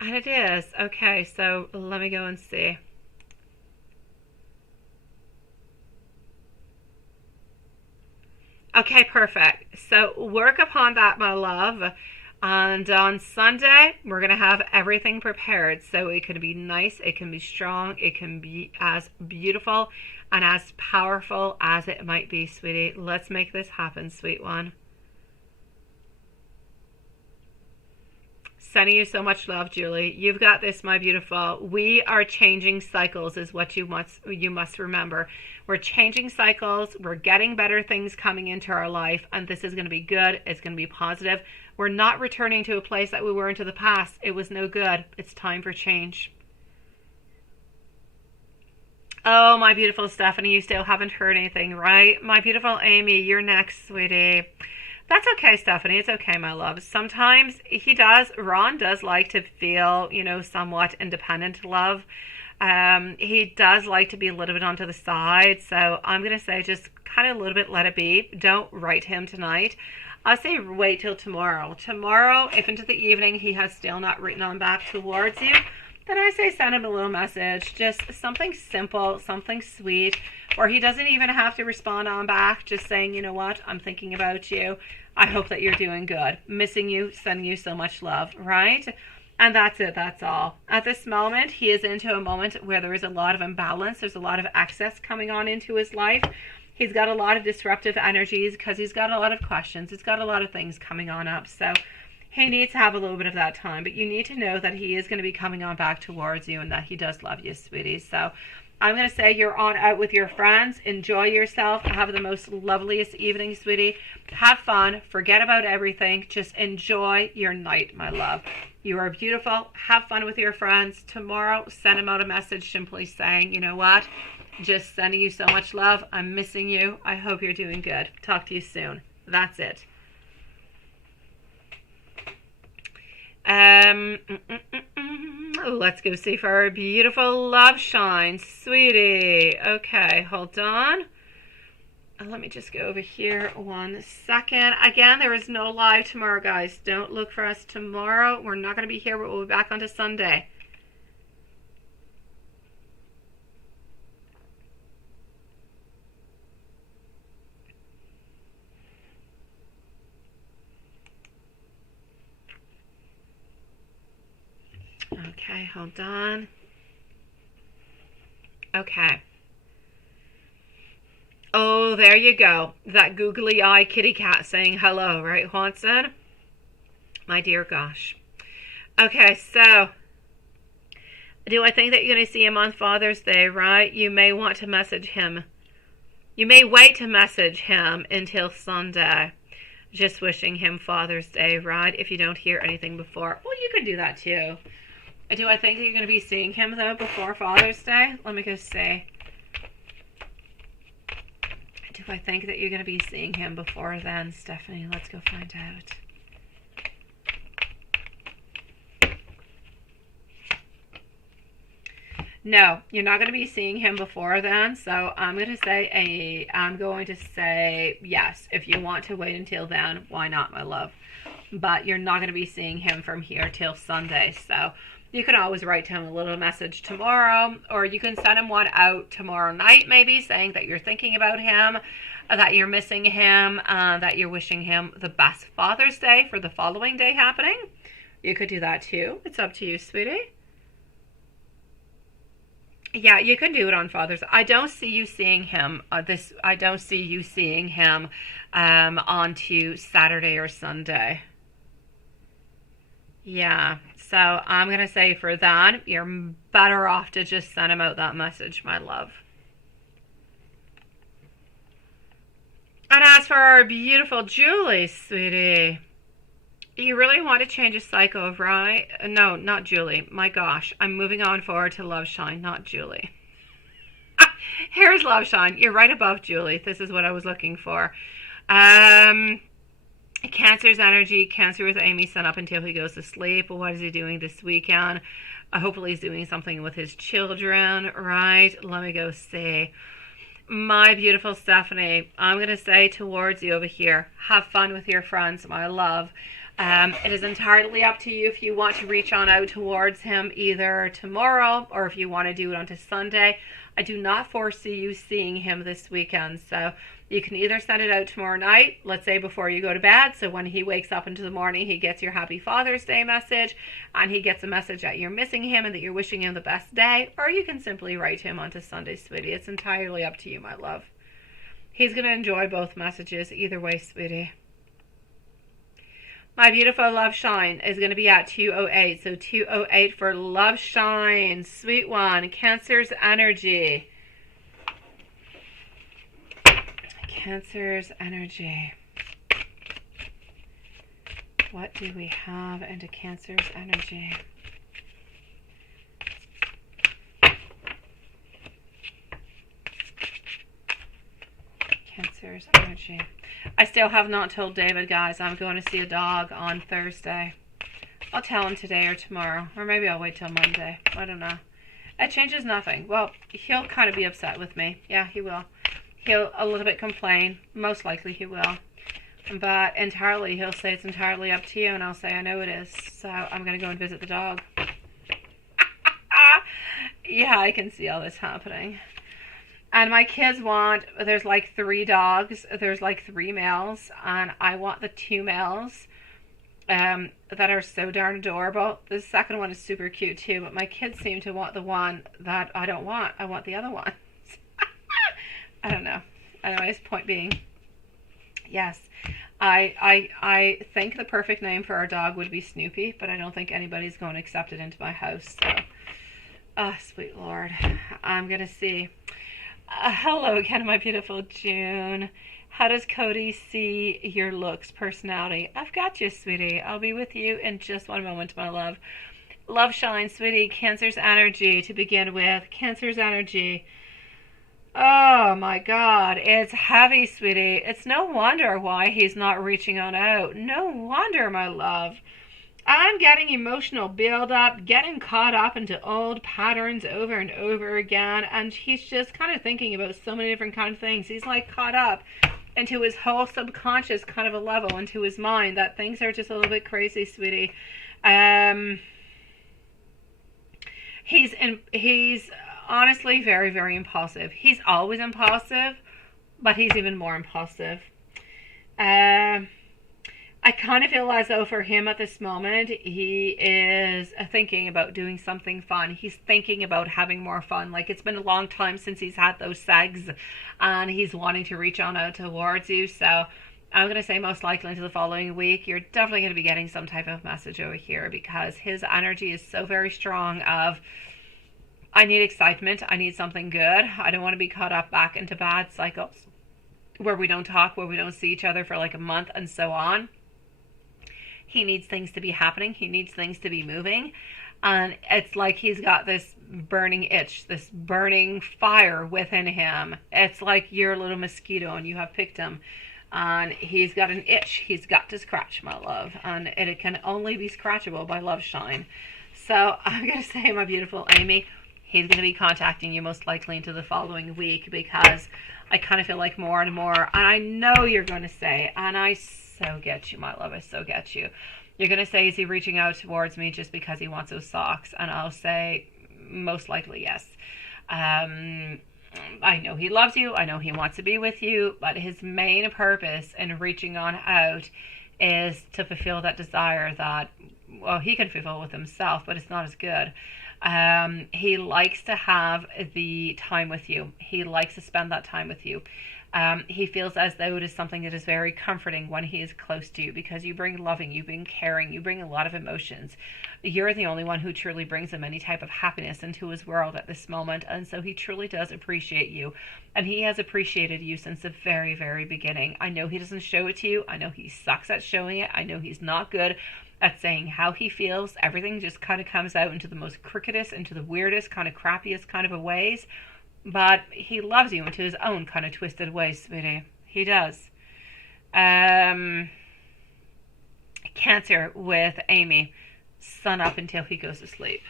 And it is. Okay, so let me go and see. Okay, perfect. So work upon that, my love. And on Sunday, we're going to have everything prepared. So it can be nice, it can be strong, it can be as beautiful and as powerful as it might be, sweetie. Let's make this happen, sweet one. Sending you so much love, Julie. You've got this, my beautiful. We are changing cycles is what you must remember. We're changing cycles. We're getting better things coming into our life, and this is going to be good. It's going to be positive. We're not returning to a place that we were into the past. It was no good. It's time for change. Oh, my beautiful Stephanie, you still haven't heard anything, right? My beautiful Amy, you're next, sweetie. That's okay, Stephanie. It's okay, my love. Sometimes Ron does like to feel, somewhat independent, love. He does like to be a little bit onto the side. So I'm going to say just kind of a little bit let it be. Don't write him tonight. I'll say wait till tomorrow. Tomorrow, if into the evening he has still not written on back towards you, then I say send him a little message. Just something simple, something sweet, or he doesn't even have to respond on back. Just saying, you know what, I'm thinking about you. I hope that you're doing good. Missing you, sending you so much love, right? And that's it. That's all. At this moment, he is into a moment where there is a lot of imbalance. There's a lot of excess coming on into his life. He's got a lot of disruptive energies because he's got a lot of questions. He's got a lot of things coming on up. So he needs to have a little bit of that time. But you need to know that he is going to be coming on back towards you and that he does love you, sweetie. So I'm going to say you're on out with your friends. Enjoy yourself. Have the most loveliest evening, sweetie. Have fun. Forget about everything. Just enjoy your night, my love. You are beautiful. Have fun with your friends. Tomorrow, send him out a message simply saying, you know what? Just sending you so much love. I'm missing you. I hope you're doing good. Talk to you soon. That's it. Let's go see for our beautiful love shine, sweetie. Okay, hold on. Let me just go over here 1 second. Again, there is no live tomorrow, guys. Don't look for us tomorrow. We're not going to be here, but we'll be back on Sunday. Okay, hold on. Okay. Oh, there you go. That googly eye kitty cat saying hello, right, Juanson? My dear gosh. Okay, so do I think that you're going to see him on Father's Day, right? You may want to message him. You may wait to message him until Sunday. Just wishing him Father's Day, right? If you don't hear anything before. Well, you could do that too. Do I think that you're going to be seeing him, though, before Father's Day? Let me go see. Do I think that you're going to be seeing him before then, Stephanie? Let's go find out. No, you're not going to be seeing him before then. So I'm going to say yes. If you want to wait until then, why not, my love? But you're not going to be seeing him from here till Sunday. So you can always write to him a little message tomorrow, or you can send him one out tomorrow night, maybe saying that you're thinking about him, that you're missing him, that you're wishing him the best Father's Day for the following day happening. You could do that too. It's up to you, sweetie. Yeah, you can do it on Father's Day. I don't see you seeing him I don't see you seeing him onto Saturday or Sunday. Yeah, so I'm going to say for that, you're better off to just send him out that message, my love. And as for our beautiful Julie, sweetie, you really want to change a cycle, right? No, not Julie. My gosh, I'm moving on forward to Love Shine, not Julie. Here's Love Shine. You're right above Julie. This is what I was looking for. Cancer's energy. Cancer with Amy sun up until he goes to sleep. What is he doing this weekend? Hopefully he's doing something with his children, right? Let me go see. My beautiful Stephanie, I'm going to say towards you over here, have fun with your friends, my love. It is entirely up to you if you want to reach on out towards him either tomorrow or if you want to do it onto Sunday. I do not foresee you seeing him this weekend, so you can either send it out tomorrow night, let's say before you go to bed, so when he wakes up into the morning, he gets your Happy Father's Day message, and he gets a message that you're missing him and that you're wishing him the best day, or you can simply write him onto Sunday, sweetie. It's entirely up to you, my love. He's going to enjoy both messages either way, sweetie. My beautiful Love Shine is going to be at 208. So 208 for Love Shine. Sweet one. Cancer's energy. Cancer's energy. What do we have into Cancer's energy? Cancer's energy. I still have not told David, guys, I'm going to see a dog on Thursday. I'll tell him today or tomorrow, or maybe I'll wait till Monday. I don't know. It changes nothing. Well, he'll kind of be upset with me. Yeah, he will. He'll a little bit complain. Most likely he will. But entirely, he'll say it's entirely up to you, and I'll say I know it is. So I'm going to go and visit the dog. Yeah, I can see all this happening. And my kids want, there's like 3 dogs, there's like 3 males, and I want the 2 males that are so darn adorable. The second one is super cute too, but my kids seem to want the one that I don't want. I want the other one. I don't know. Anyways, point being, yes, I think the perfect name for our dog would be Snoopy, but I don't think anybody's going to accept it into my house. So, oh, sweet Lord, I'm going to see. Hello again, my beautiful June. How does Cody see your looks, personality? I've got you, sweetie. I'll be with you in just one moment, my love. Love Shine, sweetie. Cancer's energy to begin with. Cancer's energy. Oh my God, it's heavy, sweetie. It's no wonder why he's not reaching on out. No wonder, my love. I'm getting emotional build-up, getting caught up into old patterns over and over again, and he's just kind of thinking about so many different kind of things. He's like caught up into his whole subconscious kind of a level, into his mind, that things are just a little bit crazy, sweetie. He's honestly very, very impulsive. He's always impulsive, but he's even more impulsive. I kind of feel as though for him at this moment, he is thinking about doing something fun. He's thinking about having more fun. Like, it's been a long time since he's had those segs, and he's wanting to reach on out towards you. So I'm going to say most likely into the following week, you're definitely going to be getting some type of message over here, because his energy is so very strong of, I need excitement. I need something good. I don't want to be caught up back into bad cycles where we don't talk, where we don't see each other for like a month and so on. He needs things to be happening. He needs things to be moving. And it's like he's got this burning itch, this burning fire within him. It's like you're a little mosquito and you have picked him. And he's got an itch he's got to scratch, my love. And it can only be scratchable by Love Shine. So I'm going to say, my beautiful Amy, he's going to be contacting you most likely into the following week, because I kind of feel like more and more, and I know you're going to say, and I so get you, my love, I so get you. You're going to say, is he reaching out towards me just because he wants those socks? And I'll say, most likely, yes. I know he loves you. I know he wants to be with you, but his main purpose in reaching on out is to fulfill that desire that, well, he can fulfill with himself, but it's not as good. He likes to have the time with you. He likes to spend that time with you. He feels as though it is something that is very comforting when he is close to you, because you bring loving, you bring caring, you bring a lot of emotions. You're the only one who truly brings him any type of happiness into his world at this moment, and so he truly does appreciate you, and he has appreciated you since the very, very beginning. I know he doesn't show it to you. I know he sucks at showing it. I know he's not good at saying how he feels. Everything just kind of comes out into the most crookedest, into the weirdest, kind of crappiest kind of ways. But he loves you into his own kind of twisted ways, sweetie. He does. Cancer with Amy. Sun up until he goes to sleep.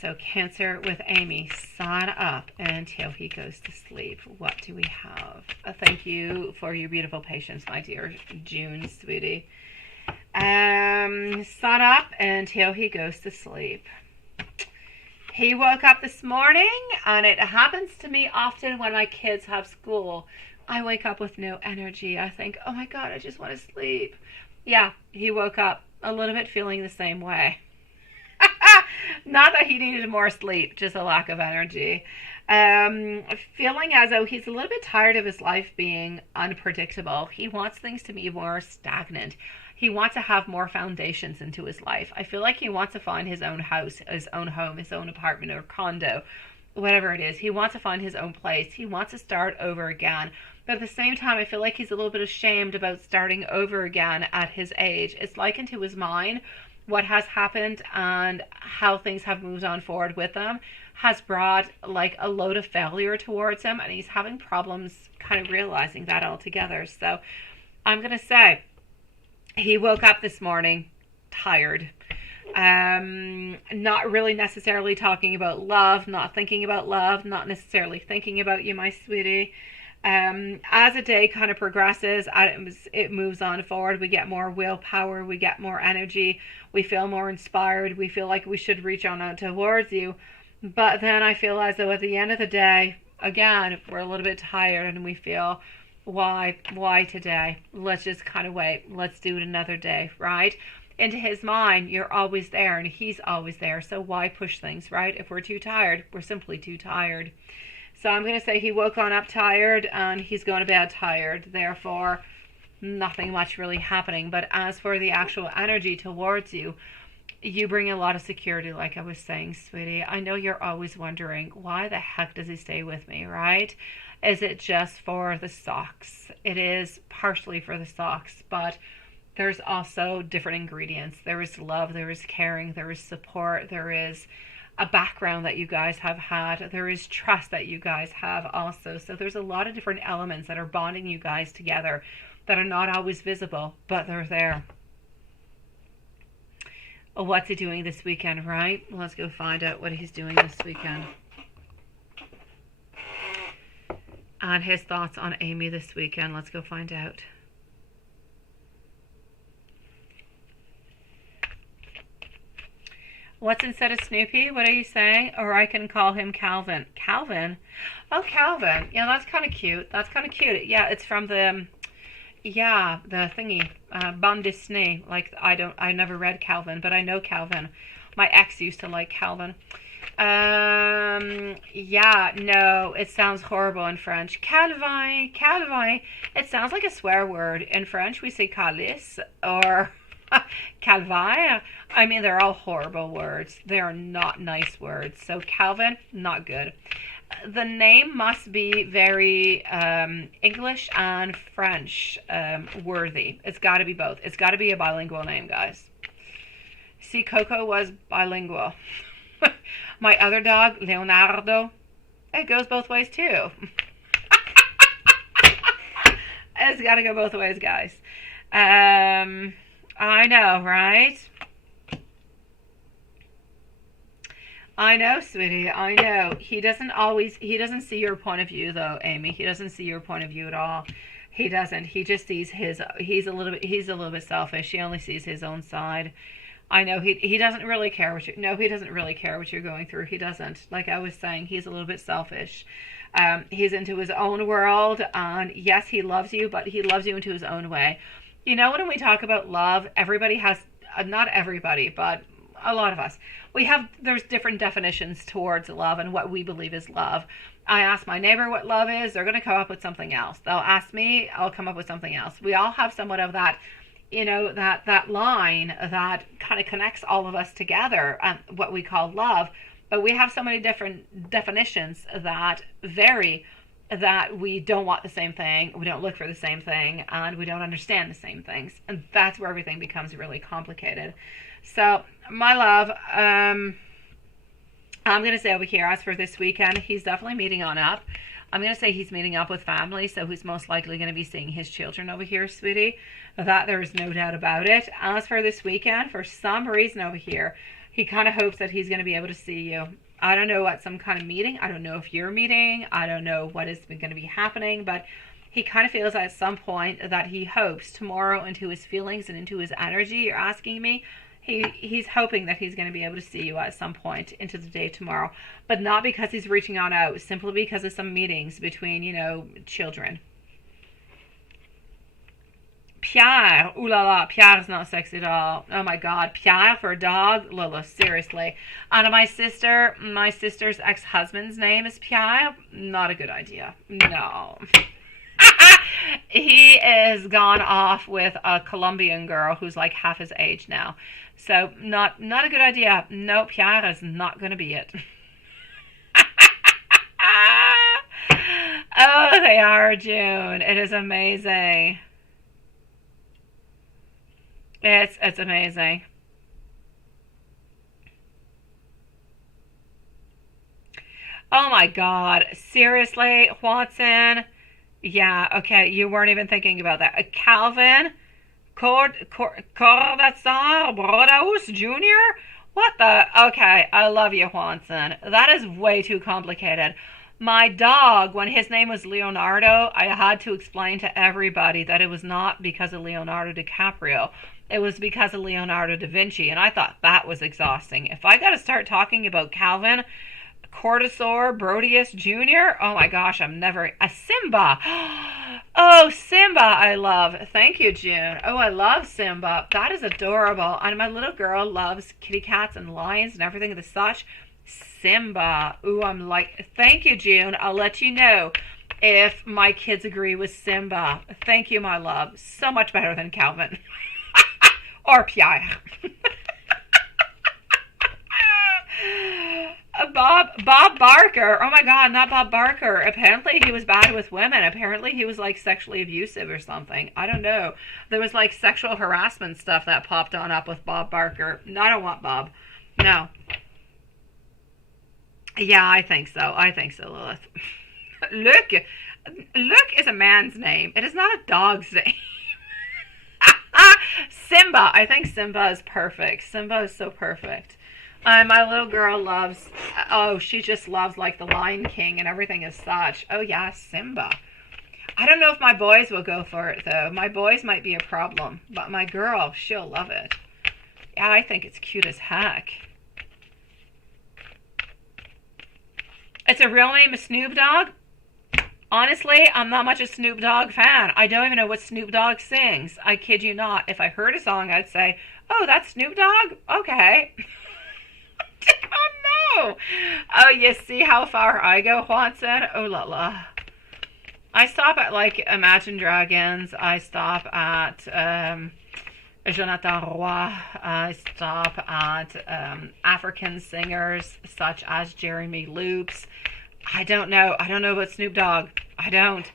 So Cancer with Amy. Sun up until he goes to sleep. What do we have? Thank you for your beautiful patience, my dear June, sweetie. Sun up until he goes to sleep. He woke up this morning, and it happens to me often when my kids have school. I wake up with no energy. I think, oh my God, I just want to sleep. Yeah, he woke up a little bit feeling the same way. Not that he needed more sleep, just a lack of energy. Feeling as though he's a little bit tired of his life being unpredictable. He wants things to be more stagnant. He wants to have more foundations into his life. I feel like he wants to find his own house, his own home, his own apartment or condo, whatever it is. He wants to find his own place. He wants to start over again. But at the same time, I feel like he's a little bit ashamed about starting over again at his age. It's like into his mind, what has happened and how things have moved on forward with him has brought like a load of failure towards him, and he's having problems kind of realizing that altogether. So I'm going to say he woke up this morning tired. Not really necessarily talking about love, not thinking about love, not necessarily thinking about you, my sweetie. As the day kind of progresses, it moves on forward. We get more willpower, we get more energy, we feel more inspired, we feel like we should reach on out towards you. But then I feel as though at the end of the day, again, we're a little bit tired and we feel, why today? Let's just kind of wait. Let's do it another day, right? Into his mind, you're always there and he's always there. So why push things, right? If we're too tired, we're simply too tired. So I'm going to say he woke on up tired and he's going to bed tired. Therefore, nothing much really happening. But as for the actual energy towards you, you bring a lot of security, like I was saying, sweetie. I know you're always wondering, why the heck does he stay with me, right? Is it just for the socks? It is partially for the socks, but there's also different ingredients. There is love, there is caring, there is support, there is a background that you guys have had, there is trust that you guys have also. So there's a lot of different elements that are bonding you guys together that are not always visible, but they're there. What's he doing this weekend, right? Let's go find out what he's doing this weekend. And his thoughts on Amy this weekend. Let's go find out. What's instead of Snoopy? What are you saying? Or I can call him Calvin. Calvin? Oh, Calvin. Yeah, that's kind of cute. That's kind of cute. Yeah, it's from the... Yeah, the thingy, bande dessinée. Like, I never read Calvin, but I know Calvin. My ex used to like Calvin. Yeah, no, it sounds horrible in French. Calvin, Calvin. It sounds like a swear word. In French, we say calice or calvaire. I mean, they're all horrible words. They are not nice words. So Calvin, not good. The name must be very English and French worthy. It's got to be both. It's got to be a bilingual name, guys. See, Coco was bilingual. My other dog, Leonardo, it goes both ways too. It's got to go both ways, guys. I know, right? I know, sweetie. I know. He doesn't see your point of view though, Amy. He doesn't see your point of view at all. He doesn't. He just sees he's a little bit selfish. He only sees his own side. I know he doesn't really care what he doesn't really care what you're going through. He doesn't. Like I was saying, he's a little bit selfish. He's into his own world, and yes, he loves you, but he loves you into his own way. You know, when we talk about love, everybody has, not everybody, but a lot of us, there's different definitions towards love and what we believe is love. I ask my neighbor what love is, they're going to come up with something else. They'll ask me, I'll come up with something else. We all have somewhat of that, you know, that line that kind of connects all of us together, what we call love. But we have so many different definitions that vary, that we don't want the same thing, we don't look for the same thing, and we don't understand the same things. And that's where everything becomes really complicated. So, my love, I'm going to say over here, as for this weekend, he's definitely meeting on up. I'm going to say he's meeting up with family, so he's most likely going to be seeing his children over here, sweetie. That there is no doubt about it. As for this weekend, for some reason over here, he kind of hopes that he's going to be able to see you. I don't know what, some kind of meeting. I don't know if you're meeting. I don't know what is going to be happening, but he kind of feels at some point that he hopes tomorrow, into his feelings and into his energy, you're asking me, he's hoping that he's going to be able to see you at some point into the day tomorrow, but not because he's reaching on out, simply because of some meetings between, you know, children. Pierre. Ooh la la. Pierre is not sexy at all. Oh my God. Pierre for a dog? Lola, seriously. And my sister's ex-husband's name is Pierre. Not a good idea. No. He is gone off with a Colombian girl who's like half his age now. So not a good idea. No, Pierre is not going to be it. Oh, they are, June. It is amazing. It's amazing. Oh my God. Seriously, Watson? Yeah, okay, you weren't even thinking about that. Calvin Cordassar Brodaus Jr.? What the? Okay, I love you, Watson. That is way too complicated. My dog, when his name was Leonardo, I had to explain to everybody that it was not because of Leonardo DiCaprio. It was because of Leonardo da Vinci, and I thought that was exhausting. If I got to start talking about Calvin Cordasaur Brodius Jr., oh my gosh, I'm never... A Simba! Oh, Simba, I love. Thank you, June. Oh, I love Simba. That is adorable. And my little girl loves kitty cats and lions and everything of the such. Simba. Ooh, I'm like, thank you, June. I'll let you know if my kids agree with Simba. Thank you, my love. So much better than Calvin. Or Pierre. Bob Barker. Oh my God, not Bob Barker. Apparently he was bad with women. Apparently he was like sexually abusive or something. I don't know. There was like sexual harassment stuff that popped on up with Bob Barker. No, I don't want Bob. No. Yeah, I think so. I think so, Lilith. Luke is a man's name. It is not a dog's name. Simba. I think Simba is perfect. Simba is so perfect. My little girl loves, she just loves like the Lion King and everything as such. Oh yeah, Simba. I don't know if my boys will go for it though. My boys might be a problem, but my girl, she'll love it. Yeah, I think it's cute as heck. It's a real name of Snoop Dogg? Honestly, I'm not much a Snoop Dogg fan. I don't even know what Snoop Dogg sings. I kid you not. If I heard a song, I'd say, oh, that's Snoop Dogg? Okay. Oh, no. Oh, you see how far I go, Watson? Oh, la la. I stop at, like, Imagine Dragons. I stop at Jonathan Roy. I stop at African singers such as Jeremy Loops. I don't know. I don't know about Snoop Dogg. I don't.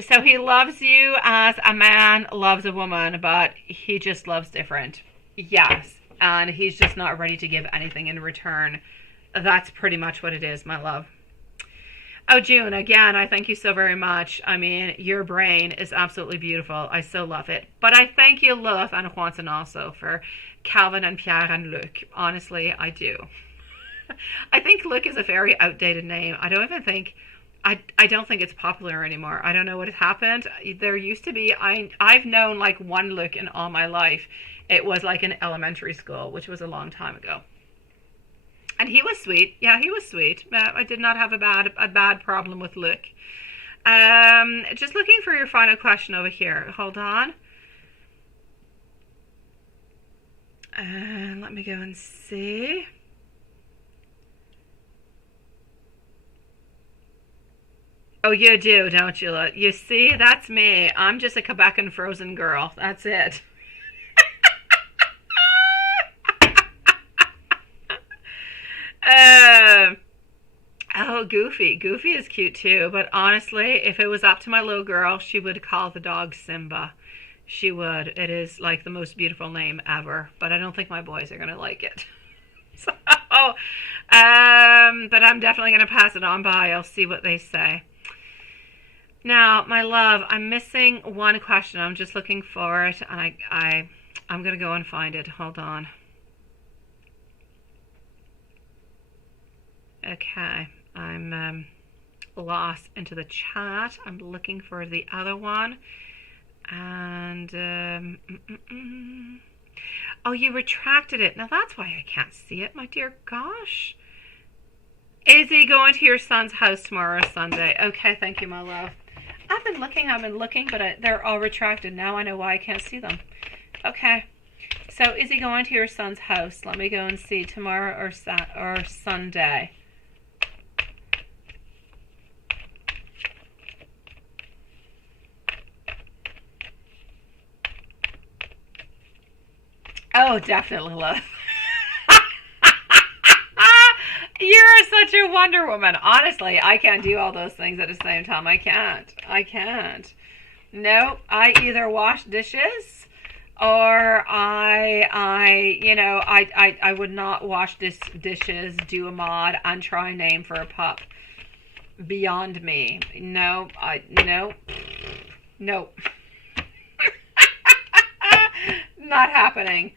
So he loves you as a man loves a woman, but he just loves different. Yes. And he's just not ready to give anything in return. That's pretty much what it is, my love. Oh, June, again, I thank you so very much. I mean, your brain is absolutely beautiful. I so love it. But I thank you, Lilith and Juanson, also for Calvin and Pierre and Luc. Honestly, I do. I think Luc is a very outdated name. I don't even think... I don't think it's popular anymore. I don't know what has happened. There used to be... I've known like one Luc in all my life. It was like in elementary school, which was a long time ago. And he was sweet. Yeah, he was sweet. I did not have a bad problem with Luc. Just looking for your final question over here. Hold on. Let me go and see. Oh, you do, don't you? You see, that's me. I'm just a Quebecan frozen girl. That's it. Oh, Goofy. Goofy is cute too, but honestly, if it was up to my little girl, she would call the dog Simba. She would. It is like the most beautiful name ever, but I don't think my boys are going to like it. So, but I'm definitely going to pass it on by. I'll see what they say. Now, my love, I'm missing one question. I'm just looking for it, and I'm going to go and find it. Hold on. Okay, I'm lost into the chat. I'm looking for the other one. And, oh, you retracted it. Now, that's why I can't see it, my dear gosh. Is he going to your son's house tomorrow or Sunday? Okay, thank you, my love. I've been looking, but they're all retracted. Now I know why I can't see them. Okay. So is he going to your son's house? Let me go and see tomorrow or Sunday. Oh, definitely, love. You're such a Wonder Woman. Honestly, I can't do all those things at the same time. I can't. No, I either wash dishes or I would not wash dishes, do a mod, and try a name for a pup. Beyond me. No. Not happening.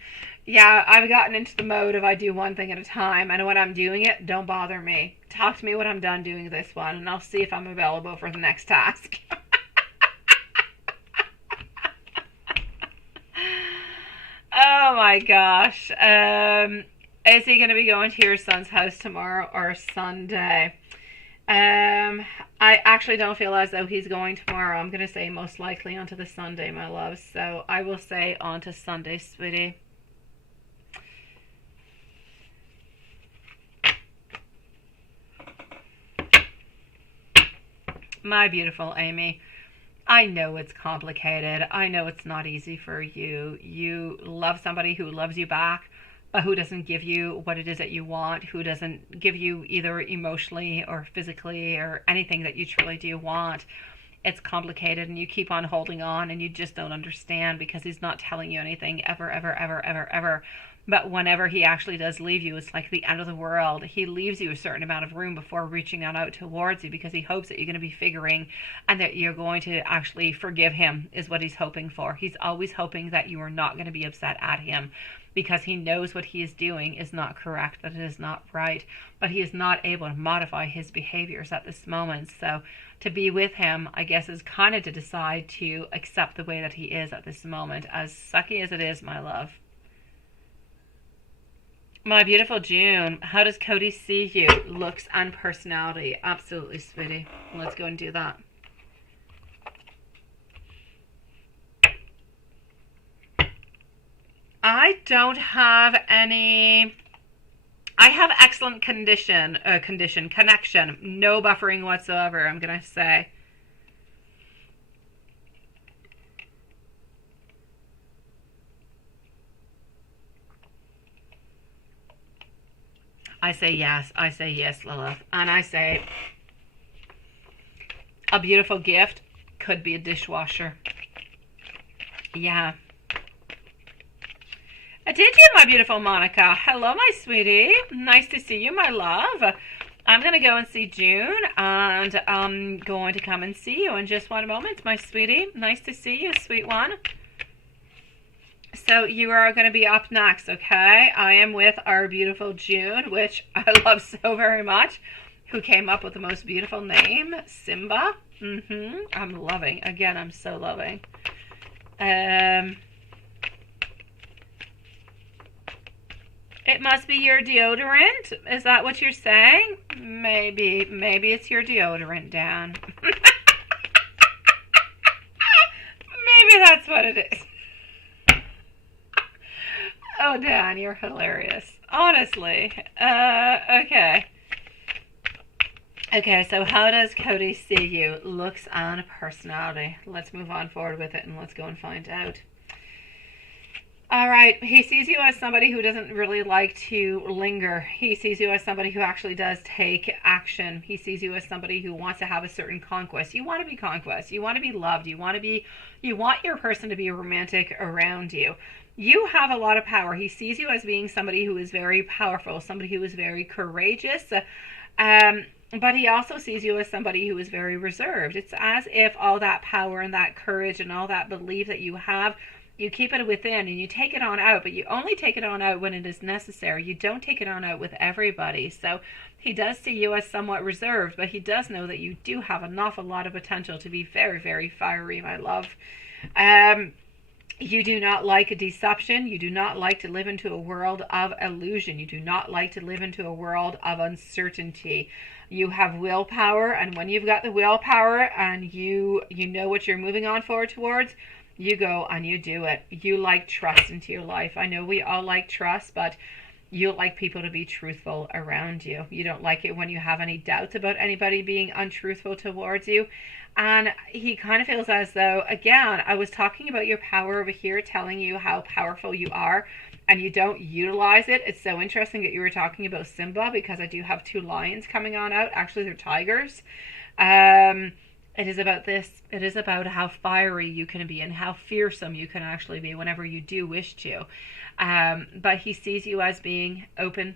Yeah, I've gotten into the mode of I do one thing at a time, and when I'm doing it, don't bother me. Talk to me when I'm done doing this one, and I'll see if I'm available for the next task. Oh my gosh. Is he going to be going to your son's house tomorrow or Sunday? I actually don't feel as though he's going tomorrow. I'm going to say most likely onto the Sunday, my love. So I will say onto Sunday, sweetie. My beautiful Amy, I know it's complicated. I know it's not easy for you. You love somebody who loves you back, but who doesn't give you what it is that you want, who doesn't give you either emotionally or physically or anything that you truly do want. It's complicated, and you keep on holding on, and you just don't understand because he's not telling you anything ever. But whenever he actually does leave you, it's like the end of the world. He leaves you a certain amount of room before reaching out towards you because he hopes that you're going to be figuring and that you're going to actually forgive him is what he's hoping for. He's always hoping that you are not going to be upset at him because he knows what he is doing is not correct, that it is not right, but he is not able to modify his behaviors at this moment. So to be with him, I guess, is kind of to decide to accept the way that he is at this moment, as sucky as it is, my love. My beautiful June, how does Cody see you? Looks and personality. Absolutely, sweetie. Let's go and do that. I don't have any. I have excellent connection. No buffering whatsoever, I'm going to say. I say yes, Lilith. And I say a beautiful gift could be a dishwasher. Yeah. Did you, my beautiful Monica? Hello, my sweetie. Nice to see you, my love. I'm going to go and see June, and I'm going to come and see you in just one moment, my sweetie. Nice to see you, sweet one. So you are going to be up next, okay? I am with our beautiful June, which I love so very much, who came up with the most beautiful name, Simba. I'm loving. Again, I'm so loving. It must be your deodorant. Is that what you're saying? Maybe it's your deodorant, Dan. Maybe that's what it is. Oh, Dan, you're hilarious. Honestly. Okay. Okay, so how does Cody see you? Looks and personality. Let's move on forward with it and let's go and find out. All right, he sees you as somebody who doesn't really like to linger. He sees you as somebody who actually does take action. He sees you as somebody who wants to have a certain conquest. You want to be conquest. You want to be loved. You want your person to be romantic around you. You have a lot of power. He sees you as being somebody who is very powerful, somebody who is very courageous, but he also sees you as somebody who is very reserved. It's as if all that power and that courage and all that belief that you have, you keep it within and you take it on out, but you only take it on out when it is necessary. You don't take it on out with everybody. So he does see you as somewhat reserved, but he does know that you do have an awful lot of potential to be very, very fiery, my love. You do not like a deception. You do not like to live into a world of illusion. You do not like to live into a world of uncertainty. You have willpower, and when you've got the willpower and you know what you're moving on forward towards, you go and you do it. You like trust into your life. I know we all like trust, but you like people to be truthful around you. You don't like it when you have any doubts about anybody being untruthful towards you. And he kind of feels as though, again, I was talking about your power over here, telling you how powerful you are, and you don't utilize it. It's so interesting that you were talking about Simba, because I do have two lions coming on out. Actually, they're tigers. It is about this. It is about how fiery you can be and how fearsome you can actually be whenever you do wish to. But he sees you as being open,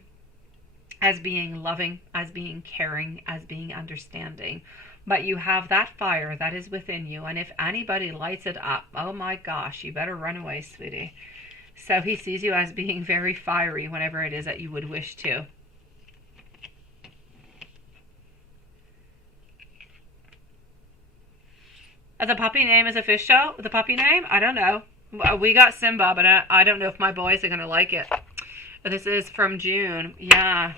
as being loving, as being caring, as being understanding. But you have that fire that is within you, and if anybody lights it up, oh my gosh, you better run away, sweetie. So he sees you as being very fiery whenever it is that you would wish to. The puppy name is official? The puppy name? I don't know. We got Simba, but I don't know if my boys are going to like it. This is from June. Yeah.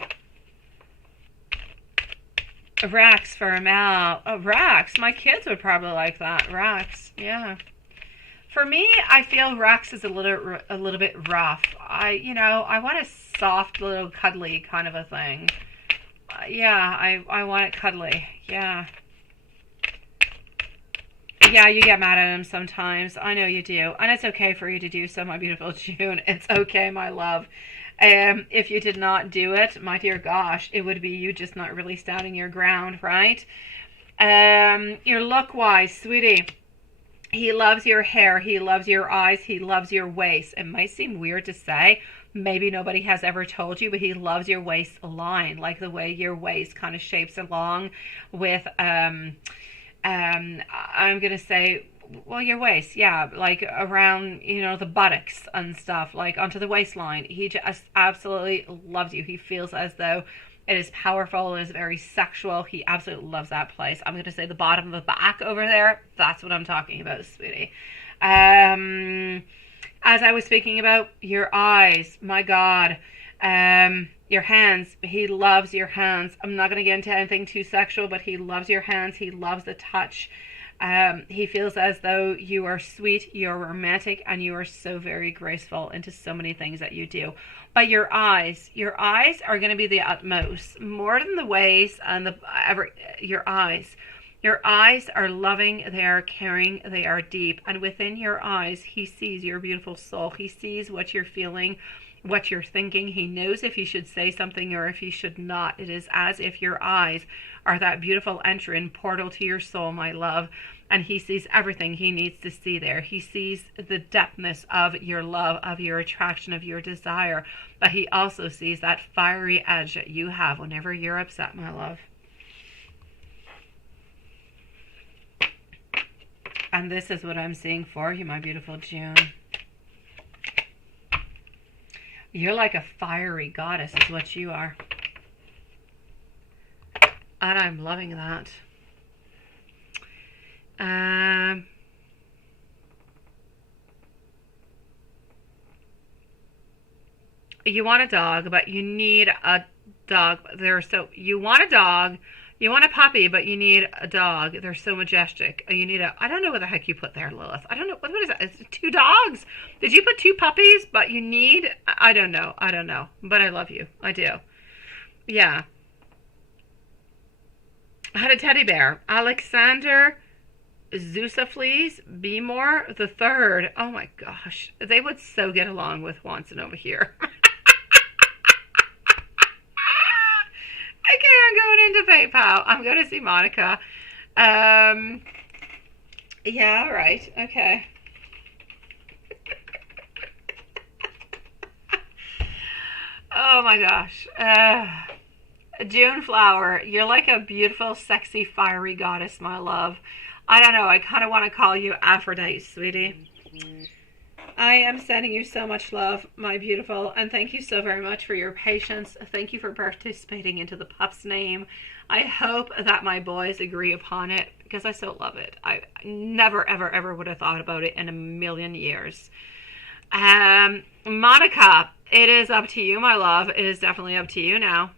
Rex for Mel. Oh, Rex. My kids would probably like that. Rex. Yeah. For me, I feel Rex is a little bit rough. I want a soft, little cuddly kind of a thing. Yeah, I want it cuddly. Yeah. Yeah, you get mad at him sometimes. I know you do. And it's okay for you to do so, my beautiful June. It's okay, my love. If you did not do it, my dear gosh, it would be you just not really standing your ground, right? Your look-wise, sweetie, he loves your hair, he loves your eyes, he loves your waist. It might seem weird to say, maybe nobody has ever told you, but he loves your waistline, like the way your waist kind of shapes along with, I'm going to say, well, your waist, yeah, like around, the buttocks and stuff, like onto the waistline. He just absolutely loves you. He feels as though it is powerful, it is very sexual. He absolutely loves that place. I'm going to say the bottom of the back over there. That's what I'm talking about, sweetie. As I was speaking about your eyes, my God, your hands, he loves your hands. I'm not going to get into anything too sexual, but he loves your hands. He loves the touch. He feels as though you are sweet, you're romantic, and you are so very graceful into so many things that you do. But your eyes are going to be the utmost, more than the waist and your eyes. Your eyes are loving, they are caring, they are deep. And within your eyes, he sees your beautiful soul. He sees what you're feeling, what you're thinking. He knows if he should say something or if he should not. It is as if your eyes are that beautiful entry portal to your soul, my love. And he sees everything he needs to see there. He sees the depthness of your love, of your attraction, of your desire. But he also sees that fiery edge that you have whenever you're upset, my love. And this is what I'm seeing for you, my beautiful June. You're like a fiery goddess is what you are. And I'm loving that. You want a dog, but you need a dog. You want a dog, you want a puppy, but you need a dog. They're so majestic. You need I don't know what the heck you put there, Lilith. I don't know. What is that? It's 2 dogs? Did you put 2 puppies? But you need, I don't know. But I love you. I do. Yeah. I had a teddy bear. Alexander Zousafleas Beemore the third. Oh my gosh. They would so get along with Watson over here. Okay, I'm going into PayPal. I'm going to see Monica. Yeah, all right. Okay. Oh my gosh. June Flower, you're like a beautiful, sexy, fiery goddess, my love. I don't know. I kind of want to call you Aphrodite, sweetie. I am sending you so much love, my beautiful, and thank you so very much for your patience. Thank you for participating into the pup's name. I hope that my boys agree upon it, because I still love it. I never, ever, ever would have thought about it in a million years. Monica, it is up to you, my love. It is definitely up to you now.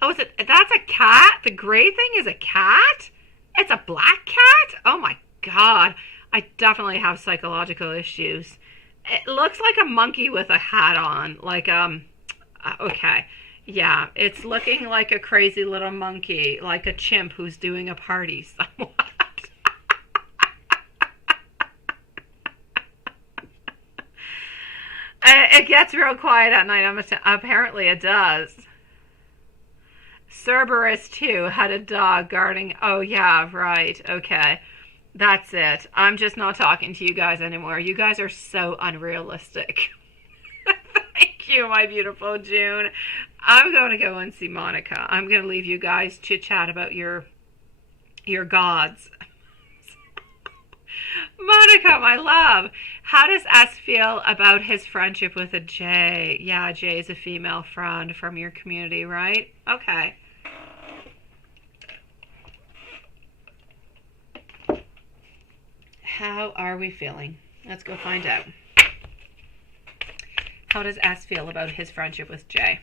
Oh, that's a cat? The gray thing is a cat? It's a black cat? Oh my God. I definitely have psychological issues. It looks like a monkey with a hat on. Like, okay. Yeah, it's looking like a crazy little monkey, like a chimp who's doing a party somewhat. It gets real quiet at night. Apparently it does. Cerberus, too, had a dog guarding. Oh, yeah, right. Okay. That's it. I'm just not talking to you guys anymore. You guys are so unrealistic. Thank you, my beautiful June. I'm going to go and see Monica. I'm going to leave you guys chit-chat about your gods. Monica, my love, how does S feel about his friendship with a J? Yeah, J is a female friend from your community, right? Okay. How are we feeling? Let's go find out. How does S feel about his friendship with J?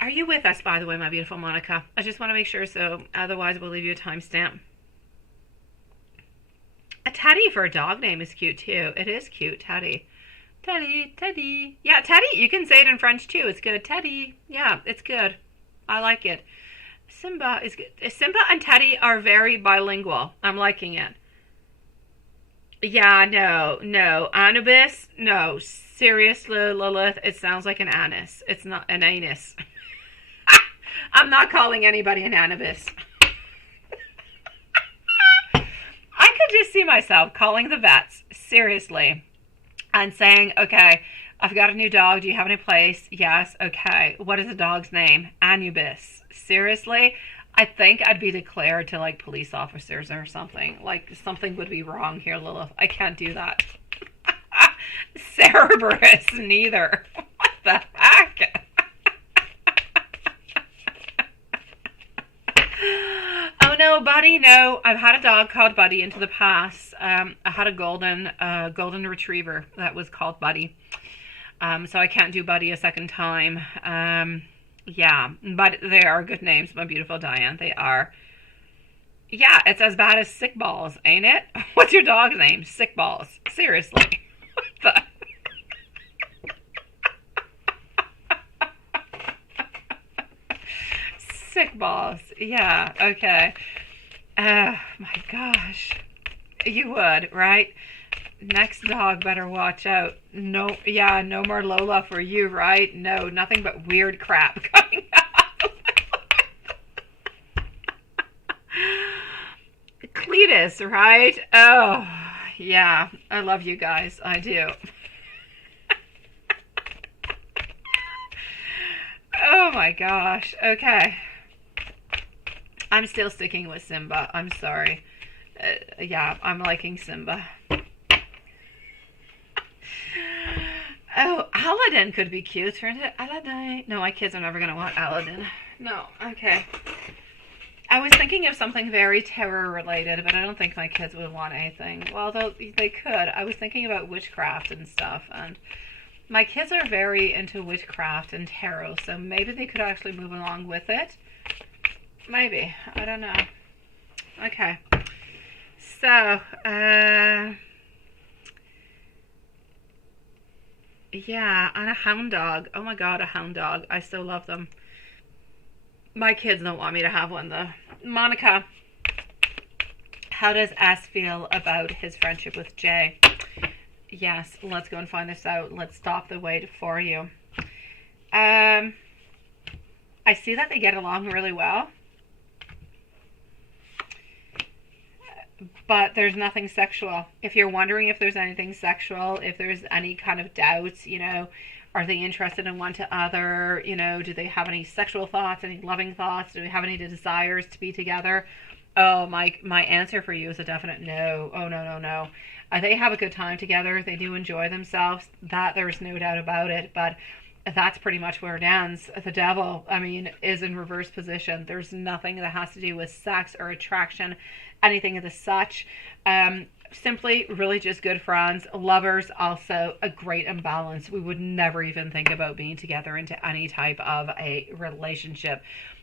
Are you with us, by the way, my beautiful Monica? I just want to make sure, so otherwise we'll leave you a timestamp. A Teddy for a dog name is cute, too. It is cute, Teddy. Teddy, Teddy. Yeah, Teddy. You can say it in French, too. It's good. Teddy. Yeah, it's good. I like it. Simba is good. Simba and Teddy are very bilingual. I'm liking it. Yeah, no. Anubis? No. Seriously, Lilith, it sounds like an anus. It's not an anus. I'm not calling anybody an Anubis. I could just see myself calling the vets, seriously, and saying, okay, I've got a new dog. Do you have any place? Yes. Okay. What is the dog's name? Anubis. Seriously? I think I'd be declared to, like, police officers or something. Like, something would be wrong here, Lilith. I can't do that. Cerberus, neither. What the heck? Oh no, Buddy, no. I've had a dog called Buddy into the past. I had a golden retriever that was called Buddy. So I can't do Buddy a second time. Yeah, but they are good names, my beautiful Diane. They are. Yeah, it's as bad as Sick Balls, ain't it? What's your dog's name? Sick Balls. Seriously. What the? Sick Balls. Yeah, okay. My gosh. You would, right? Next dog better watch out. No, yeah, no more Lola for you, right? No, nothing but weird crap coming up. Cletus, right? Oh, yeah, I love you guys. I do. Oh my gosh. Okay. I'm still sticking with Simba. I'm sorry. Yeah, I'm liking Simba. Oh, Aladdin could be cute. Turn to Aladdin. No, my kids are never going to want Aladdin. No, okay. I was thinking of something very terror related, but I don't think my kids would want anything. Well, they could. I was thinking about witchcraft and stuff, and my kids are very into witchcraft and tarot, so maybe they could actually move along with it. Maybe. I don't know. Okay. So, yeah, and a hound dog. Oh my god, a hound dog. I still love them. My kids don't want me to have one, though. Monica, how does S feel about his friendship with Jay? Yes, let's go and find this out. Let's stop the wait for you. I see that they get along really well. But there's nothing sexual. If you're wondering if there's anything sexual, if there's any kind of doubts, you know, are they interested in one to other? You know, do they have any sexual thoughts, any loving thoughts? Do they have any desires to be together? Oh, my answer for you is a definite no. Oh, no. They have a good time together. They do enjoy themselves. That there's no doubt about it. But that's pretty much where it ends. The devil, I mean, is in reverse position. There's nothing that has to do with sex or attraction, anything of the such. Simply really just good friends. Lovers, also a great imbalance. We would never even think about being together into any type of a relationship.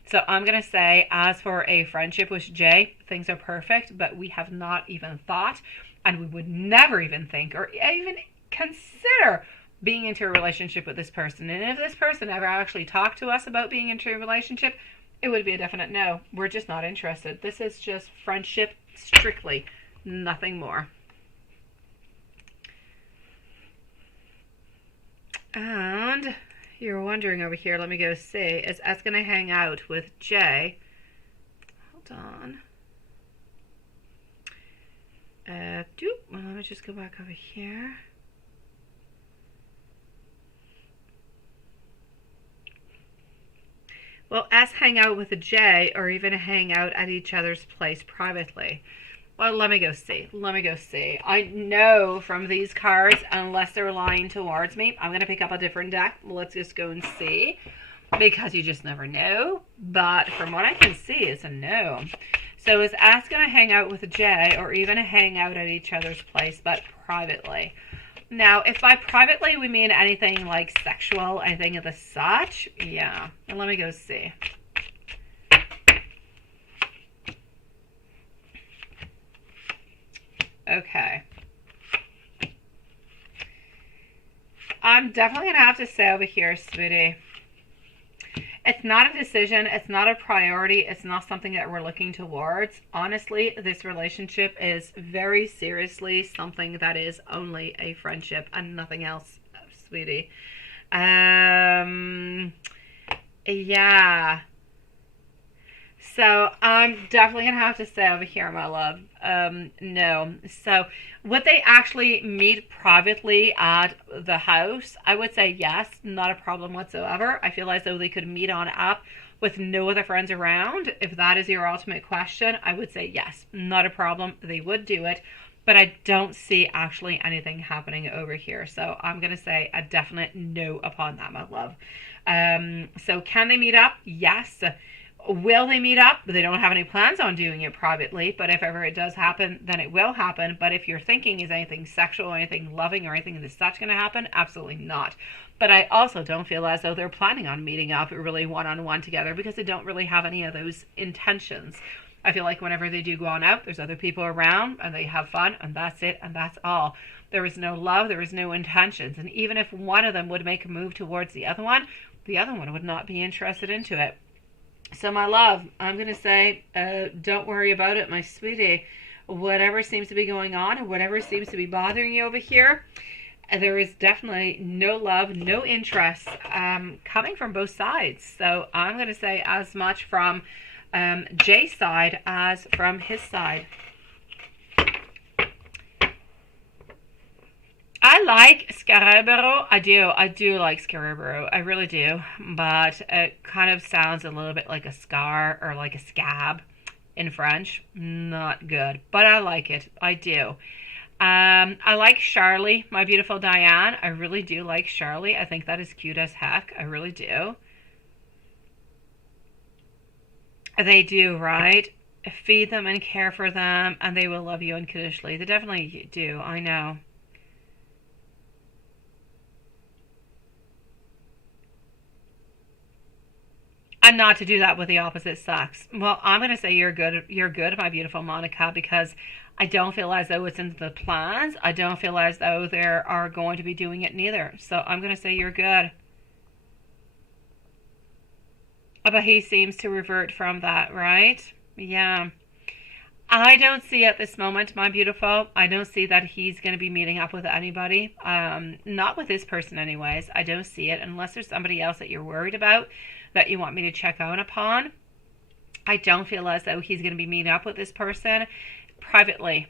So I'm going to say, as for a friendship with Jay, things are perfect, but we have not even thought, and we would never even think or even consider being into a relationship with this person. And if this person ever actually talked to us about being into a relationship, it would be a definite no. We're just not interested. This is just friendship strictly, nothing more. And you're wondering over here, let me go see, is S going to hang out with Jay? Hold on. Well, let me just go back over here. Will S hang out with a J or even hang out at each other's place privately? Well, let me go see. I know from these cards, unless they're lying towards me, I'm going to pick up a different deck. Let's just go and see, because you just never know. But from what I can see, it's a no. So is S going to hang out with a J or even hang out at each other's place, but privately? Now, if by privately we mean anything like sexual, anything of the such, yeah. And let me go see. Okay. I'm definitely going to have to say over here, sweetie, it's not a decision. It's not a priority. It's not something that we're looking towards. Honestly, this relationship is very seriously something that is only a friendship and nothing else, sweetie. Yeah. So I'm definitely going to have to say over here, my love, no. So would they actually meet privately at the house? I would say yes, not a problem whatsoever. I feel as though they could meet on up with no other friends around. If that is your ultimate question, I would say yes, not a problem. They would do it, but I don't see actually anything happening over here. So I'm going to say a definite no upon that, my love. So can they meet up? Yes. Will they meet up? They don't have any plans on doing it privately, but if ever it does happen, then it will happen. But if you're thinking, is anything sexual, anything loving, or anything of such going to happen? Absolutely not. But I also don't feel as though they're planning on meeting up really one-on-one together, because they don't really have any of those intentions. I feel like whenever they do go on out, there's other people around, and they have fun, and that's it, and that's all. There is no love, there is no intentions. And even if one of them would make a move towards the other one would not be interested into it. So my love, I'm going to say, don't worry about it, my sweetie. Whatever seems to be going on and whatever seems to be bothering you over here, there is definitely no love, no interest coming from both sides. So I'm going to say as much from Jay's side as from his side. I like Scarabero. I do like Scarabero. I really do. But it kind of sounds a little bit like a scar or like a scab in French. Not good. But I like it. I do. I like Charlie, my beautiful Diane. I really do like Charlie. I think that is cute as heck. I really do. They do, right? Feed them and care for them, and they will love you unconditionally. They definitely do. I know. And not to do that with the opposite sex. Well, I'm going to say you're good, my beautiful Monica, because I don't feel as though it's in the plans. I don't feel as though they are going to be doing it neither. So I'm going to say you're good. But he seems to revert from that, right? Yeah. I don't see at this moment, my beautiful, I don't see that he's going to be meeting up with anybody. Not with this person anyways. I don't see it unless there's somebody else that you're worried about that you want me to check out upon. I don't feel as though he's going to be meeting up with this person privately.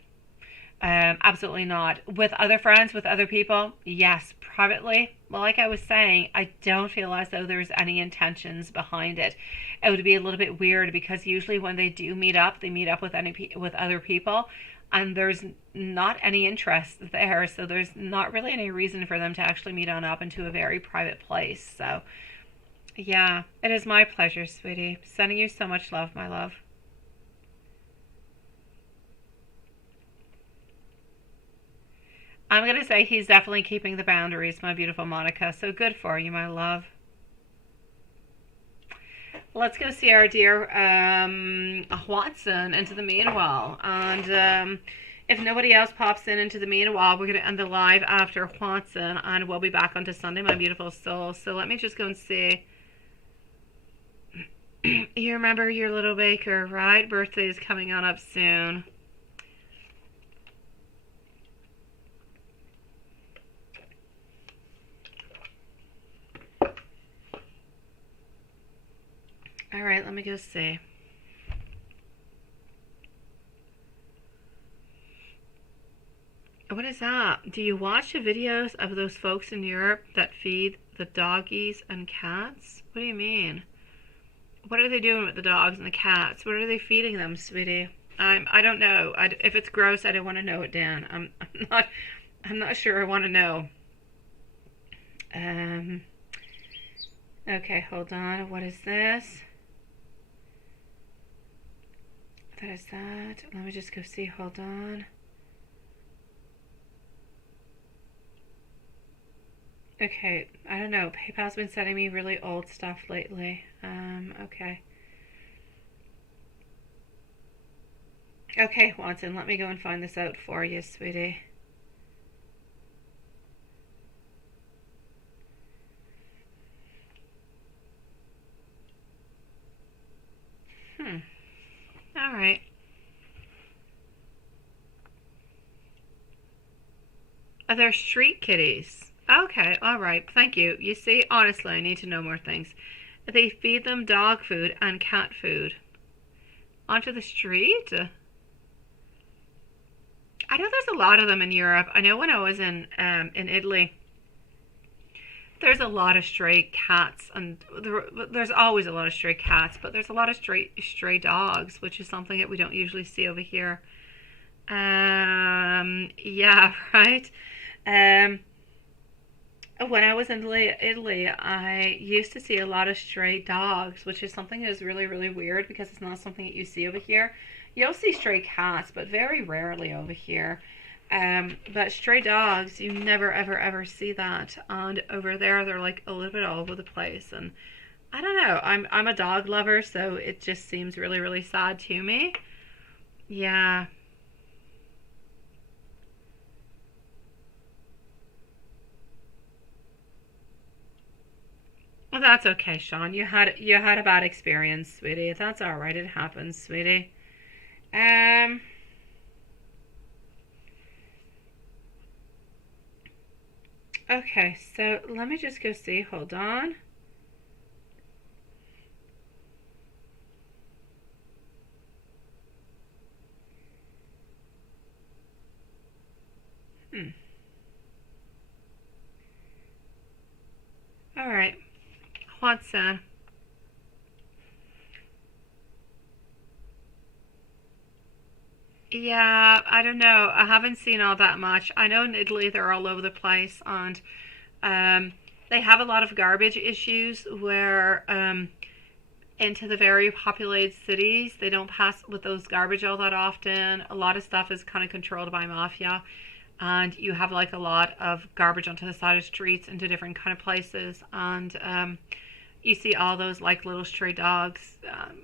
Absolutely not. With other friends, with other people, yes. Privately, well, like I was saying, I don't feel as though there's any intentions behind it. It would be a little bit weird because usually when they do meet up, they meet up with other people. and there's not any interest there, so there's not really any reason for them to actually meet on up into a very private place. So yeah, it is my pleasure, sweetie. Sending you so much love, my love. I'm going to say he's definitely keeping the boundaries, my beautiful Monica. So good for you, my love. Let's go see our dear Watson into the meanwhile. And if nobody else pops in into the meanwhile, we're going to end the live after Watson. And we'll be back onto Sunday, my beautiful soul. So let me just go and see. You remember your little baker, right? Birthday is coming on up soon. All right, let me go see. What is that? Do you watch the videos of those folks in Europe that feed the doggies and cats? What do you mean? What are they doing with the dogs and the cats? What are they feeding them, sweetie? I don't know. If it's gross, I don't want to know it, Dan. I'm not sure I want to know. Okay, hold on. What is this? That is that. Let me just go see. Hold on. Okay, I don't know. PayPal's been sending me really old stuff lately. Okay. Okay, Watson, let me go and find this out for you, sweetie. All right. Are there street kitties? Okay, all right. Thank you. You see, honestly, I need to know more things. They feed them dog food and cat food. Onto the street? I know there's a lot of them in Europe. I know when I was in Italy, there's a lot of stray cats, and there's always a lot of stray cats, but there's a lot of stray dogs, which is something that we don't usually see over here. Yeah, right. When I was in Italy, I used to see a lot of stray dogs, which is something that is really, really weird because it's not something that you see over here. You'll see stray cats, but very rarely over here. But stray dogs, you never, ever, ever see that. And over there, they're like a little bit all over the place. And I don't know. I'm a dog lover, so it just seems really, really sad to me. Yeah. Well, that's okay, Sean. You had a bad experience, sweetie. That's all right. It happens, sweetie. Um. Okay, so let me just go see. Hold on. All right. What's that? Yeah, I don't know. I haven't seen all that much. I know in Italy they're all over the place, and um, they have a lot of garbage issues where into the very populated cities they don't pass with those garbage all that often. A lot of stuff is kind of controlled by mafia, and you have like a lot of garbage onto the side of streets into different kind of places, and you see all those like little stray dogs.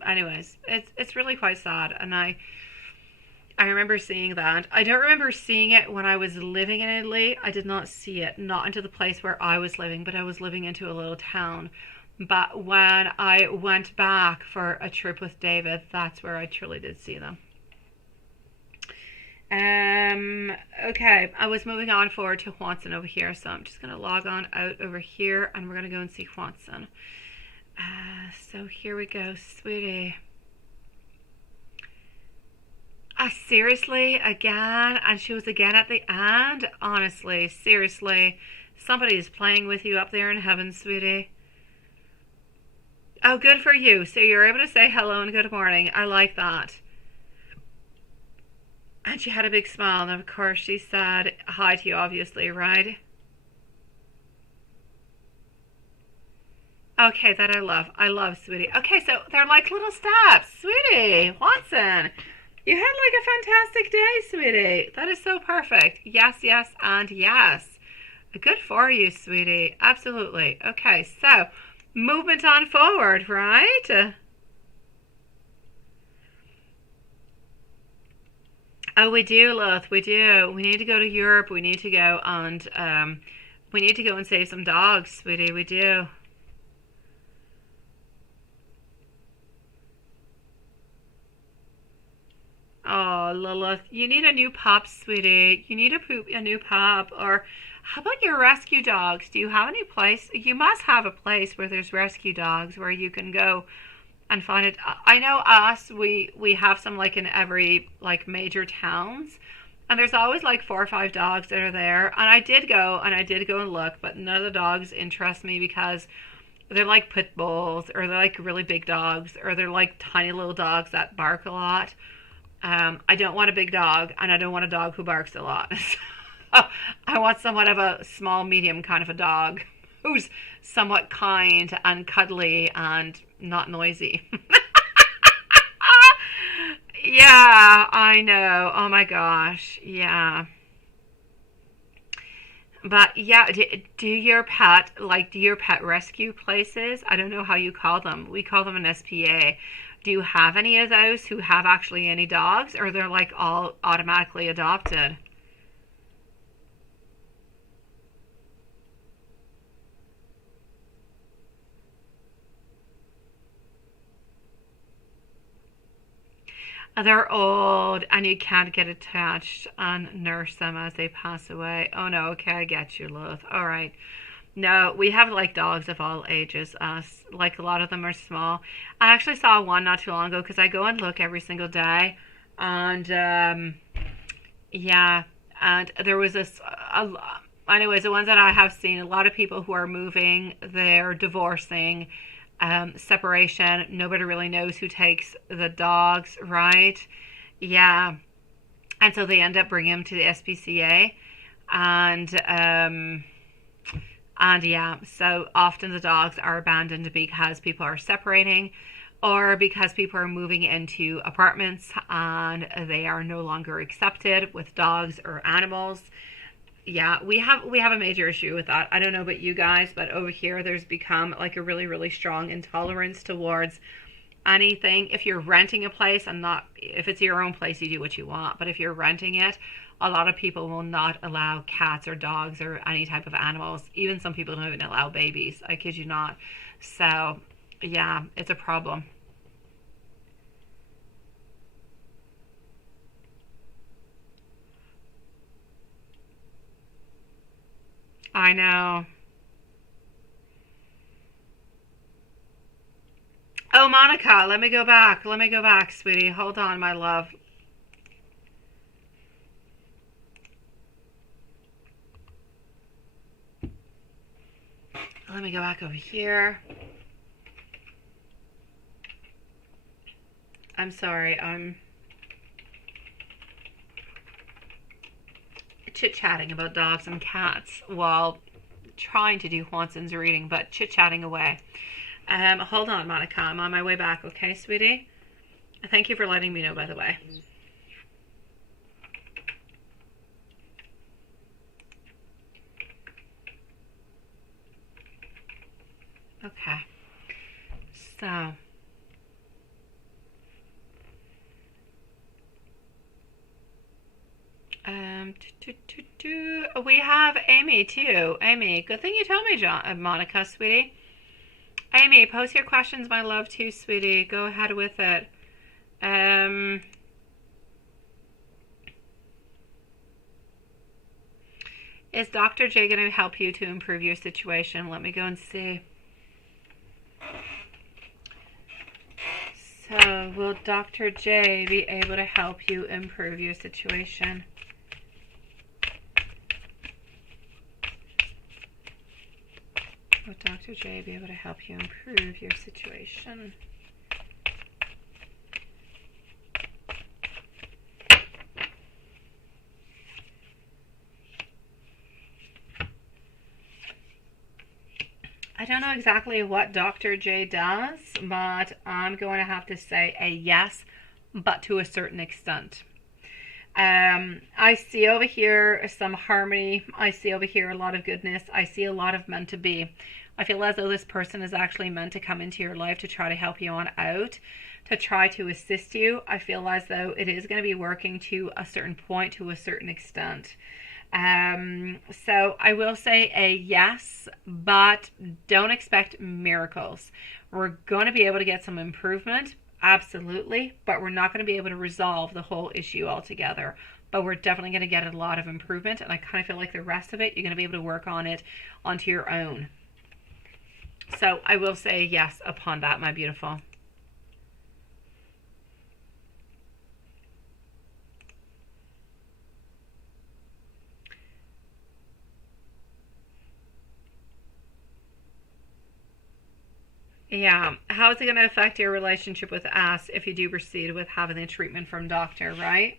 Anyways, it's really quite sad, and I remember seeing that. I don't remember seeing it when I was living in Italy. I did not see it, not into the place where I was living, but I was living into a little town. But when I went back for a trip with David, that's where I truly did see them. Okay, I was moving on forward to Watson over here, so I'm just going to log on out over here, and we're going to go and see Watson. So here we go, sweetie. Seriously, again? And she was again at the end? Honestly, seriously. Somebody is playing with you up there in heaven, sweetie. Oh, good for you. So you're able to say hello and good morning. I like that. And she had a big smile, and of course she said hi to you, obviously, right? Okay, that I love. I love, sweetie. Okay, so they're like little steps. Sweetie, Watson, you had like a fantastic day, sweetie. That is so perfect. Yes, yes, and yes. Good for you, sweetie. Absolutely. Okay, so movement on forward, right? Oh, we do, Lilith. We do. We need to go to Europe. We need to go and we need to go and save some dogs, sweetie. We do. Oh, Lilith, you need a new pup, sweetie. You need a new pup. Or how about your rescue dogs? Do you have any place? You must have a place where there's rescue dogs where you can go and find it. I know us, we have some like in every like major towns. And there's always like 4 or 5 dogs that are there. And I did go and look, but none of the dogs interest me because they're like pit bulls or they're like really big dogs or they're like tiny little dogs that bark a lot. I don't want a big dog, and I don't want a dog who barks a lot. So I want somewhat of a small, medium kind of a dog who's somewhat kind and cuddly and not noisy. Yeah, I know. Oh my gosh. Yeah. But yeah, do your pet, like, do your pet rescue places? I don't know how you call them. We call them an SPA. Do you have any of those who have actually any dogs, or they're like all automatically adopted? They're old and you can't get attached and nurse them as they pass away. Oh no, okay, I get you, Lilith. All right. No, we have like dogs of all ages. Us, like a lot of them are small. I actually saw one not too long ago because I go and look every single day, and yeah, and there was this. Anyways, the ones that I have seen, a lot of people who are moving, they're divorcing, separation. Nobody really knows who takes the dogs, right? Yeah, and so they end up bringing them to the SPCA, and yeah, so often the dogs are abandoned because people are separating or because people are moving into apartments and they are no longer accepted with dogs or animals. Yeah, we have a major issue with that. I don't know about you guys, but over here there's become like a really really strong intolerance towards anything. If you're renting a place, and not if it's your own place, you do what you want, but if you're renting it, a lot of people will not allow cats or dogs or any type of animals. Even some people don't even allow babies. I kid you not. So yeah, it's a problem. I know. Oh, Monica, let me go back. Let me go back, sweetie. Hold on, my love. Let me go back over here. I'm sorry. I'm chit-chatting about dogs and cats while trying to do Watson's reading, but chit-chatting away. Hold on, Monica. I'm on my way back, okay, sweetie? Thank you for letting me know, by the way. Okay. So, we have Amy too. Amy, good thing you told me, Monica, sweetie. Amy, post your questions, my love, too, sweetie. Go ahead with it. Um, is Dr. J going to help you to improve your situation? Let me go and see. So, will Dr. J be able to help you improve your situation? Will Dr. J be able to help you improve your situation? I don't know exactly what Dr. J does, but I'm going to have to say a yes, but to a certain extent. I see over here some harmony. I see over here a lot of goodness. I see a lot of meant to be. I feel as though this person is actually meant to come into your life to try to help you on out, to try to assist you. I feel as though it is going to be working to a certain point, to a certain extent. So I will say a yes, but don't expect miracles. We're going to be able to get some improvement, absolutely, but we're not going to be able to resolve the whole issue altogether. But we're definitely going to get a lot of improvement, and I kind of feel like the rest of it, you're going to be able to work on it onto your own. So I will say yes upon that, my beautiful. Yeah, how is it going to affect your relationship with us if you do proceed with having the treatment from doctor, right?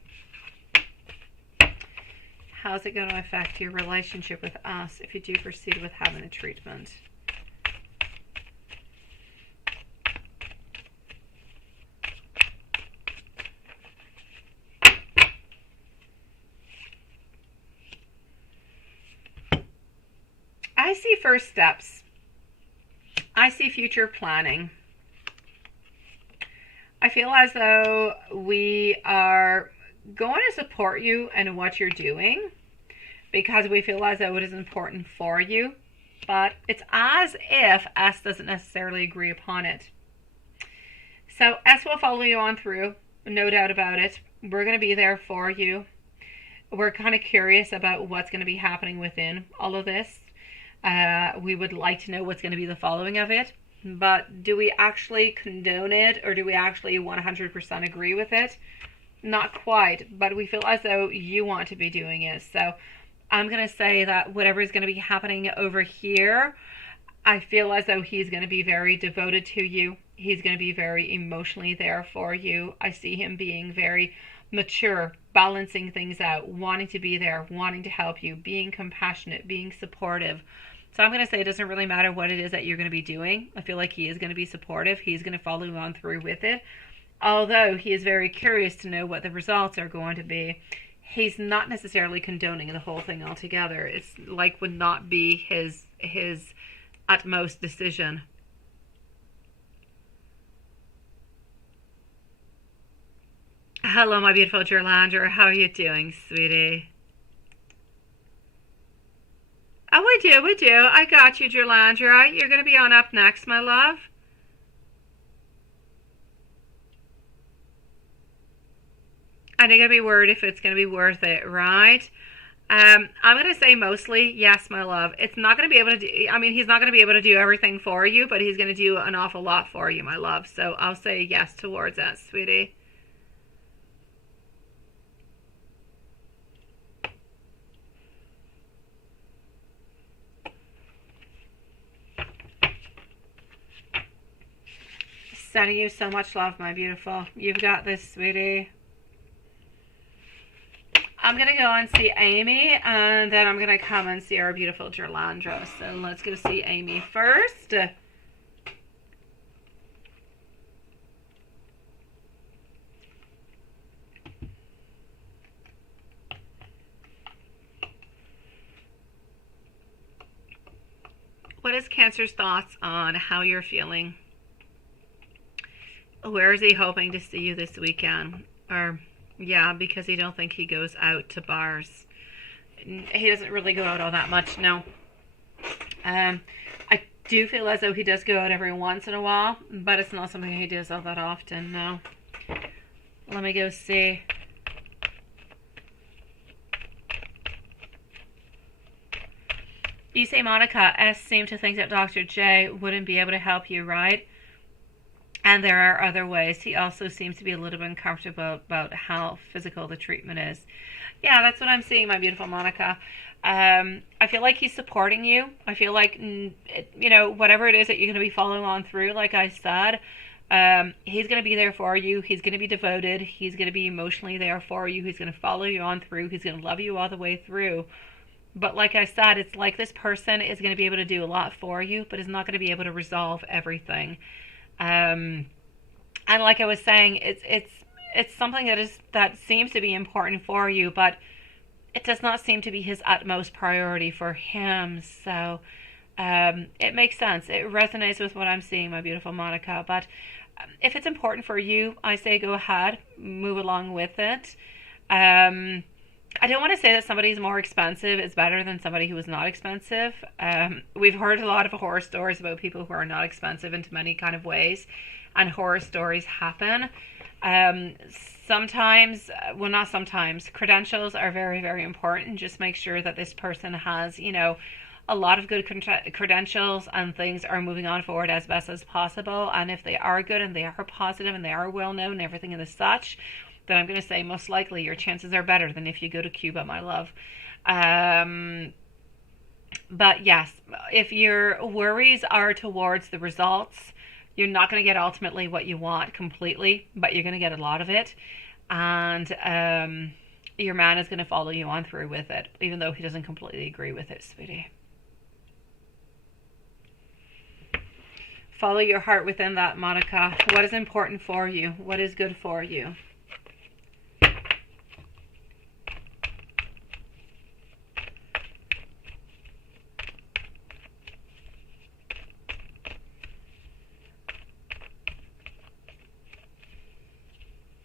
How's it going to affect your relationship with us if you do proceed with having the treatment? I see first steps. I see future planning. I feel as though we are going to support you in what you're doing because we feel as though it is important for you, but it's as if S doesn't necessarily agree upon it. So S will follow you on through, no doubt about it. We're going to be there for you. We're kind of curious about what's going to be happening within all of this. We would like to know what's going to be the following of it, but do we actually condone it, or do we actually 100% agree with it? Not quite, but we feel as though you want to be doing it. So I'm going to say that whatever is going to be happening over here, I feel as though he's going to be very devoted to you. He's going to be very emotionally there for you. I see him being very mature, balancing things out, wanting to be there, wanting to help you, being compassionate, being supportive. So I'm going to say it doesn't really matter what it is that you're going to be doing. I feel like he is going to be supportive. He's going to follow you on through with it. Although he is very curious to know what the results are going to be, he's not necessarily condoning the whole thing altogether. It's like would not be his utmost decision. Hello, my beautiful Jerlander. How are you doing, sweetie? Oh, we do. I got you, Jerlandra. You're going to be on up next, my love. And you're going to be worried if it's going to be worth it, right? I'm going to say mostly yes, my love. It's not going to be able to do, I mean, he's not going to be able to do everything for you, but he's going to do an awful lot for you, my love. So I'll say yes towards that, sweetie. Sending you so much love, my beautiful. You've got this, sweetie. I'm going to go and see Amy, and then I'm going to come and see our beautiful Jerlandra. So let's go see Amy first. What is Cancer's thoughts on how you're feeling? Where is he hoping to see you this weekend? Or, yeah, because you don't think he goes out to bars. He doesn't really go out all that much, no. I do feel as though he does go out every once in a while, but it's not something he does all that often, no. Let me go see. You say, Monica, S seemed to think that Dr. J wouldn't be able to help you, right? And there are other ways. He also seems to be a little bit uncomfortable about how physical the treatment is. Yeah, that's what I'm seeing, my beautiful Monica. I feel like he's supporting you. I feel like, you know, whatever it is that you're going to be following on through, like I said, he's going to be there for you. He's going to be devoted. He's going to be emotionally there for you. He's going to follow you on through. He's going to love you all the way through. But like I said, it's like this person is going to be able to do a lot for you, but is not going to be able to resolve everything. And like I was saying, it's something that seems to be important for you, but it does not seem to be his utmost priority for him. So it makes sense. It resonates with what I'm seeing, my beautiful Monica. But if it's important for you, I say go ahead, move along with it. I don't want to say that somebody who's more expensive is better than somebody who is not expensive. We've heard a lot of horror stories about people who are not expensive into many kind of ways, and horror stories happen. Sometimes, well, not sometimes, credentials are very, very important. Just make sure that this person has, a lot of good credentials and things are moving on forward as best as possible. And if they are good and they are positive and they are well known and everything and such, then I'm going to say most likely your chances are better than if you go to Cuba, my love. But yes, if your worries are towards the results, you're not going to get ultimately what you want completely, but you're going to get a lot of it. And your man is going to follow you on through with it, even though he doesn't completely agree with it, sweetie. Follow your heart within that, Monica. What is important for you? What is good for you?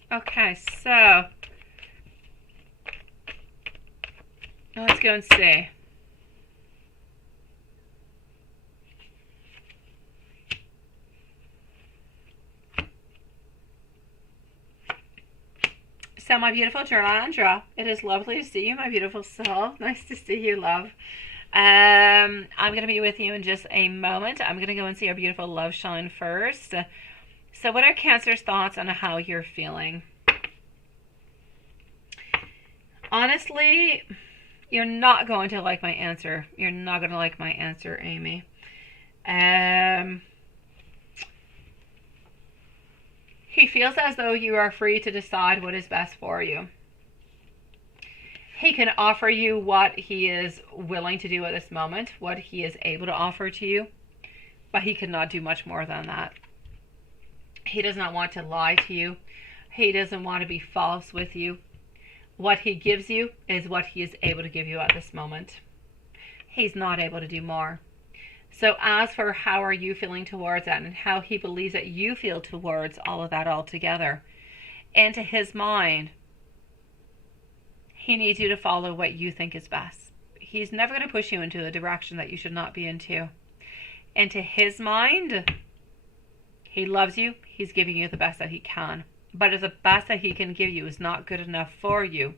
Okay, so let's go and see. So my beautiful Joanna, it is lovely to see you, my beautiful soul. Nice to see you, love. I'm going to be with you in just a moment. I'm going to go and see our beautiful love shine first. So what are Cancer's thoughts on how you're feeling? Honestly, you're not going to like my answer. You're not going to like my answer, Amy. He feels as though you are free to decide what is best for you. He can offer you what he is willing to do at this moment, what he is able to offer to you, but he cannot do much more than that. He does not want to lie to you. He doesn't want to be false with you. What he gives you is what he is able to give you at this moment. He's not able to do more. So as for how are you feeling towards that and how he believes that you feel towards all of that altogether, into his mind, he needs you to follow what you think is best. He's never going to push you into a direction that you should not be into. Into his mind, he loves you. He's giving you the best that he can. But if the best that he can give you is not good enough for you,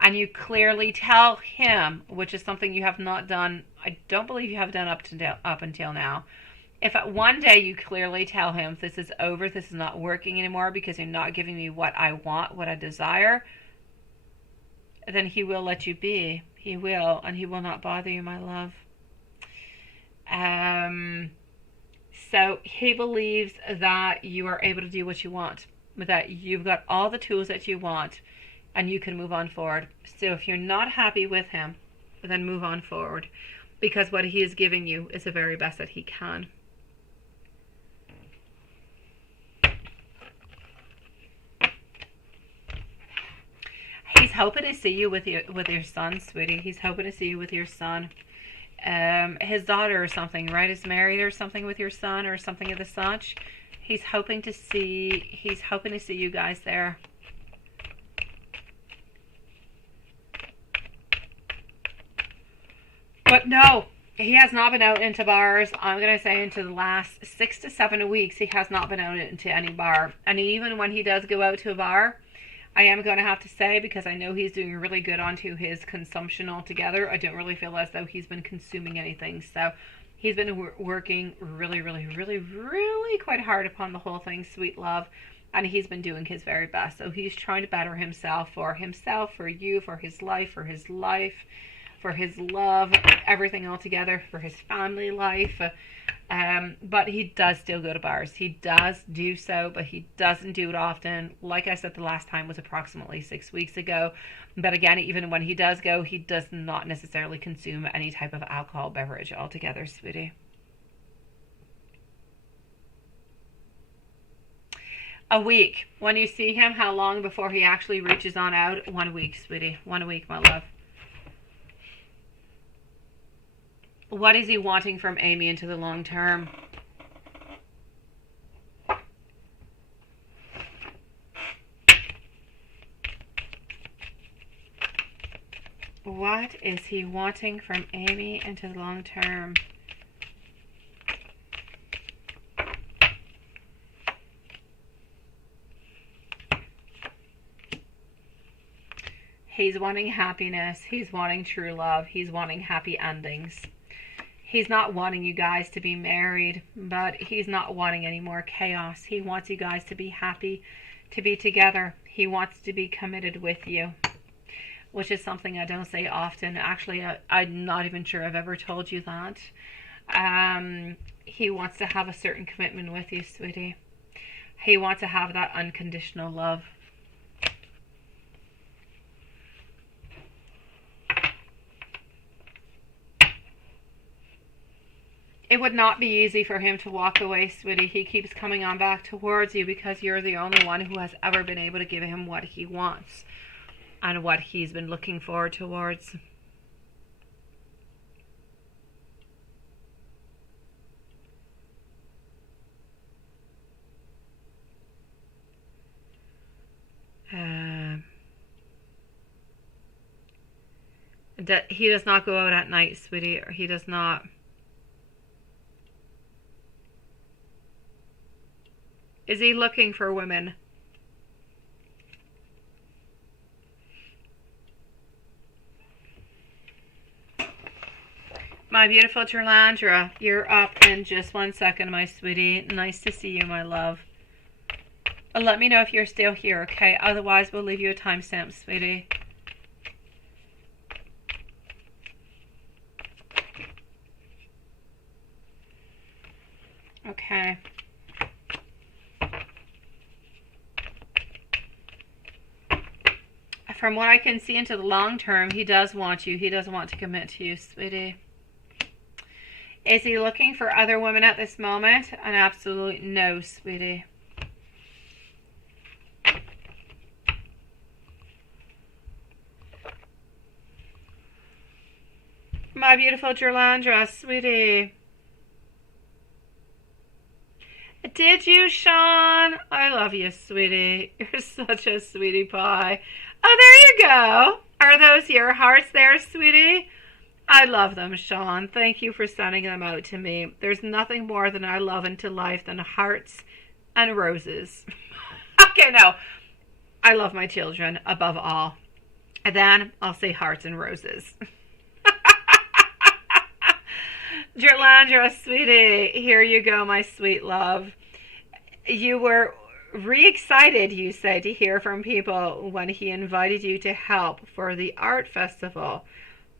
and you clearly tell him, which is something you have not done, I don't believe you have done up until now. If at one day you clearly tell him, this is over, this is not working anymore because you're not giving me what I want, what I desire, then he will let you be. He will, and he will not bother you, my love. So he believes that you are able to do what you want, that you've got all the tools that you want, and you can move on forward. So if you're not happy with him, then move on forward, because what he is giving you is the very best that he can. He's hoping to see you with your son, sweetie. He's hoping to see you with your son. His daughter or something, right, is married or something with your son or something of the such. He's hoping to see you guys there. But no, he has not been out into bars. I'm going to say into the last 6 to 7 weeks, he has not been out into any bar. And even when he does go out to a bar, I am going to have to say, because I know he's doing really good onto his consumption altogether, I don't really feel as though he's been consuming anything. So he's been working really, really, really, really quite hard upon the whole thing, sweet love. And he's been doing his very best. So he's trying to better himself, for you, for his life, for his love, everything all together, for his family life. But he does still go to bars. He does do so, but he doesn't do it often. Like I said, the last time was approximately 6 weeks ago. But again, even when he does go, he does not necessarily consume any type of alcohol beverage altogether, sweetie. A week. When you see him, how long before he actually reaches on out? 1 week, sweetie. 1 week, my love. What is he wanting from Amy into the long term? What is he wanting from Amy into the long term? He's wanting happiness. He's wanting true love. He's wanting happy endings. He's not wanting you guys to be married, but he's not wanting any more chaos. He wants you guys to be happy, to be together. He wants to be committed with you, which is something I don't say often. Actually, I'm not even sure I've ever told you that. He wants to have a certain commitment with you, sweetie. He wants to have that unconditional love. It would not be easy for him to walk away, sweetie. He keeps coming on back towards you because you're the only one who has ever been able to give him what he wants and what he's been looking forward towards. He does not go out at night, sweetie, or he does not. Is he looking for women? My beautiful Terlandra, you're up in just 1 second, my sweetie. Nice to see you, my love. Let me know if you're still here, okay? Otherwise, we'll leave you a timestamp, sweetie. Okay. From what I can see into the long term, he does want you. He does want to commit to you, sweetie. Is he looking for other women at this moment? An absolute no, sweetie. My beautiful Gerlandra, sweetie. Did you, Sean? I love you, sweetie. You're such a sweetie pie. Oh, there you go. Are those your hearts there, sweetie? I love them, Sean. Thank you for sending them out to me. There's nothing more than I love into life than hearts and roses. Okay, no. I love my children above all. And then I'll say hearts and roses. Gerlandra, sweetie, here you go, my sweet love. You were re-excited, you say, to hear from people when he invited you to help for the art festival.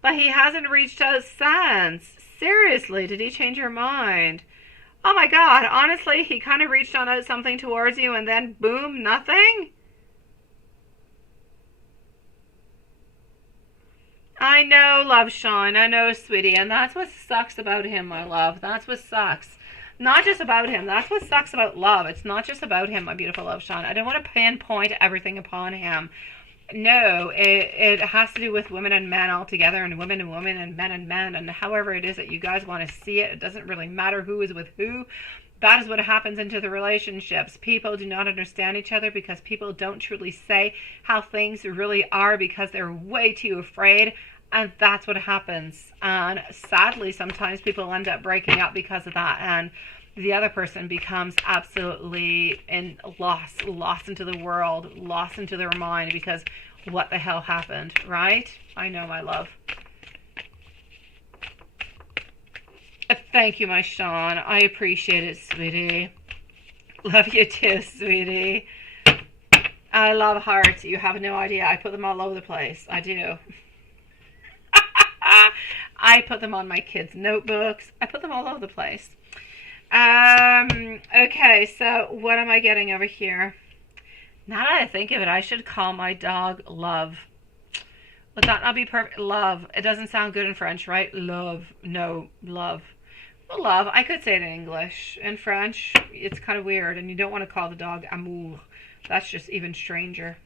But he hasn't reached out since. Seriously, did he change your mind? Oh my God, honestly, he kind of reached on out something towards you and then boom, nothing? I know, love Sean. I know, sweetie. And that's what sucks about him, my love. That's what sucks. Not just about him. That's what sucks about love. It's not just about him, my beautiful love Sean. I don't want to pinpoint everything upon him. No, it has to do with women and men altogether, and women and men, and however it is that you guys want to see it. It doesn't really matter who is with who. That is what happens into the relationships. People do not understand each other because people don't truly say how things really are because they're way too afraid. And that's what happens. And sadly, sometimes people end up breaking up because of that. And the other person becomes absolutely lost into the world, lost into their mind because what the hell happened, right? I know, my love. Thank you, my Sean. I appreciate it, sweetie. Love you too, sweetie. I love hearts. You have no idea. I put them all over the place. I do. I put them on my kids' notebooks. I put them all over the place. Okay, so what am I getting over here? Now that I think of it, I should call my dog Love. Would that not be perfect? Love. It doesn't sound good in French, right? Love. No, love. Well, love. I could say it in English. In French, it's kind of weird, and you don't want to call the dog amour. That's just even stranger.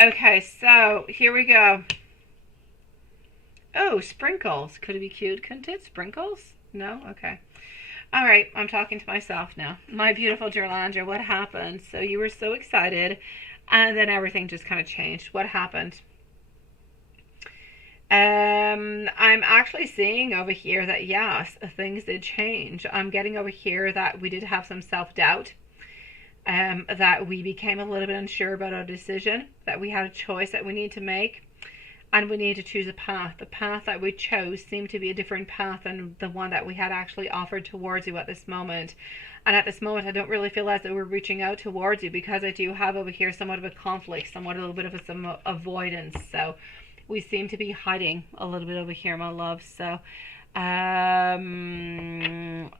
Okay, so here we go. Oh, sprinkles. Could it be cute? Couldn't it? Sprinkles? No? Okay. All right, I'm talking to myself now. My beautiful Gerlandra, what happened? So you were so excited, and then everything just kind of changed. What happened? I'm actually seeing over here that yes, things did change. I'm getting over here that we did have some self-doubt, that we became a little bit unsure about our decision, that we had a choice that we need to make, and we need to choose a path. The path that we chose seemed to be a different path than the one that we had actually offered towards you at this moment. And at this moment, I don't really feel as though we're reaching out towards you, because I do have over here somewhat of a conflict, somewhat a little bit of some avoidance. So we seem to be hiding a little bit over here, my love. So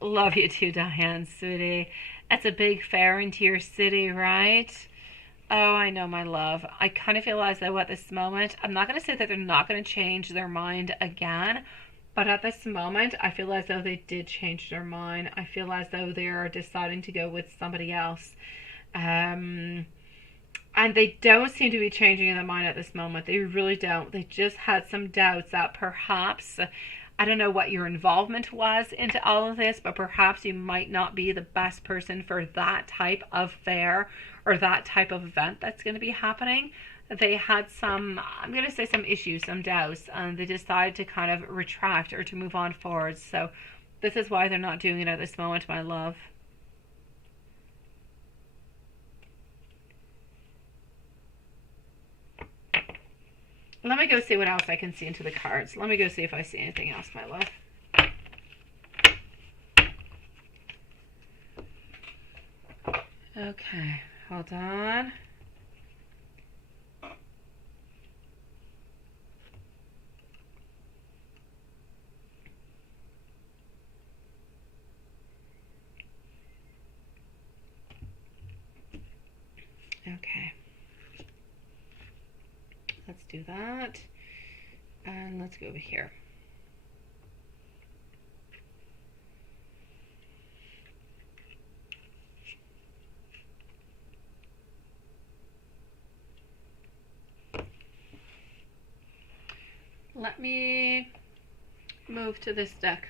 love you too, Diane, sweetie. It's a big fair into your city, right? Oh, I know, my love. I kind of feel as though at this moment, I'm not going to say that they're not going to change their mind again, but at this moment, I feel as though they did change their mind. I feel as though they are deciding to go with somebody else. And they don't seem to be changing their mind at this moment. They really don't. They just had some doubts that perhaps, I don't know what your involvement was into all of this, but perhaps you might not be the best person for that type of fair or that type of event that's going to be happening. They had some, I'm going to say some issues, some doubts, and they decided to kind of retract or to move on forward. So this is why they're not doing it at this moment, my love. Let me go see what else I can see into the cards. Let me go see if I see anything else, my love. Okay, hold on. Okay. Let's do that. And let's go over here. Let me move to this deck.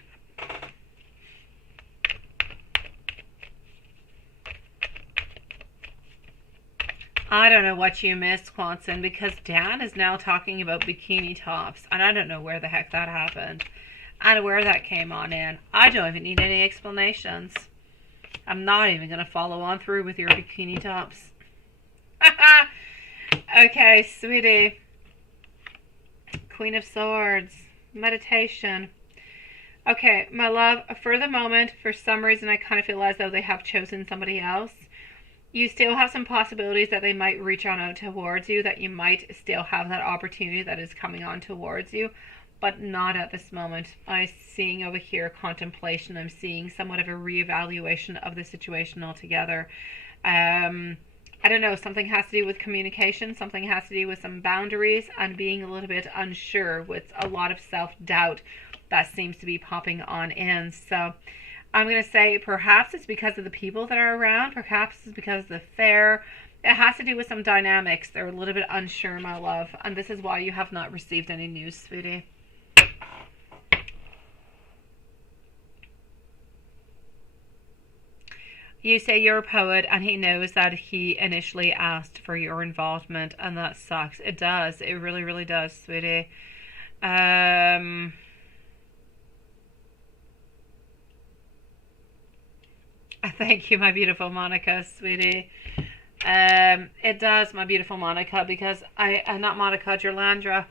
I don't know what you missed, Quanson, because Dan is now talking about bikini tops, and I don't know where the heck that happened and where that came on in. I don't even need any explanations. I'm not even going to follow on through with your bikini tops. Okay, sweetie. Queen of Swords. Meditation. Okay, my love, for the moment, for some reason, I kind of feel as though they have chosen somebody else. You still have some possibilities that they might reach on out towards you, that you might still have that opportunity that is coming on towards you, but not at this moment. I'm seeing over here contemplation. I'm seeing somewhat of a reevaluation of the situation altogether. I don't know, something has to do with communication, something has to do with some boundaries, and being a little bit unsure with a lot of self-doubt that seems to be popping on in. So I'm going to say perhaps it's because of the people that are around. Perhaps it's because of the fair. It has to do with some dynamics. They're a little bit unsure, my love. And this is why you have not received any news, sweetie. You say you're a poet, and he knows that he initially asked for your involvement, and that sucks. It does. It really, really does, sweetie. Thank you, my beautiful Monica, sweetie. It does, my beautiful Monica, because not Monica, Gerlandra.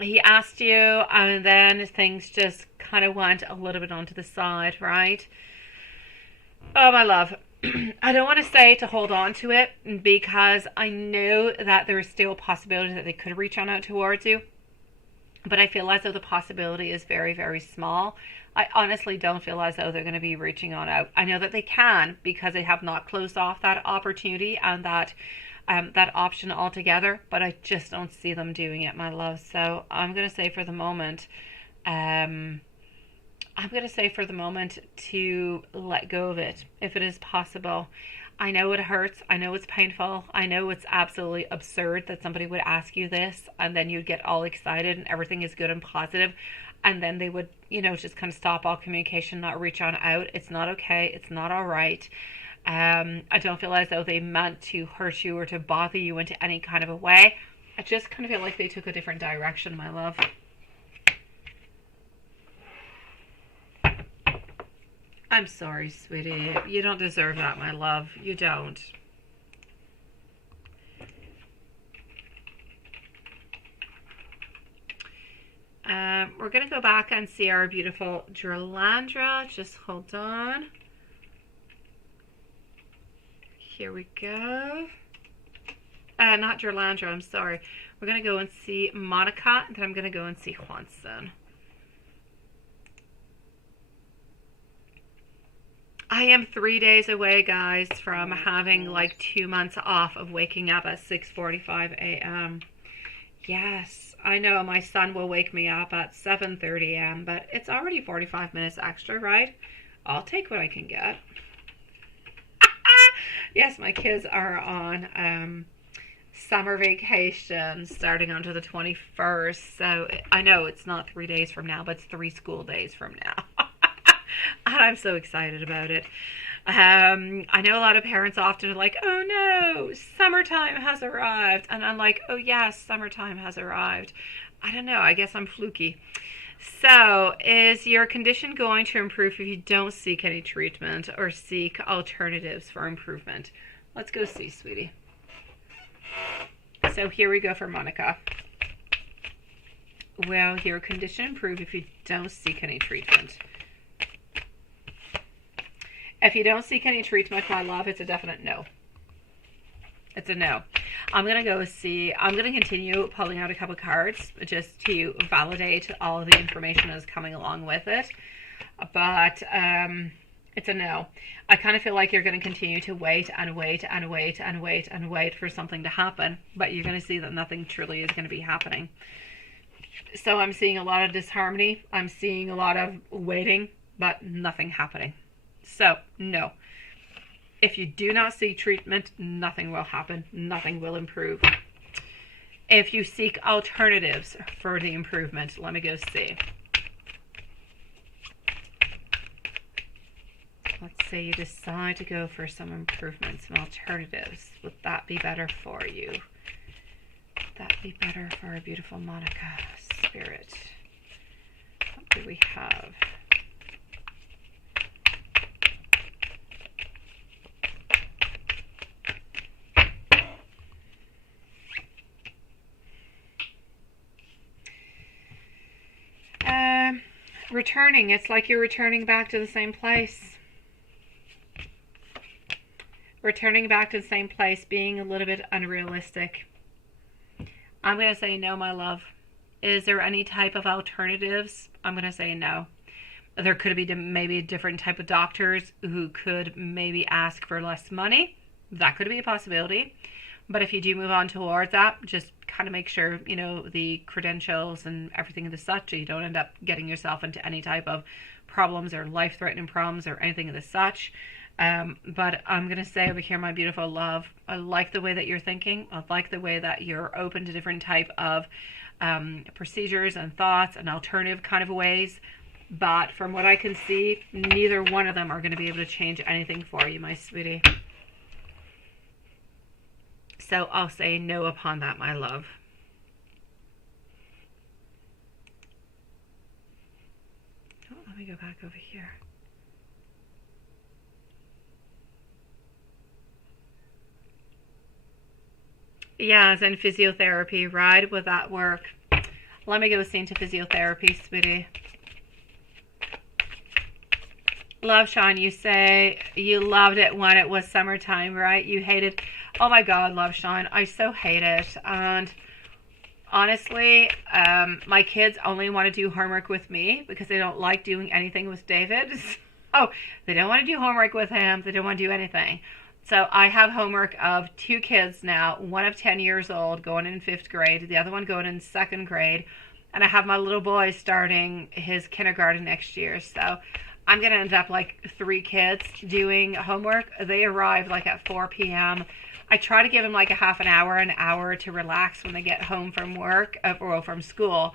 He asked you, and then things just kind of went a little bit onto the side, right? Oh, my love. I don't want to say to hold on to it, because I know that there is still a possibility that they could reach on out towards you. but I feel as though the possibility is very, very small. I honestly don't feel as though they're going to be reaching on out. I know that they can because they have not closed off that opportunity and that option altogether, but I just don't see them doing it, my love. So I'm going to say for the moment, to let go of it if it is possible. I know it hurts. I know it's painful. I know it's absolutely absurd that somebody would ask you this and then you'd get all excited and everything is good and positive, and then they would, just kind of stop all communication, not reach on out. It's not okay. It's not all right. I don't feel as though they meant to hurt you or to bother you into any kind of a way. I just kind of feel like they took a different direction, my love. I'm sorry, sweetie. You don't deserve that, my love. You don't. We're going to go back and see our beautiful Dralandra. Just hold on. Here we go. Not Dralandra, I'm sorry. We're going to go and see Monica, and then I'm going to go and see Juanson. I am 3 days away, guys, from having like 2 months off of waking up at 6:45 a.m. Yes, I know my son will wake me up at 7:30 a.m., but it's already 45 minutes extra, right? I'll take what I can get. Yes, my kids are on summer vacation starting onto the 21st. So I know it's not 3 days from now, but it's 3 school days from now. And I'm so excited about it. I know a lot of parents often are like, oh no, summertime has arrived. And I'm like, oh yes, summertime has arrived. I don't know, I guess I'm fluky. So, is your condition going to improve if you don't seek any treatment or seek alternatives for improvement? Let's go see, sweetie. So here we go for Monica. Will your condition improve if you don't seek any treatment? If you don't seek any treatment, my love, it's a definite no. It's a no. I'm going to go see, I'm going to continue pulling out a couple cards just to validate all of the information that's coming along with it. But it's a no. I kind of feel like you're going to continue to wait and wait and wait and wait and wait for something to happen. But you're going to see that nothing truly is going to be happening. So I'm seeing a lot of disharmony. I'm seeing a lot of waiting, but nothing happening. So, no. If you do not seek treatment, nothing will happen. Nothing will improve. If you seek alternatives for the improvement, let me go see. Let's say you decide to go for some improvements and alternatives. Would that be better for you? Would that be better for our beautiful Monica spirit? What do we have? Returning. It's like you're returning back to the same place. Returning back to the same place, being a little bit unrealistic. I'm going to say no, my love. Is there any type of alternatives? I'm going to say no. There could be maybe a different type of doctors who could maybe ask for less money. That could be a possibility. But if you do move on towards that, just kind of make sure, you know, the credentials and everything of the such, so you don't end up getting yourself into any type of problems or life-threatening problems or anything of the such. But I'm going to say over here, my beautiful love, I like the way that you're thinking. I like the way that you're open to different type of procedures and thoughts and alternative kind of ways. But from what I can see, neither one of them are going to be able to change anything for you, my sweetie. So I'll say no upon that, my love. Oh, let me go back over here. Yeah, it's in physiotherapy, right? Would that work? Let me go see into physiotherapy, sweetie. Love, Sean, you say you loved it when it was summertime, right? You hated... Oh my God, love, Sean, I so hate it. And honestly, my kids only want to do homework with me because they don't like doing anything with David. Oh, they don't want to do homework with him. They don't want to do anything. So I have homework of 2 kids now, one of 10 years old going in 5th grade, the other one going in 2nd grade. And I have my little boy starting his kindergarten next year. So I'm going to end up like 3 kids doing homework. They arrive like at 4 p.m. I try to give them like a half an hour to relax when they get home from work or from school.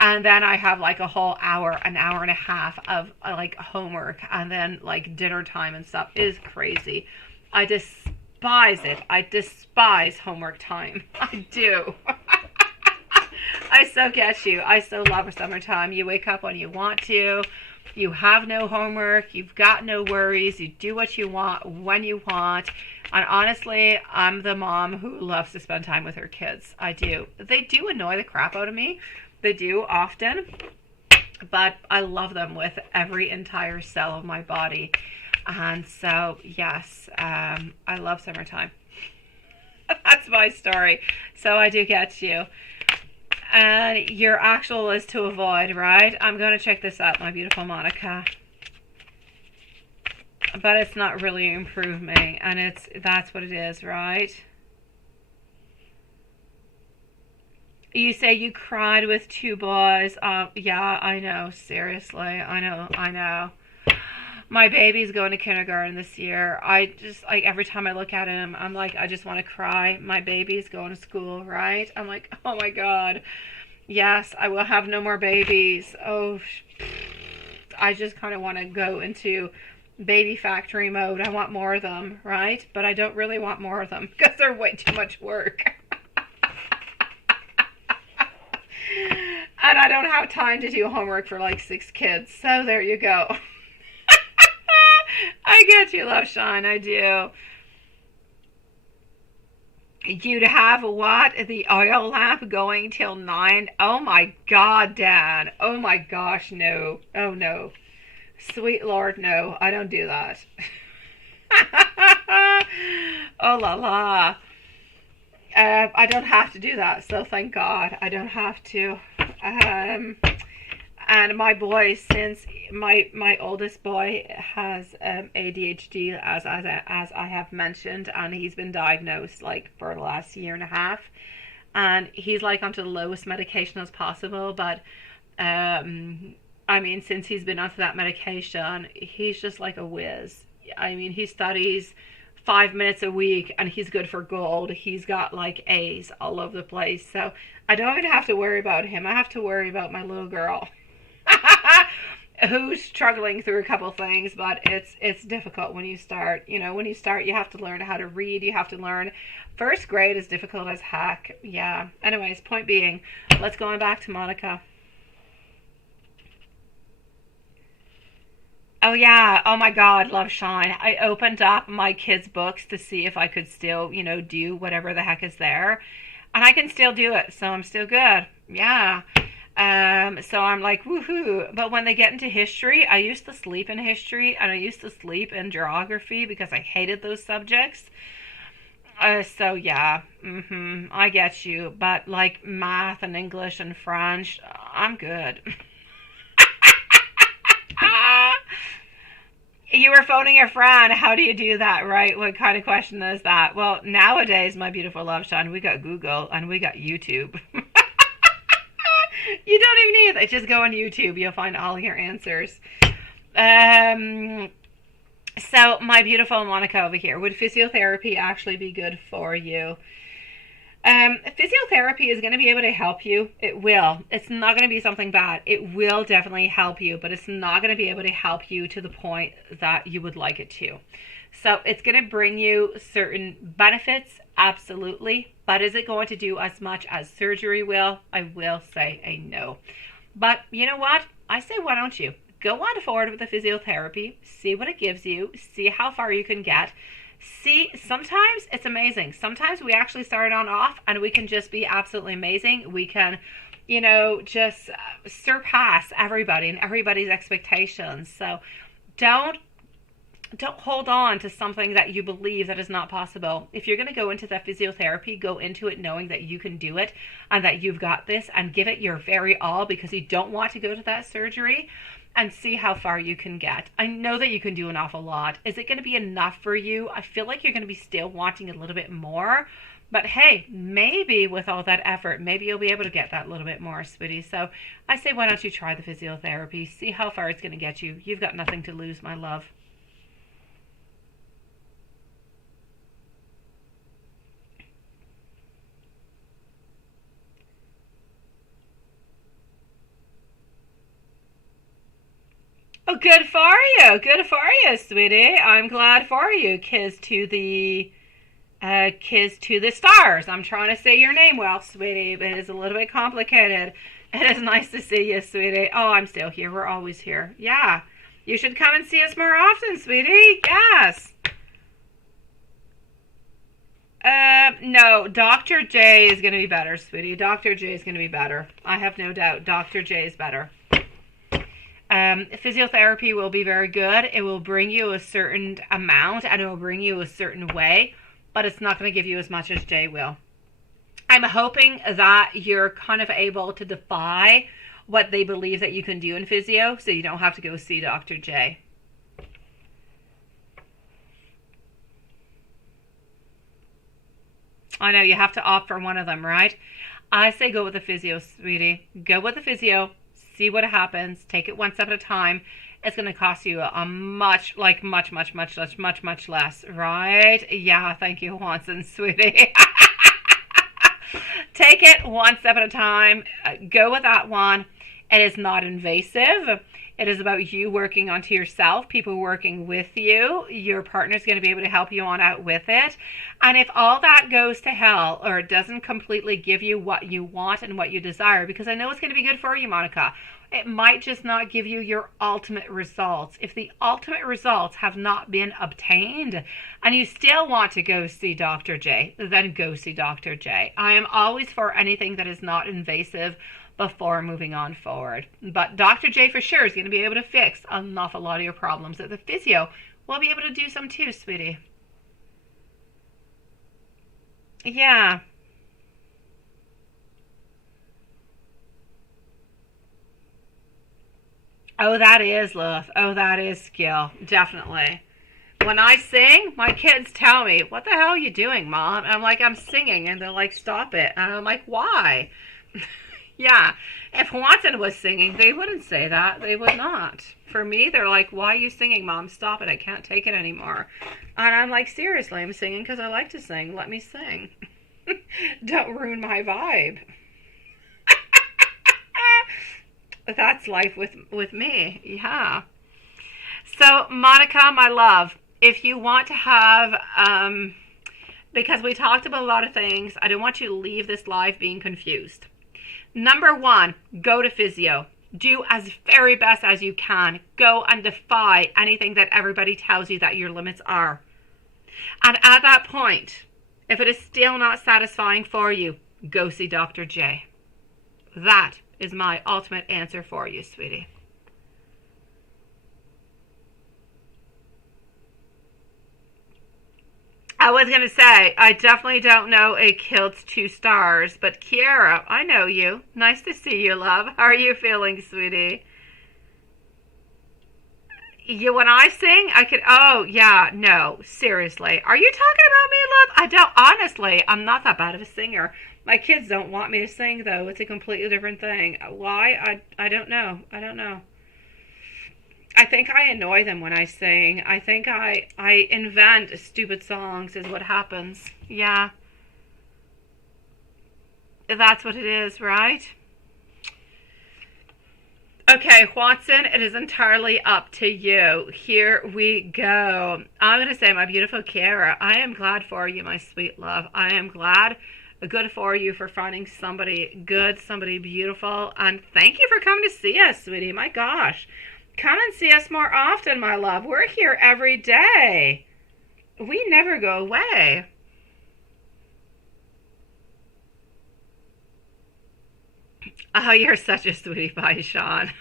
And then I have like a whole hour, an hour and a half of like homework, and then like dinner time and stuff. It is crazy. I despise it. I despise homework time. I do. I so get you. I so love summertime. You wake up when you want to. You have no homework. You've got no worries. You do what you want when you want. And honestly, I'm the mom who loves to spend time with her kids. I do. They do annoy the crap out of me. They do often, but I love them with every entire cell of my body. And so, yes, I love summertime. That's my story. So I do get you. And your actual is to avoid, right? I'm going to check this out, my beautiful Monica. But it's not really improved me, and that's what it is, right? You say you cried with 2 boys. Yeah, I know. Seriously, I know. My baby's going to kindergarten this year. I just, like, every time I look at him, I'm like, I just want to cry. My baby's going to school, right? I'm like, oh my God. Yes, I will have no more babies. Oh, I just kind of want to go into baby factory mode. I want more of them, right? But I don't really want more of them because they're way too much work. And I don't have time to do homework for like 6 kids. So there you go. I get you, Love Shine. I do. You'd have what? The oil lamp going till 9? Oh my God, Dan. Oh my gosh, no. Oh no. Sweet Lord, no. I don't do that. Oh la la. I don't have to do that, so thank God I don't have to. And my boy, since my oldest boy has ADHD, as I have mentioned, and he's been diagnosed like for the last year and a half, and he's like onto the lowest medication as possible. But I mean, since he's been onto that medication, he's just like a whiz. I mean, he studies 5 minutes a week and he's good for gold. He's got like A's all over the place. So I don't even have to worry about him. I have to worry about my little girl who's struggling through a couple things, but it's difficult when you start. You know, when you start, you have to learn how to read. You have to learn. 1st grade is difficult as heck. Yeah. Anyways, point being, let's go on back to Monica. Oh yeah, oh my God, Love Shine. I opened up my kids' books to see if I could still, you know, do whatever the heck is there. And I can still do it, so I'm still good. Yeah. So I'm like, woohoo. But when they get into history, I used to sleep in history and I used to sleep in geography because I hated those subjects. So yeah, I get you. But like math and English and French, I'm good. You were phoning a friend. How do you do that, right? What kind of question is that? Well, nowadays, my beautiful Love Shine, we got Google and we got YouTube. You don't even need it. Just go on YouTube. You'll find all your answers. So, my beautiful Monica over here, would physiotherapy actually be good for you? Physiotherapy is going to be able to help you. It will. It's not going to be something bad. It will definitely help you, but it's not going to be able to help you to the point that you would like it to. So it's going to bring you certain benefits, absolutely. But is it going to do as much as surgery will? I will say a no. But you know what? I say, why don't you go on forward with the physiotherapy, see what it gives you, see how far you can get. See, sometimes it's amazing. Sometimes we actually start on off and we can just be absolutely amazing. We can, you know, just surpass everybody and everybody's expectations. So don't don't hold on to something that you believe that is not possible. If you're going to go into that physiotherapy, go into it knowing that you can do it and that you've got this, and give it your very all, because you don't want to go to that surgery, and see how far you can get. I know that you can do an awful lot. Is it going to be enough for you? I feel like you're going to be still wanting a little bit more. But hey, maybe with all that effort, maybe you'll be able to get that little bit more, sweetie. So I say, why don't you try the physiotherapy? See how far it's going to get you. You've got nothing to lose, my love. Oh, good for you. Good for you, sweetie. I'm glad for you. Kiss to the stars. I'm trying to say your name well, sweetie, but it's a little bit complicated. It is nice to see you, sweetie. Oh, I'm still here. We're always here. Yeah. You should come and see us more often, sweetie. Yes. No, Dr. J is going to be better, sweetie. Dr. J is going to be better. I have no doubt. Dr. J is better. Physiotherapy will be very good. It will bring you a certain amount, and it will bring you a certain way, but it's not going to give you as much as Jay will. I'm hoping that you're kind of able to defy what they believe that you can do in physio, so you don't have to go see Dr. J. I know you have to opt for one of them, right? I say go with the physio, sweetie. Go with the physio. See what happens. Take it one step at a time. It's going to cost you a much less, right? Yeah, thank you, Watson, sweetie. Take it one step at a time. Go with that one. It is not invasive. It is about you working onto yourself, people working with you. Your partner's going to be able to help you on out with it. And if all that goes to hell, or it doesn't completely give you what you want and what you desire, because I know it's going to be good for you, Monica, it might just not give you your ultimate results. If the ultimate results have not been obtained and you still want to go see Dr. J, then go see Dr. J. I am always for anything that is not invasive before moving on forward. But Dr. J for sure is going to be able to fix an awful lot of your problems. That the physio will be able to do some too, sweetie. Yeah. Oh, that is love. Oh, that is skill. Definitely. When I sing, my kids tell me, what the hell are you doing, Mom? And I'm like, I'm singing. And they're like, stop it. And I'm like, why? Yeah. If Watson was singing, they wouldn't say that. They would not. For me, they're like, why are you singing, Mom? Stop it. I can't take it anymore. And I'm like, seriously, I'm singing because I like to sing. Let me sing. Don't ruin my vibe. That's life with me. Yeah. So, Monica, my love, if you want to have, because we talked about a lot of things, I don't want you to leave this live being confused. Number one, go to physio. Do as very best as you can. Go and defy anything that everybody tells you that your limits are. And at that point, if it is still not satisfying for you, go see Dr. J. That is my ultimate answer for you, sweetie. I was going to say, I definitely don't know a Kilt's 2 stars, but Kiara, I know you. Nice to see you, love. How are you feeling, sweetie? You, when I sing, I could, oh, yeah, no, seriously. Are you talking about me, love? I don't, honestly, I'm not that bad of a singer. My kids don't want me to sing, though. It's a completely different thing. Why? I don't know. I don't know. I think I annoy them when I sing. I think I invent stupid songs is what happens. Yeah. That's what it is, right? Okay, Watson, it is entirely up to you. Here we go. I'm going to say, my beautiful Kiara, I am glad for you, my sweet love. I am glad, good for you for finding somebody good, somebody beautiful. And thank you for coming to see us, sweetie. My gosh. Come and see us more often, my love. We're here every day. We never go away. Oh, you're such a sweetie pie, Sean.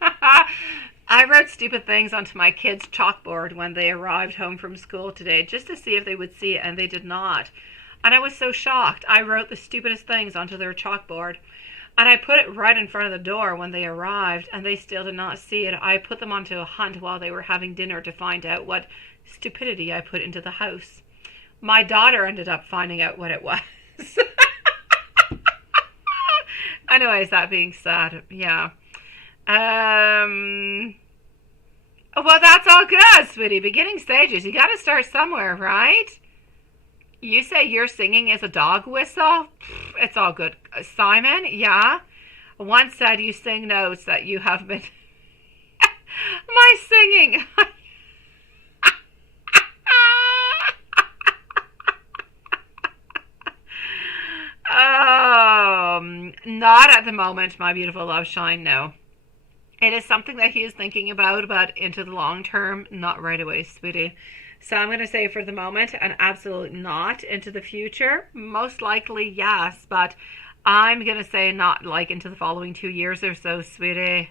I wrote wrote stupid things onto my kids' chalkboard when they arrived home from school today, just to see if they would see it, and they did not. And I was so shocked. I wrote the stupidest things onto their chalkboard. And I put it right in front of the door when they arrived, and they still did not see it. I put them onto a hunt while they were having dinner to find out what stupidity I put into the house. My daughter ended up finding out what it was. Anyways, that being said, yeah. Well, that's all good, sweetie. Beginning stages. You got to start somewhere, right? You say your singing is a dog whistle? It's all good. Simon, yeah? Once said you sing notes that you have been... My singing... Not at the moment, my beautiful love shine, no. It is something that he is thinking about, but into the long term, not right away, sweetie. So I'm going to say for the moment, an absolute not. Into the future, most likely yes, but I'm going to say not like into the following 2 years or so, sweetie.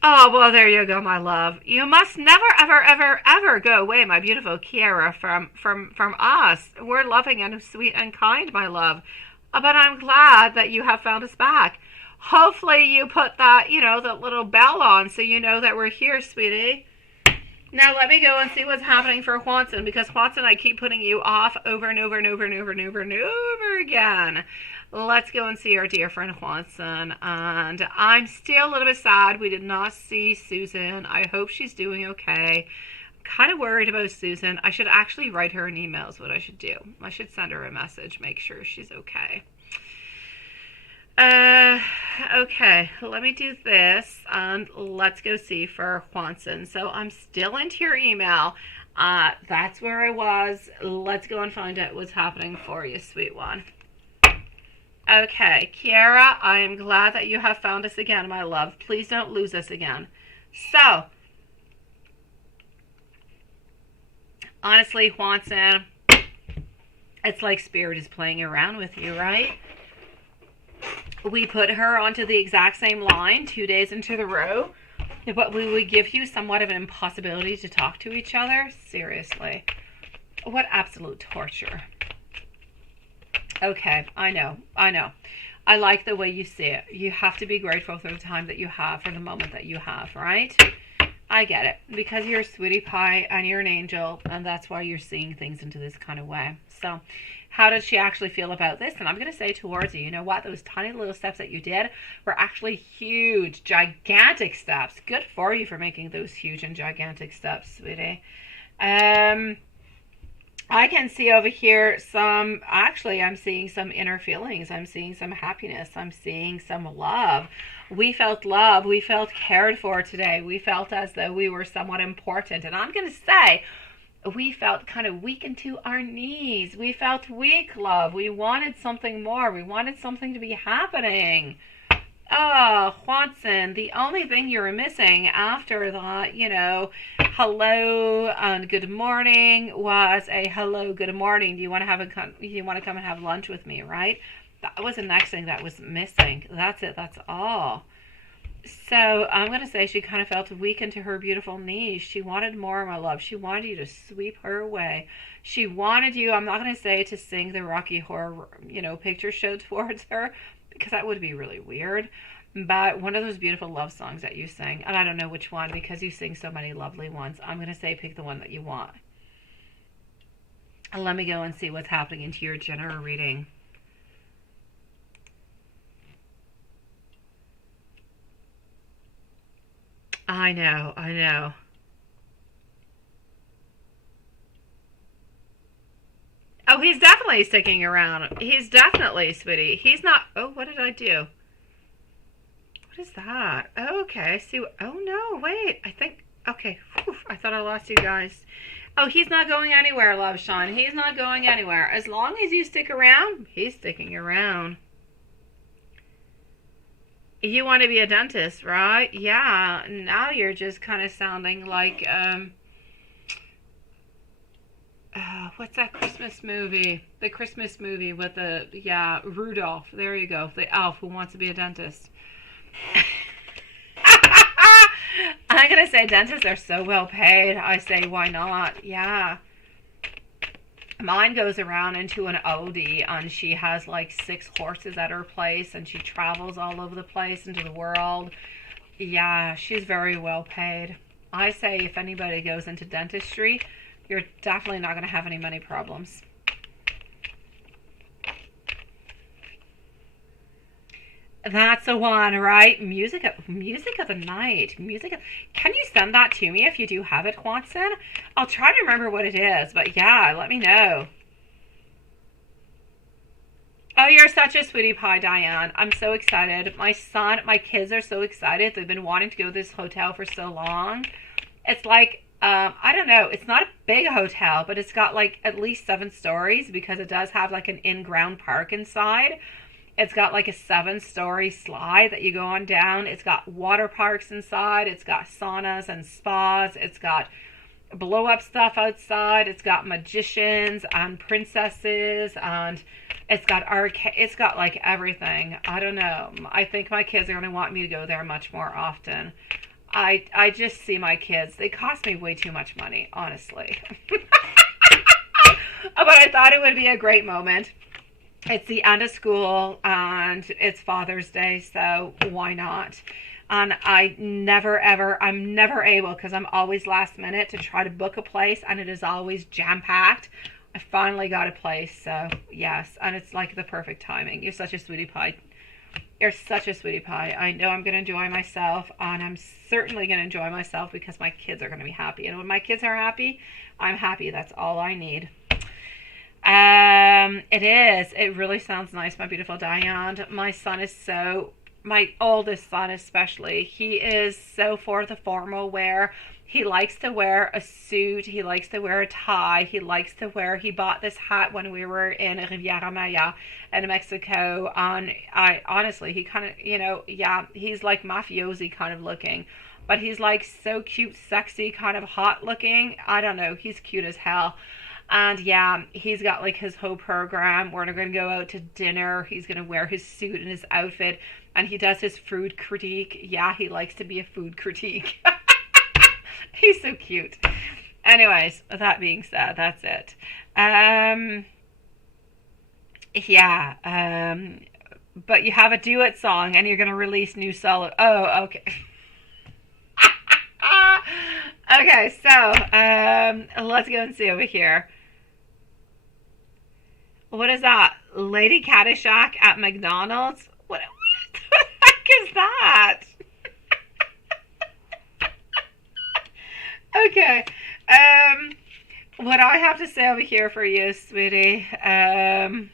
Oh, well, there you go, my love. You must never, ever, ever, ever go away, my beautiful Kiara, from us. We're loving and sweet and kind, my love. But I'm glad that you have found us back. Hopefully you put that, that little bell on so you know that we're here, sweetie. Now let me go and see what's happening for Juanson, because Juanson, I keep putting you off over and over and over and over and over and over again. Let's go and see our dear friend Juanson. And I'm still a little bit sad we did not see Susan. I hope she's doing okay. I'm kind of worried about Susan. I should actually write her an email is what I should do. I should send her a message, make sure she's okay. Okay, let me do this, and let's go see for Juanson. So I'm still into your email. That's where I was. Let's go and find out what's happening for you, sweet one. Okay, Kiara, I am glad that you have found us again, my love. Please don't lose us again. So, honestly, Juanson, it's like Spirit is playing around with you, right? We put her onto the exact same line 2 days into the row, but we would give you somewhat of an impossibility to talk to each other. Seriously. What absolute torture. Okay, I know. I like the way you see it. You have to be grateful for the time that you have, for the moment that you have, right? I get it. Because you're a sweetie pie and you're an angel, and that's why you're seeing things into this kind of way. So, how does she actually feel about this? And I'm going to say towards you, you know what? Those tiny little steps that you did were actually huge, gigantic steps. Good for you for making those huge and gigantic steps, sweetie. I can see over here I'm seeing some inner feelings. I'm seeing some happiness. I'm seeing some love. We felt love. We felt cared for today. We felt as though we were somewhat important. And I'm going to say, we felt kind of weak into our knees. We felt weak, love. We wanted something more. We wanted something to be happening. Oh, Juanson, the only thing you were missing after that, hello and good morning was a hello, good morning. Do you want to come and have lunch with me, right? That was the next thing that was missing. That's it. That's all. So I'm going to say she kind of felt weak into her beautiful knees. She wanted more, my love. She wanted you to sweep her away. She wanted you, I'm not going to say to sing the Rocky Horror, picture show towards her, because that would be really weird. But one of those beautiful love songs that you sing, and I don't know which one because you sing so many lovely ones. I'm going to say pick the one that you want. And let me go and see what's happening into your general reading. I know. Oh, he's definitely sticking around. He's definitely, sweetie. He's not... Oh, what did I do? What is that? Oh, okay, I see. Oh, no, wait. I think... Okay, whew, I thought I lost you guys. Oh, he's not going anywhere, love Sean. He's not going anywhere. As long as you stick around, he's sticking around. You want to be a dentist, right? Yeah, now you're just kind of sounding like... what's that Christmas movie? The Christmas movie with the, yeah, Rudolph. There you go. The elf who wants to be a dentist. I'm going to say dentists are so well paid. I say, why not? Yeah. Mine goes around into an oldie, and she has like 6 horses at her place, and she travels all over the place into the world. Yeah, she's very well paid. I say if anybody goes into dentistry, you're definitely not going to have any money problems. That's the one, right? Music of the night. Can you send that to me if you do have it, Quanson? I'll try to remember what it is, but yeah, let me know. Oh, you're such a sweetie pie, Diane. I'm so excited. My kids are so excited. They've been wanting to go to this hotel for so long. It's like, I don't know. It's not a big hotel, but it's got like at least 7 stories because it does have like an in-ground park inside. It's got like a 7-story slide that you go on down. It's got water parks inside. It's got saunas and spas. It's got blow-up stuff outside. It's got magicians and princesses, and it's got arcade. It's got like everything. I don't know. I think my kids are going to want me to go there much more often. I just see my kids. They cost me way too much money, honestly. But I thought it would be a great moment. It's the end of school and it's Father's Day, so why not? And I'm never able, because I'm always last minute, to try to book a place, and it is always jam-packed. I finally got a place, so yes, and it's like the perfect timing. You're such a sweetie pie. You're such a sweetie pie. I know I'm going to enjoy myself, and I'm certainly going to enjoy myself because my kids are going to be happy. And when my kids are happy, I'm happy. That's all I need. It is. It really sounds nice, my beautiful Diane. My oldest son especially, he is so for the formal wear. He likes to wear a suit. He likes to wear a tie. He bought this hat when we were in Riviera Maya in Mexico. And honestly, he kind of, he's like mafiosi kind of looking. But he's like so cute, sexy, kind of hot looking. I don't know. He's cute as hell. And yeah, he's got like his whole program. We're going to go out to dinner. He's going to wear his suit and his outfit. And he does his food critique. Yeah, he likes to be a food critique. He's so cute. Anyways, that being said, that's it. But you have a duet song and you're going to release new solo. Oh, okay. Okay, so let's go and see over here. What is that? Lady Caddyshack at McDonald's? What the heck is that? Okay. What I have to say over here for you, sweetie. I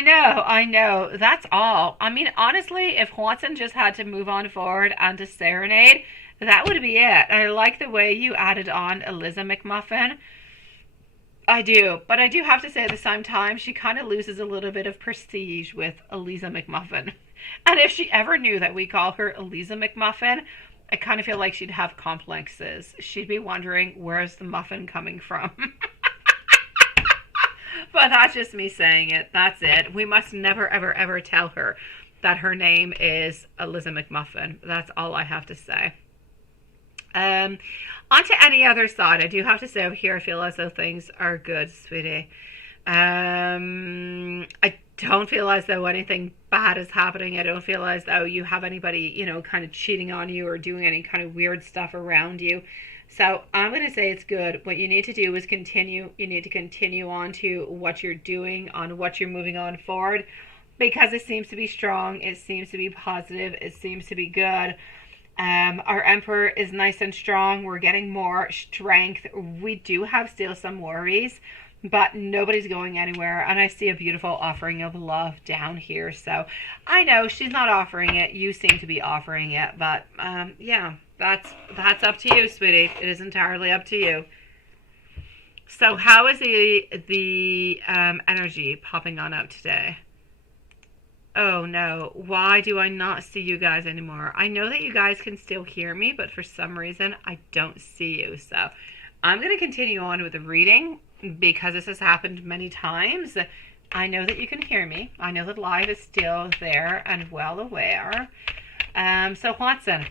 know. That's all. I mean, honestly, if Watson just had to move on forward and to serenade, that would be it. I like the way you added on Eliza McMuffin. I do. But I do have to say at the same time, she kind of loses a little bit of prestige with Eliza McMuffin. And if she ever knew that we call her Eliza McMuffin, I kind of feel like she'd have complexes. She'd be wondering, where's the muffin coming from? But that's just me saying it. That's it. We must never, ever, ever tell her that her name is Eliza McMuffin. That's all I have to say. On to any other side, I do have to say over here, I feel as though things are good, sweetie. I don't feel as though anything bad is happening. I don't feel as though you have anybody, kind of cheating on you or doing any kind of weird stuff around you. So I'm going to say it's good. What you need to do is continue. You need to continue on to what you're doing, on what you're moving on forward, because it seems to be strong. It seems to be positive. It seems to be good. Our Emperor is nice and strong. We're getting more strength. We do have still some worries, but nobody's going anywhere. And I see a beautiful offering of love down here. So I know she's not offering it. You seem to be offering it. But yeah, that's up to you, sweetie. It is entirely up to you. So how is the energy popping on out today? Oh no, why do I not see you guys anymore? I know that you guys can still hear me, but for some reason I don't see you. So I'm going to continue on with the reading. because this has happened many times, I know that you can hear me. I know that live is still there and well aware. So Watson,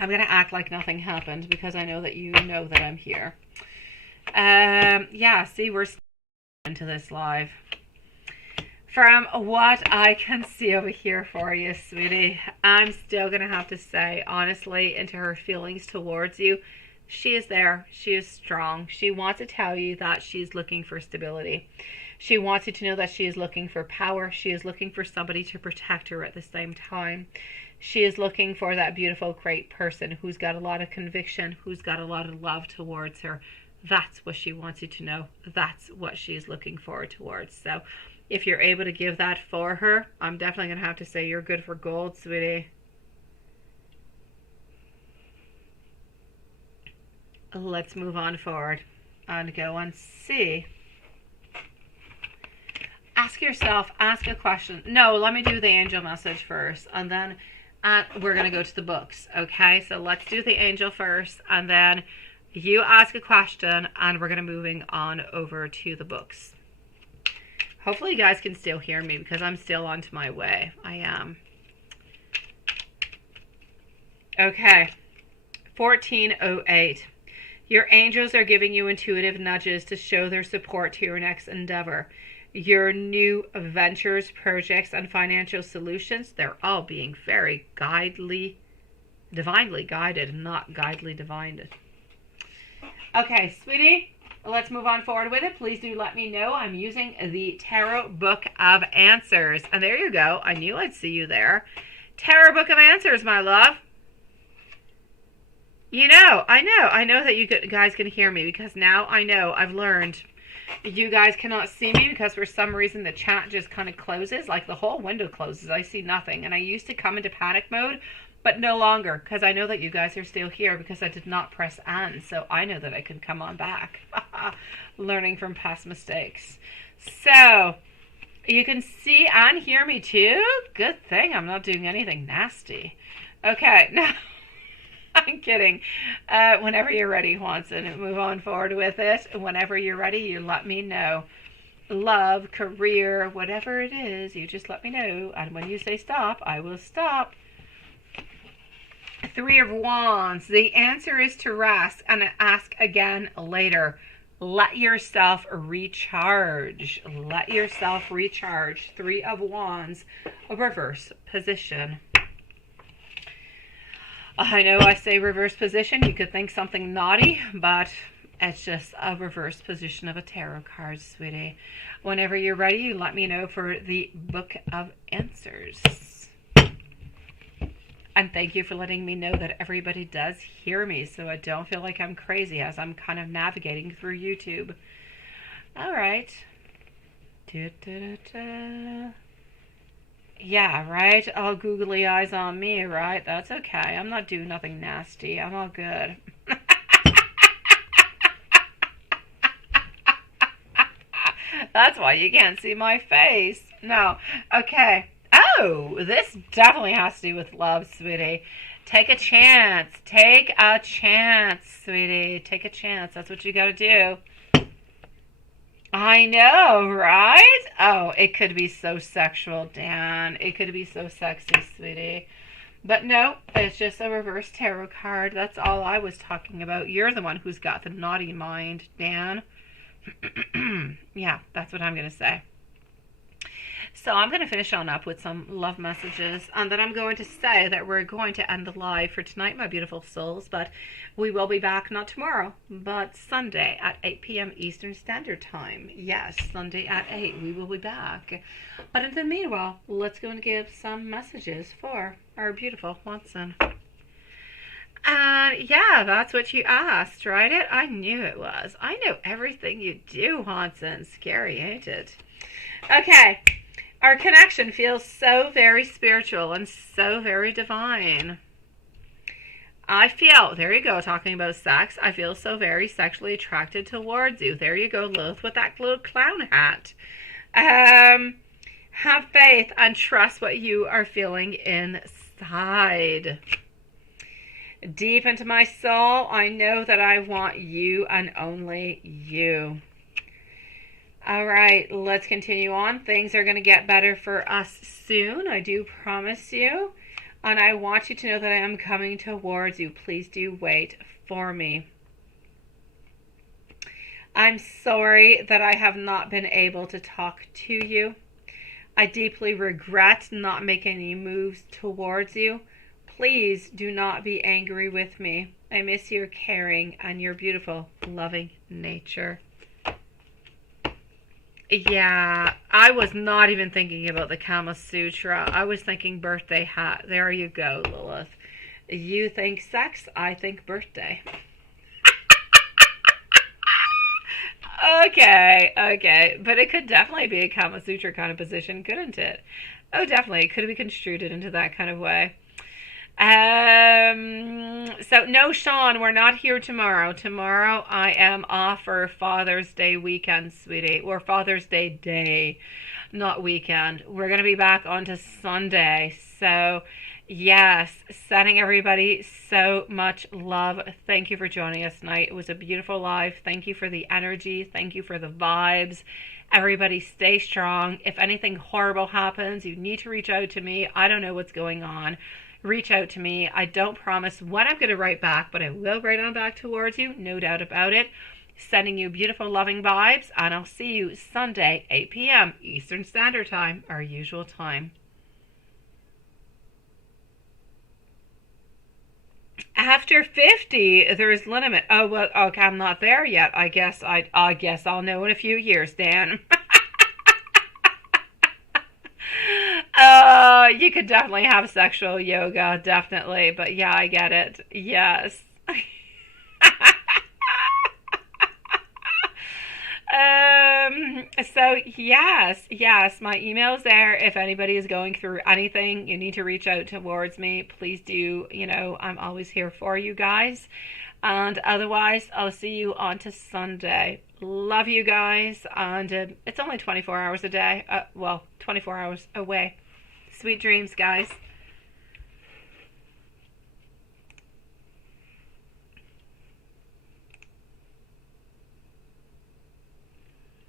I'm going to act like nothing happened because I know that you know that I'm here. Yeah, see, we're still into this live. From what I can see over here for you, sweetie, I'm still going to have to say, honestly, into her feelings towards you, she is there. She is strong. She wants to tell you that she's looking for stability. She wants you to know that she is looking for power. She is looking for somebody to protect her at the same time. She is looking for that beautiful, great person who's got a lot of conviction, who's got a lot of love towards her. That's what she wants you to know. That's what she's looking forward towards. So if you're able to give that for her, I'm definitely going to have to say you're good for gold, sweetie. Let's move on forward and go and see. Ask yourself, ask a question. No, let me do the angel message first, and then we're going to go to the books, okay? So let's do the angel first, and then you ask a question, and we're going to moving on over to the books. Hopefully you guys can still hear me because I'm still on to my way. I am. Okay. 1408. Your angels are giving you intuitive nudges to show their support to your next endeavor. Your new ventures, projects, and financial solutions, they're all being very divinely guided, not guidely divined. Okay, sweetie, let's move on forward with it. Please do let me know. I'm using the Tarot Book of Answers. And there you go. I knew I'd see you there. Tarot Book of Answers, my love. I know that you guys can hear me because now I know I've learned. You guys cannot see me because for some reason the chat just kind of closes, like the whole window closes. I see nothing. And I used to come into panic mode, but no longer because I know that you guys are still here because I did not press on. So I know that I can come on back. Learning from past mistakes. So you can see and hear me too. Good thing I'm not doing anything nasty. Okay, now I'm kidding. Whenever you're ready, Watson, move on forward with it. Whenever you're ready, you let me know. Love, career, whatever it is, you just let me know. And when you say stop, I will stop. 3 of Wands. The answer is to rest and ask again later. Let yourself recharge. Let yourself recharge. 3 of Wands, a reverse position. I know I say reverse position. You could think something naughty, but it's just a reverse position of a tarot card, sweetie. Whenever you're ready, you let me know for the Book of Answers. And thank you for letting me know that everybody does hear me so I don't feel like I'm crazy as I'm kind of navigating through YouTube. All right. Yeah, right? All googly eyes on me, right? That's okay. I'm not doing nothing nasty. I'm all good. That's why you can't see my face. No. Okay. Oh, this definitely has to do with love, sweetie. Take a chance. Take a chance, sweetie. Take a chance. That's what you gotta do. I know, right? Oh, it could be so sexual, Dan. It could be so sexy, sweetie. But no, it's just a reverse tarot card. That's all I was talking about. You're the one who's got the naughty mind, Dan. Yeah, that's what I'm going to say. So I'm going to finish on up with some love messages, and then I'm going to say that we're going to end the live for tonight, my beautiful souls, but we will be back not tomorrow, but Sunday at 8 p.m. Eastern Standard Time. Yes, Sunday at 8, we will be back. But in the meanwhile, let's go and give some messages for our beautiful Watson. And yeah, that's what you asked, right? I knew it was. I know everything you do, Watson. Scary, ain't it? Okay. Our connection feels so very spiritual and so very divine. I feel, there you go, talking about sex, I feel so very sexually attracted towards you. There you go, Lilith, with that little clown hat. Have faith and trust what you are feeling inside. Deep into my soul, I know that I want you and only you. All right, let's continue on. Things are going to get better for us soon. I do promise you. And I want you to know that I am coming towards you. Please do wait for me. I'm sorry that I have not been able to talk to you. I deeply regret not making any moves towards you. Please do not be angry with me. I miss your caring and your beautiful, loving nature. Yeah, I was not even thinking about the Kama Sutra. I was thinking birthday hat. There you go, Lilith. You think sex, I think birthday. Okay. But it could definitely be a Kama Sutra kind of position, couldn't it? Oh, definitely. It could be construed into that kind of way. So no, Sean, we're not here tomorrow. Tomorrow I am off for Father's Day weekend, sweetie. Or Father's Day, not weekend. We're going to be back on to Sunday. So yes, sending everybody so much love. Thank you for joining us tonight. It was a beautiful live. Thank you for the energy. Thank you for the vibes. Everybody stay strong. If anything horrible happens, you need to reach out to me. I don't know what's going on. Reach out to me. I don't promise when I'm going to write back, but I will write on back towards you, no doubt about it. Sending you beautiful, loving vibes, and I'll see you Sunday, 8 p.m. Eastern Standard Time, our usual time. After 50, there is limit. Oh, well, okay, I'm not there yet. I guess I'll know in a few years, Dan. You could definitely have sexual yoga, definitely. But yeah, I get it. Yes. So yes, my email's there. If anybody is going through anything, you need to reach out towards me. Please do. I'm always here for you guys. And otherwise, I'll see you on to Sunday. Love you guys. And it's only 24 hours a day. 24 hours away. Sweet dreams, guys.